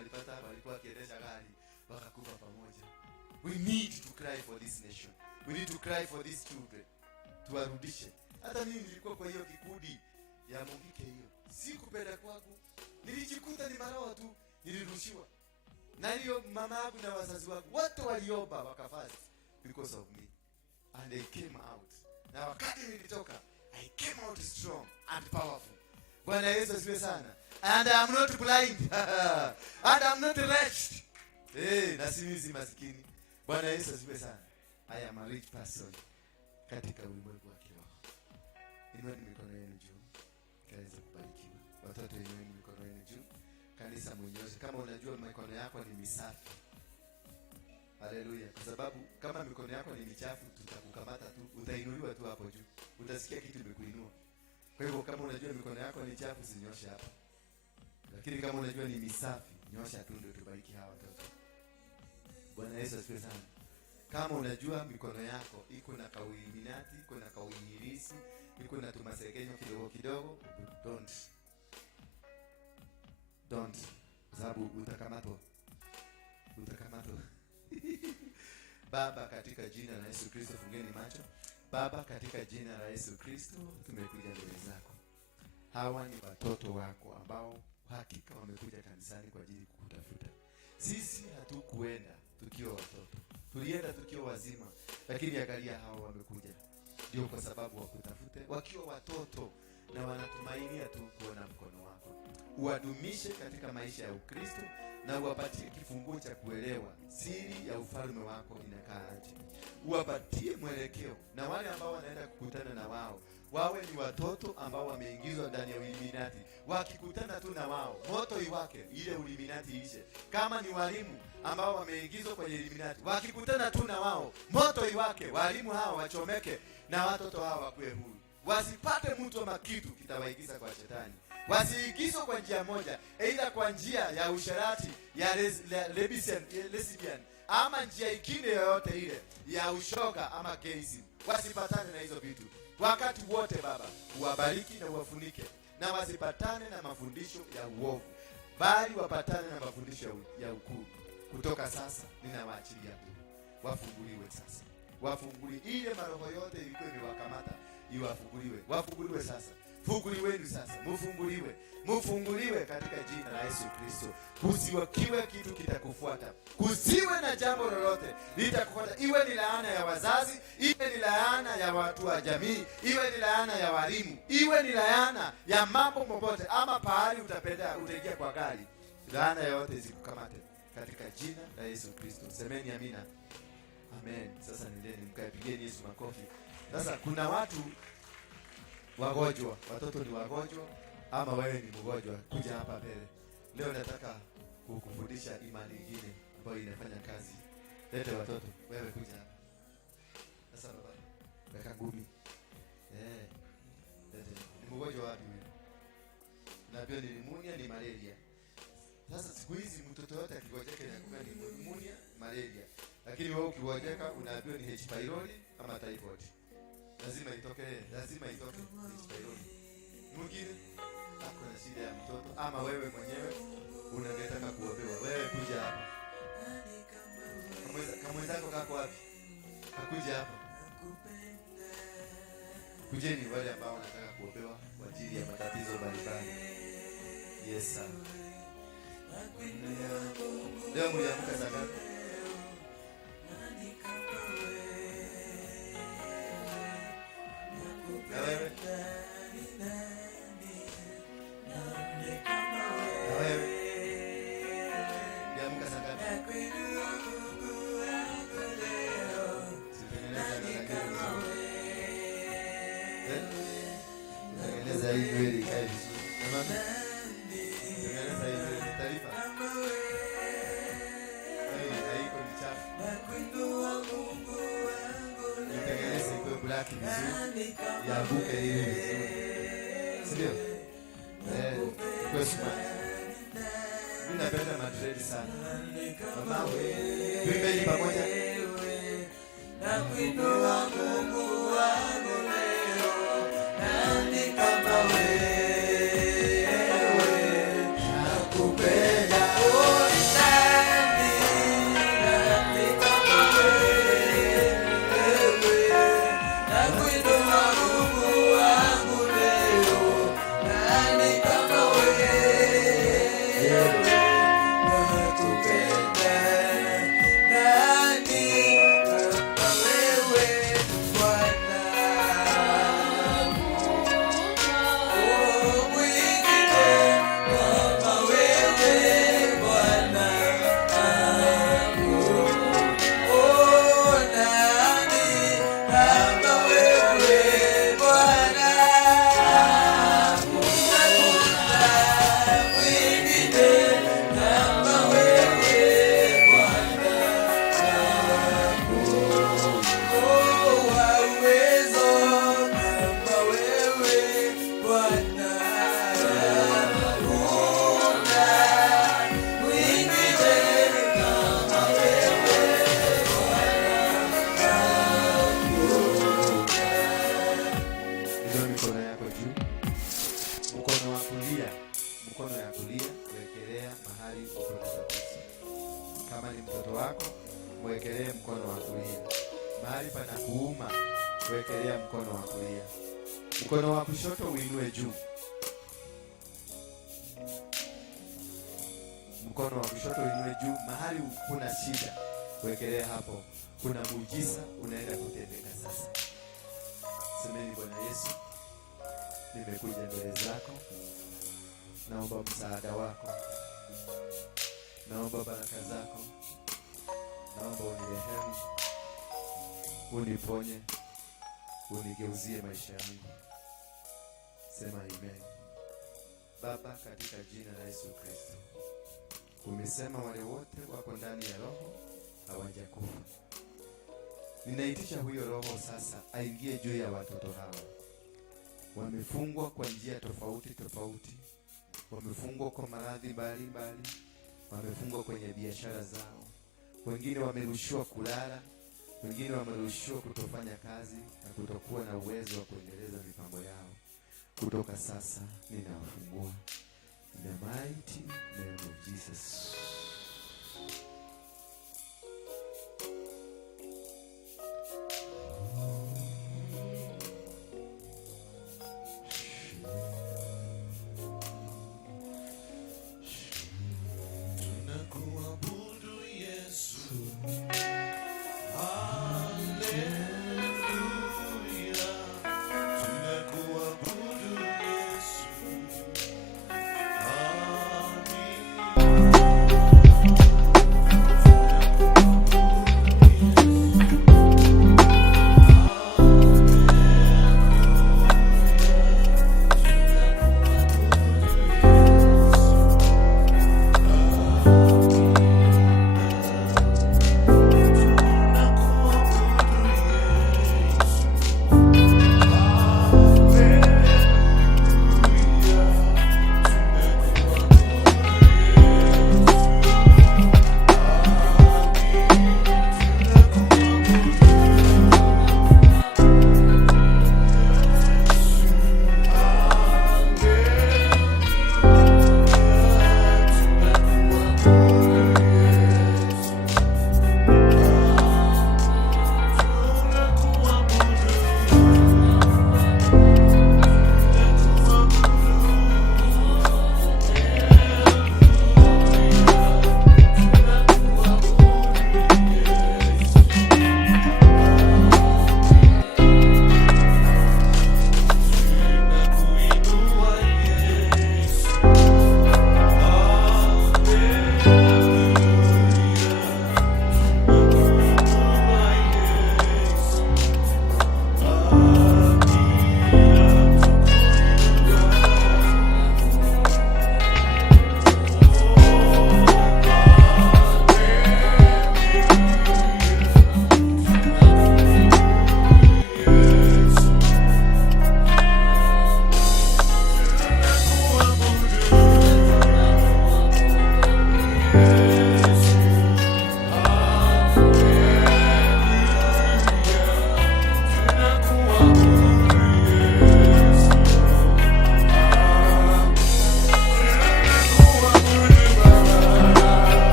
walikuwa akiendesha gari wakakufa pamoja. We need to cry for this nation. We need to cry for these children. Tuwarudishe. Hata mimi nilikuwa kwa hiyo kikundi ya Mungike hiyo. Sikupenda kwangu. Nilijikuta ni maroho tu, nilirushiwa. Na hiyo mama yangu na wazazi wangu wote waliomba wakafast because of me. And they came out. Na wakati nilitoka, I came out strong and powerful. Bwana Yesu asifiwe sana. And I'm not blind. And I'm not wretched. Na si maskini. Bwana Yesu asifiwe sana. I am a rich person katika ulimwengu wa kiroho. Inueni mikono yenu juu. Kaweza kubarikiwa. Watoto inueni mikono yenu juu. Kanisa mwenyewe, kama unajua mikono yako ni misafi. Haleluya. Kwa sababu kama mikono yako ni michafu, tutakukamata tu, utainuliwa tu hapo juu. Utasikia kitu imekuinua. Kwa hivyo kama unajua mikono yako ni chafu, sinyoshe hapa. Lakini kama unajua ni misafi, nyosha tu ndio tubariki hawa watoto. Bwana Yesu asifiwe sana. Kama unajua mikono yako iko na kauiminati, iko na kauinyirisi, iko na tumasekenyo kidogo, don't. Sababu utakamatwa. Baba, katika jina la Yesu Kristo, fungeni macho. Baba, katika jina la Yesu Kristo, tumekuja mbele zako. Hawa ni watoto wako ambao hakika wamekuja kanisani kwa ajili kukutafuta. Sisi hatukuenda tukiwa watoto, tulienda tukiwa wazima, lakini angalia hawa wamekuja ndio kwa sababu wakutafute wakiwa watoto, na wanatumainia tu kuona mkono wako. Uwadumishe katika maisha ya Ukristo na uwapatie kifunguo cha kuelewa siri ya ufalme wako inakaa aje. Uwapatie mwelekeo, na wale ambao wanaenda kukutana na wao wawe ni watoto ambao wameingizwa ndani ya Illuminati. Wakikutana tu na wao, moto iwake, ile Illuminati ishe. Kama ni walimu ambao wameingizwa kwenye Illuminati, wakikutana tu na wao, moto iwake, walimu hao wachomeke na watoto hao wakuwe huru. Wasipate mtu ama kitu kitawaingiza kwa shetani. Wasiingizwe kwa njia moja, aidha kwa njia ya usherati, ya lesbian, ama njia ingine yoyote ile ya ushoga ama gayism. Wasipatane na hizo vitu. Wakati wote Baba, uwabariki na uwafunike, na wasipatane na mafundisho ya uovu, bali wapatane na mafundisho ya ukuu. Kutoka sasa ninawaachilia wafunguliwe sasa. Wafunguliwe ile maroho yote ilikuwa imewakamata, iwafunguliwe. Wafunguliwe sasa. Funguliweni sasa. Mufunguliwe. Mufunguliwe katika jina la Yesu Kristo. Kusiwakiwe kitu kitakufuata. Kusiwe na jambo lolote litakufuata. Iwe ni laana ya wazazi, iwe ni laana ya watu wa jamii, iwe ni laana ya walimu, iwe ni laana ya mambo popote, ama pahali utapenda utaingia kwa gari. Laana yote zikukamate katika jina la Yesu Kristo. Semeni amina. Amen. Sasa nendeni mkapigeni Yesu makofi. Sasa kuna watu wagonjwa, watoto ni wagonjwa, ama wewe ni mgonjwa, kuja hapa mbele. Leo nataka kukufundisha imani nyingine ambayo inafanya kazi. Lete watoto, wewe kuja hapa. Sasa baba, weka ngumi. Lete. Ni mgonjwa wapi wewe? Na pia ni pneumonia, ni malaria. Sasa siku hizi mtoto yote akigojeka inakuwa ni pneumonia, malaria. Lakini wewe ukigojeka unaambiwa ni H pylori ama typhoid. Lazima itoke H pylori. Mwingine ako na shida ya mtoto, ama wewe mwenyewe unataka kuopewa. Wewe kuja hapa. Kama mwenzako kako wapi? Akuja hapa. Kujeni wale ambao wanataka kuopewa kwa ajili ya matatizo mbalimbali. Yes sir. Leo mliamka saa ngapi? Yabuke hivi vizuri. Sio? Kwa smart. Mimi napenda madredi sana. Mama wewe, tuimbe pamoja. Na kuinua Mungu wangu leo. Nani kama wewe? Nakupenda. Nani wekelee mkono wa kulia. Mahali pana kuuma, wekelea mkono wa kulia. Mkono wa kushoto uinue juu. Mkono wa kushoto uinue juu. Mahali kuna shida, wekelea hapo. Kuna muujiza unaenda kutendeka sasa. Semeni, Bwana Yesu, nimekuja mbele zako. Naomba msaada wako. Naomba baraka zako. Naomba unirehemu, uniponye, unigeuzie maisha yangu. Sema amen. Baba, katika jina la Yesu Kristo, umesema wale wote wako ndani ya roho hawajakufa. Ninaitisha huyo roho sasa aingie juu ya watoto hawa. Wamefungwa kwa njia tofauti tofauti. Wamefungwa kwa maradhi mbalimbali. Wamefungwa kwenye biashara zao. Wengine wamerushiwa kulala. Wengine wamerushiwa kutofanya kazi na kutokuwa na uwezo wa kuendeleza mipango yao. Kutoka sasa ninawafungua. In the mighty name of Jesus.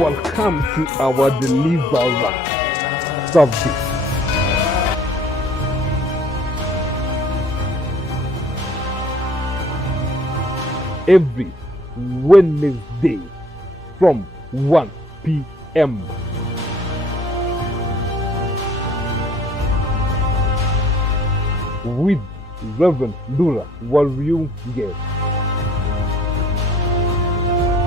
Welcome to our deliverer service. Every Wednesday from 1 p.m. with Reverend Ndura Waryunge.